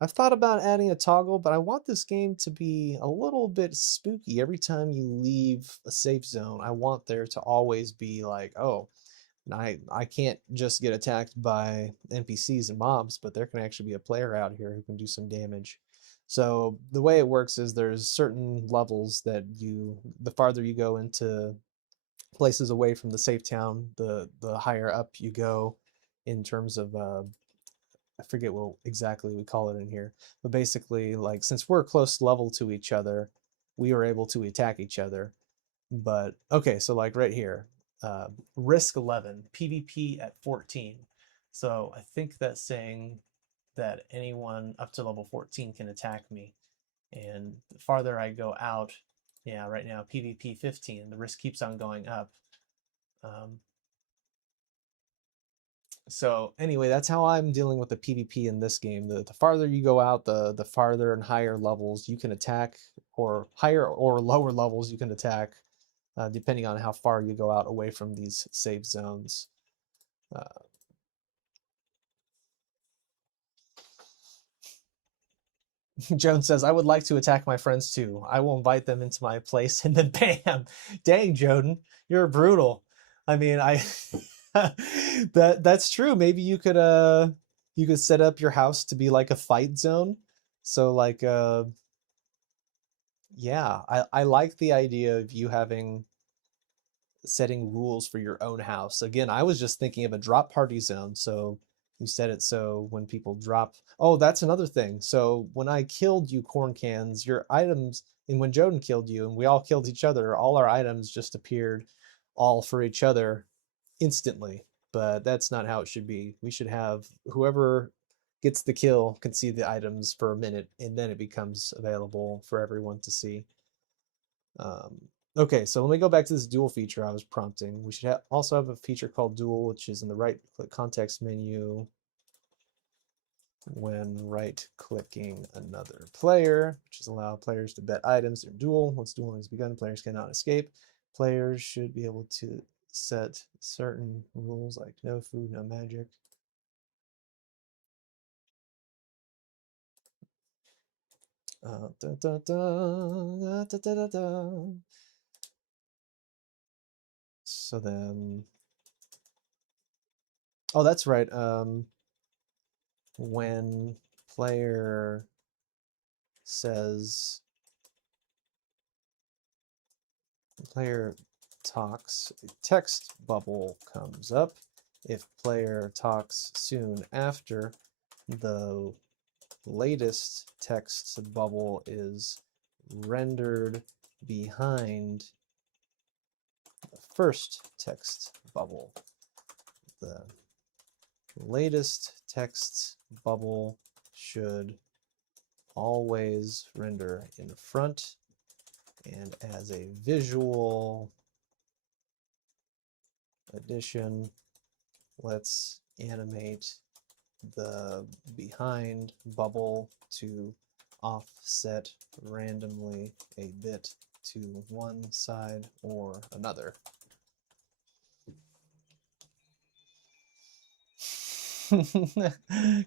I've thought about adding a toggle, but I want this game to be a little bit spooky. Every time you leave a safe zone, I want there to always be like, oh, I can't just get attacked by NPCs and mobs, but there can actually be a player out here who can do some damage. So the way it works is there's certain levels that the farther you go into places away from the safe town, the higher up you go in terms of I forget what exactly we call it in here, but basically, like, since we're close level to each other, we are able to attack each other. But okay, so like right here, risk 11, PvP at 14. So I think that's saying that anyone up to level 14 can attack me. And the farther I go out, yeah, right now, PvP 15, the risk keeps on going up. Um, So anyway, that's how I'm dealing with the PvP in this game. The farther you go out, the farther and higher levels you can attack, or higher or lower levels you can attack, depending on how far you go out away from these safe zones. Uh, Joan says, I would like to attack my friends too. I will invite them into my place and then bam. Dang, Joden, you're brutal. I mean, I that's true. Maybe you could set up your house to be like a fight zone. So like yeah, I like the idea of you having setting rules for your own house. Again, I was just thinking of a drop party zone. So you set it so when people drop. Oh, that's another thing. So when I killed you, corn cans, your items, and when Joden killed you, and we all killed each other, all our items just appeared all for each other instantly. But that's not how it should be. We should have whoever gets the kill can see the items for a minute, and then it becomes available for everyone to see. Um, okay, so let me go back to this dual feature I was prompting. We should also have a feature called dual, which is in the right click context menu when right clicking another player, which is allow players to bet items or duel. Once dueling has begun, players cannot escape. Players should be able to set certain rules like no food, no magic. Da, da, da, da, da, da, da. So then, oh, that's right. When player says player talks, a text bubble comes up. If player talks soon after, the latest text bubble is rendered behind the first text bubble. The latest text bubble should always render in front, and as a visual addition, let's animate the behind bubble to offset randomly a bit to one side or another.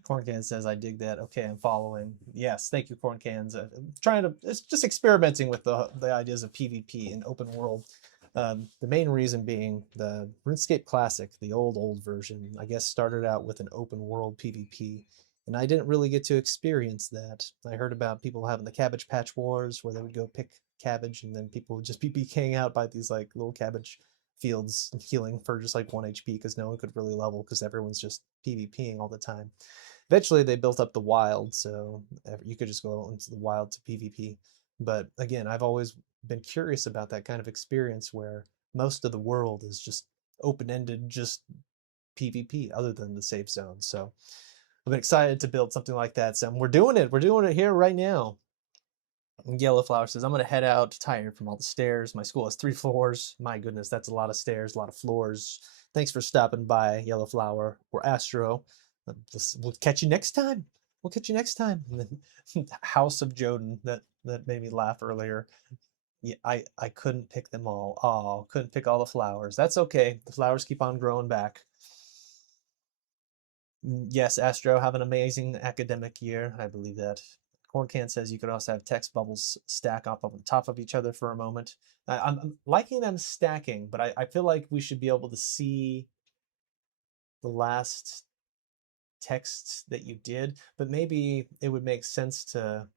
Corn says, I dig that. Okay, I'm following. Yes, thank you, Corn Cans. Trying to, it's just experimenting with the ideas of PvP in open world. The main reason being the RuneScape Classic, the old version, I guess started out with an open world PvP, and I didn't really get to experience that. I heard about people having the Cabbage Patch Wars where they would go pick cabbage and then people would just be PKing out by these like little cabbage fields healing for just like 1 HP because no one could really level because everyone's just PvPing all the time. Eventually they built up the wild, so you could just go into the wild to PvP. But again, I've always been curious about that kind of experience where most of the world is just open-ended, just PvP other than the safe zone. So I've been excited to build something like that. So we're doing it. We're doing it here right now. Yellow Flower says, I'm going to head out tired from all the stairs. My school has 3 floors. My goodness, that's a lot of stairs, a lot of floors. Thanks for stopping by, Yellow Flower or Astro. We'll catch you next time. We'll catch you next time. And then House of Joden, that made me laugh earlier. Yeah, I couldn't pick them all. Oh, couldn't pick all the flowers. That's okay. The flowers keep on growing back. Yes, Astro, have an amazing academic year. I believe that. Corncan says you could also have text bubbles stack up on top of each other for a moment. I'm liking them stacking, but I feel like we should be able to see the last text that you did, but maybe it would make sense to,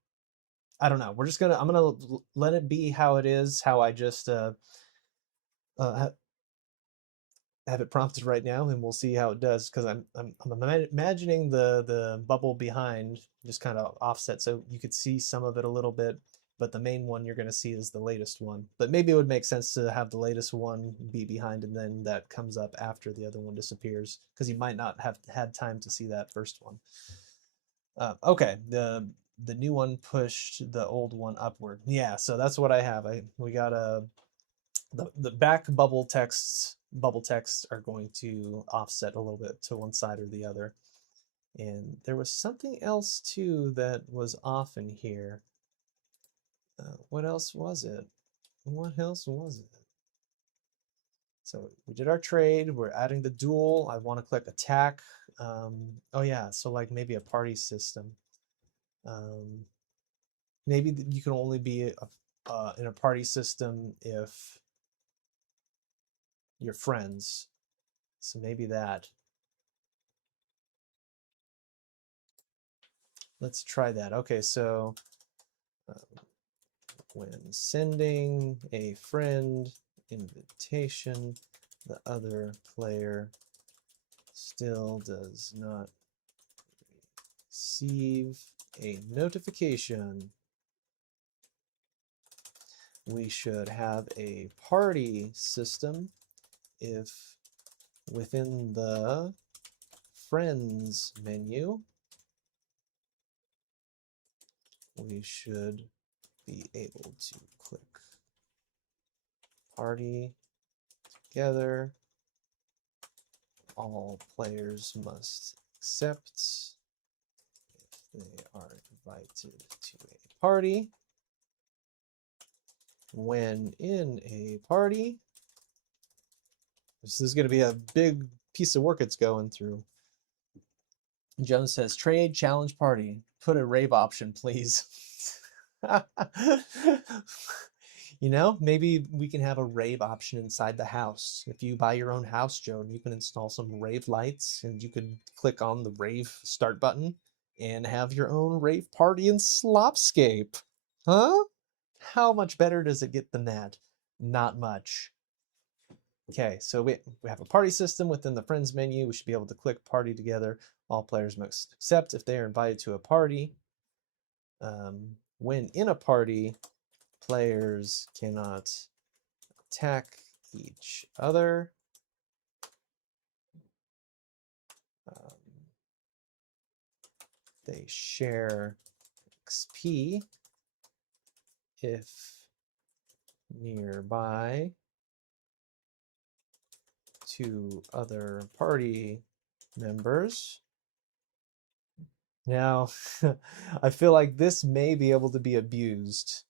I don't know. I'm gonna let it be how it is, how I just uh, have it prompted right now, and we'll see how it does. Because I'm imagining the bubble behind just kind of offset, so you could see some of it a little bit. But the main one you're going to see is the latest one. But maybe it would make sense to have the latest one be behind, and then that comes up after the other one disappears, because you might not have had time to see that first one. Okay, the new one pushed the old one upward. Yeah, so that's what I have. We got the back bubble texts are going to offset a little bit to one side or the other. And there was something else too that was off in here. What else was it? What else was it? So we did our trade. We're adding the duel. I want to click attack. Oh yeah, so like maybe a party system. Maybe you can only be in a party system if you're friends. So maybe that. Let's try that. Okay, so when sending a friend invitation, the other player still does not receive a notification. We should have a party system if within the friends menu, we should be able to click party together. All players must accept if they are invited to a party. When in a party, this is going to be a big piece of work it's going through. Jones says, trade challenge party. Put a rave option, please. You know, maybe we can have a rave option inside the house. If you buy your own house, Joan, you can install some rave lights and you could click on the rave start button and have your own rave party in Slopscape. Huh? How much better does it get than that? Not much. Okay, so we have a party system within the friends menu. We should be able to click party together. All players must accept if they are invited to a party. When in a party, players cannot attack each other. They share XP if nearby to other party members. Now, I feel like this may be able to be abused.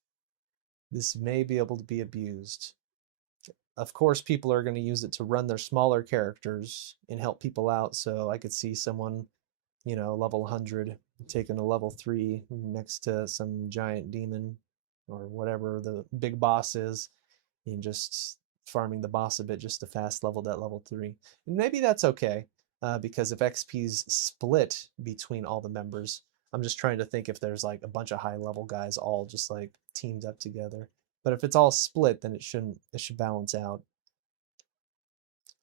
This may be able to be abused. Of course, people are going to use it to run their smaller characters and help people out. So I could see someone, you know, level 100 taking a level 3 next to some giant demon or whatever the big boss is and just farming the boss a bit just to fast level that level 3. And maybe that's okay, because if XP's split between all the members, I'm just trying to think if there's like a bunch of high level guys all just like teamed up together. But if it's all split, then it should balance out.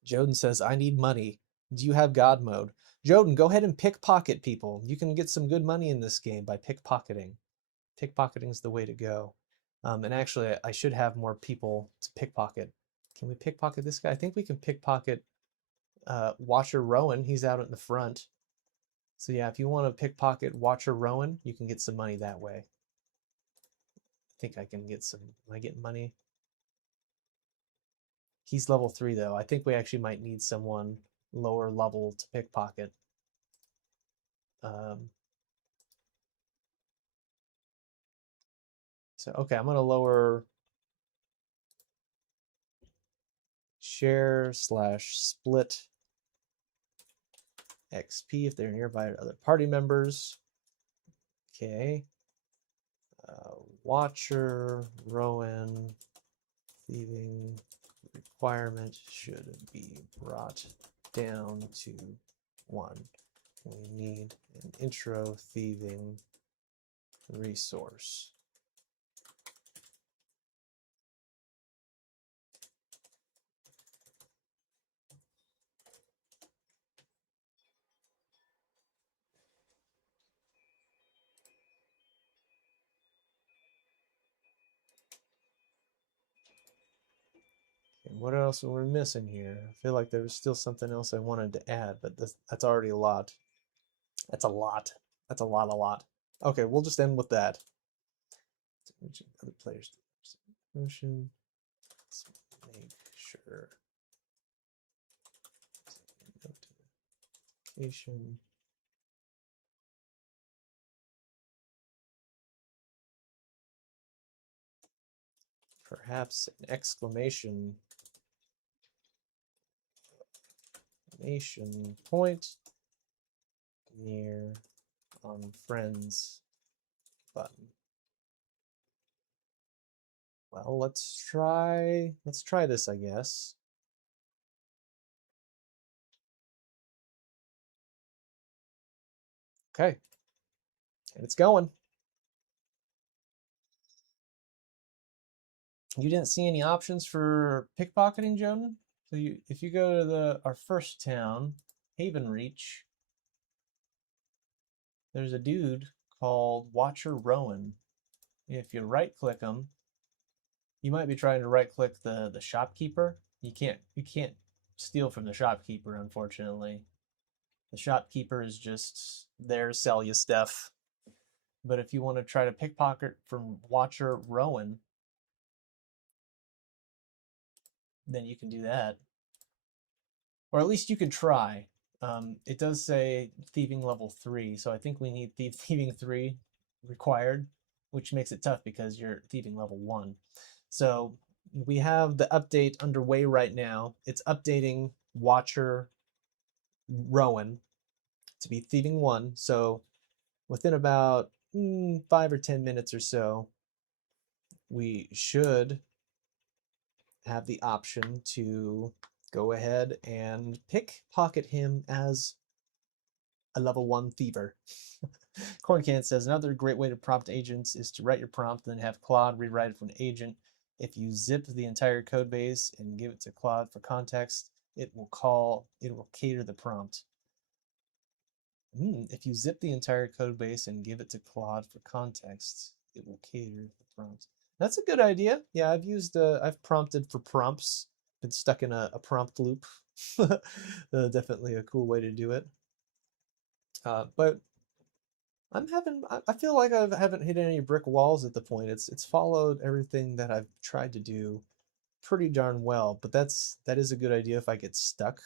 Joden says, I need money. Do you have God mode? Joden, go ahead and pickpocket people. You can get some good money in this game by pickpocketing. Pickpocketing is the way to go. And actually, I should have more people to pickpocket. Can we pickpocket this guy? I think we can pickpocket Watcher Rowan. He's out in the front. So yeah, if you want to pickpocket Watcher Rowan, you can get some money that way. I think I can get some. Am I getting money? He's level 3 though. I think we actually might need someone lower level to pickpocket. So okay, I'm gonna lower share / split XP if they're nearby other party members. Okay. Watcher, Rowan, thieving requirement should be brought down to 1. We need an intro thieving resource. And what else are we missing here? I feel like there was still something else I wanted to add, but that's already a lot. That's a lot. That's a lot. Okay, we'll just end with that. Other players. Motion. Let's make sure. Notification. Perhaps an exclamation point near on friends button. Well, let's try this, I guess. Okay. And it's going. You didn't see any options for pickpocketing, Joden? So if you go to our first town, Haven Reach, there's a dude called Watcher Rowan. If you right click him, you might be trying to right click the shopkeeper. You can't steal from the shopkeeper, unfortunately. The shopkeeper is just there to sell you stuff. But if you want to try to pickpocket from Watcher Rowan, then you can do that. Or at least you can try. It does say thieving level 3, so I think we need thieving 3 required, which makes it tough because you're thieving level 1. So we have the update underway right now. It's updating Watcher Rowan to be thieving 1. So within about 5 or 10 minutes or so, we should have the option to go ahead and pickpocket him as a level 1 thiever. Corncan says another great way to prompt agents is to write your prompt and then have Claude rewrite it for an agent. If you zip the entire code base and give it to Claude for context, it will cater the prompt. If you zip the entire code base and give it to Claude for context, it will cater the prompt. That's a good idea. Yeah, I've prompted for prompts. Been stuck in a prompt loop. Definitely a cool way to do it. But I feel like I haven't hit any brick walls at the point. It's followed everything that I've tried to do pretty darn well. But that is a good idea if I get stuck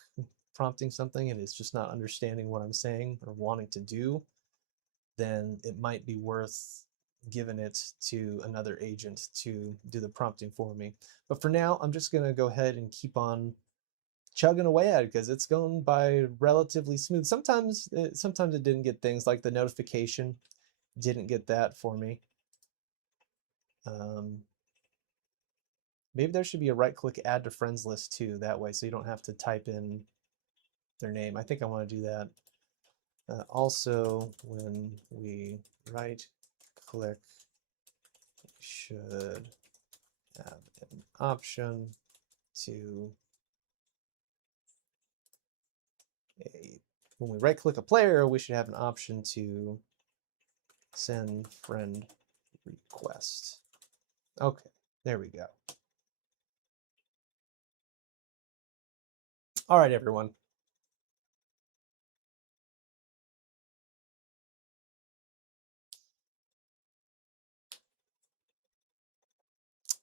prompting something and it's just not understanding what I'm saying or wanting to do, then it might be worth giving it to another agent to do the prompting for me. But for now, I'm just going to go ahead and keep on chugging away at it because it's going by relatively smooth. Sometimes it didn't get things like the notification didn't get that for me. Maybe there should be a right-click add to friends list too, that way, so you don't have to type in their name. I think I want to do that. Also, when we right-click, we should have an option to when we right-click a player, we should have an option to send friend request. Okay, there we go. All right, everyone.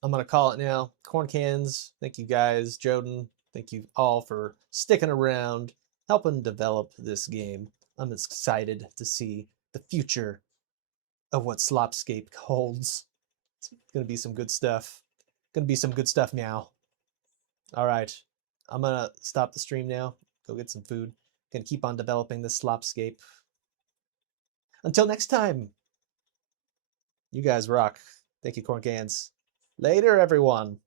I'm going to call it now. Corn cans, thank you guys. Joden, thank you all for sticking around, helping develop this game. I'm excited to see the future of what Slopscape holds. It's going to be some good stuff. Going to be some good stuff now. All right. I'm going to stop the stream now. Go get some food. Going to keep on developing this Slopscape. Until next time, you guys rock. Thank you, Corn Cans. Later, everyone.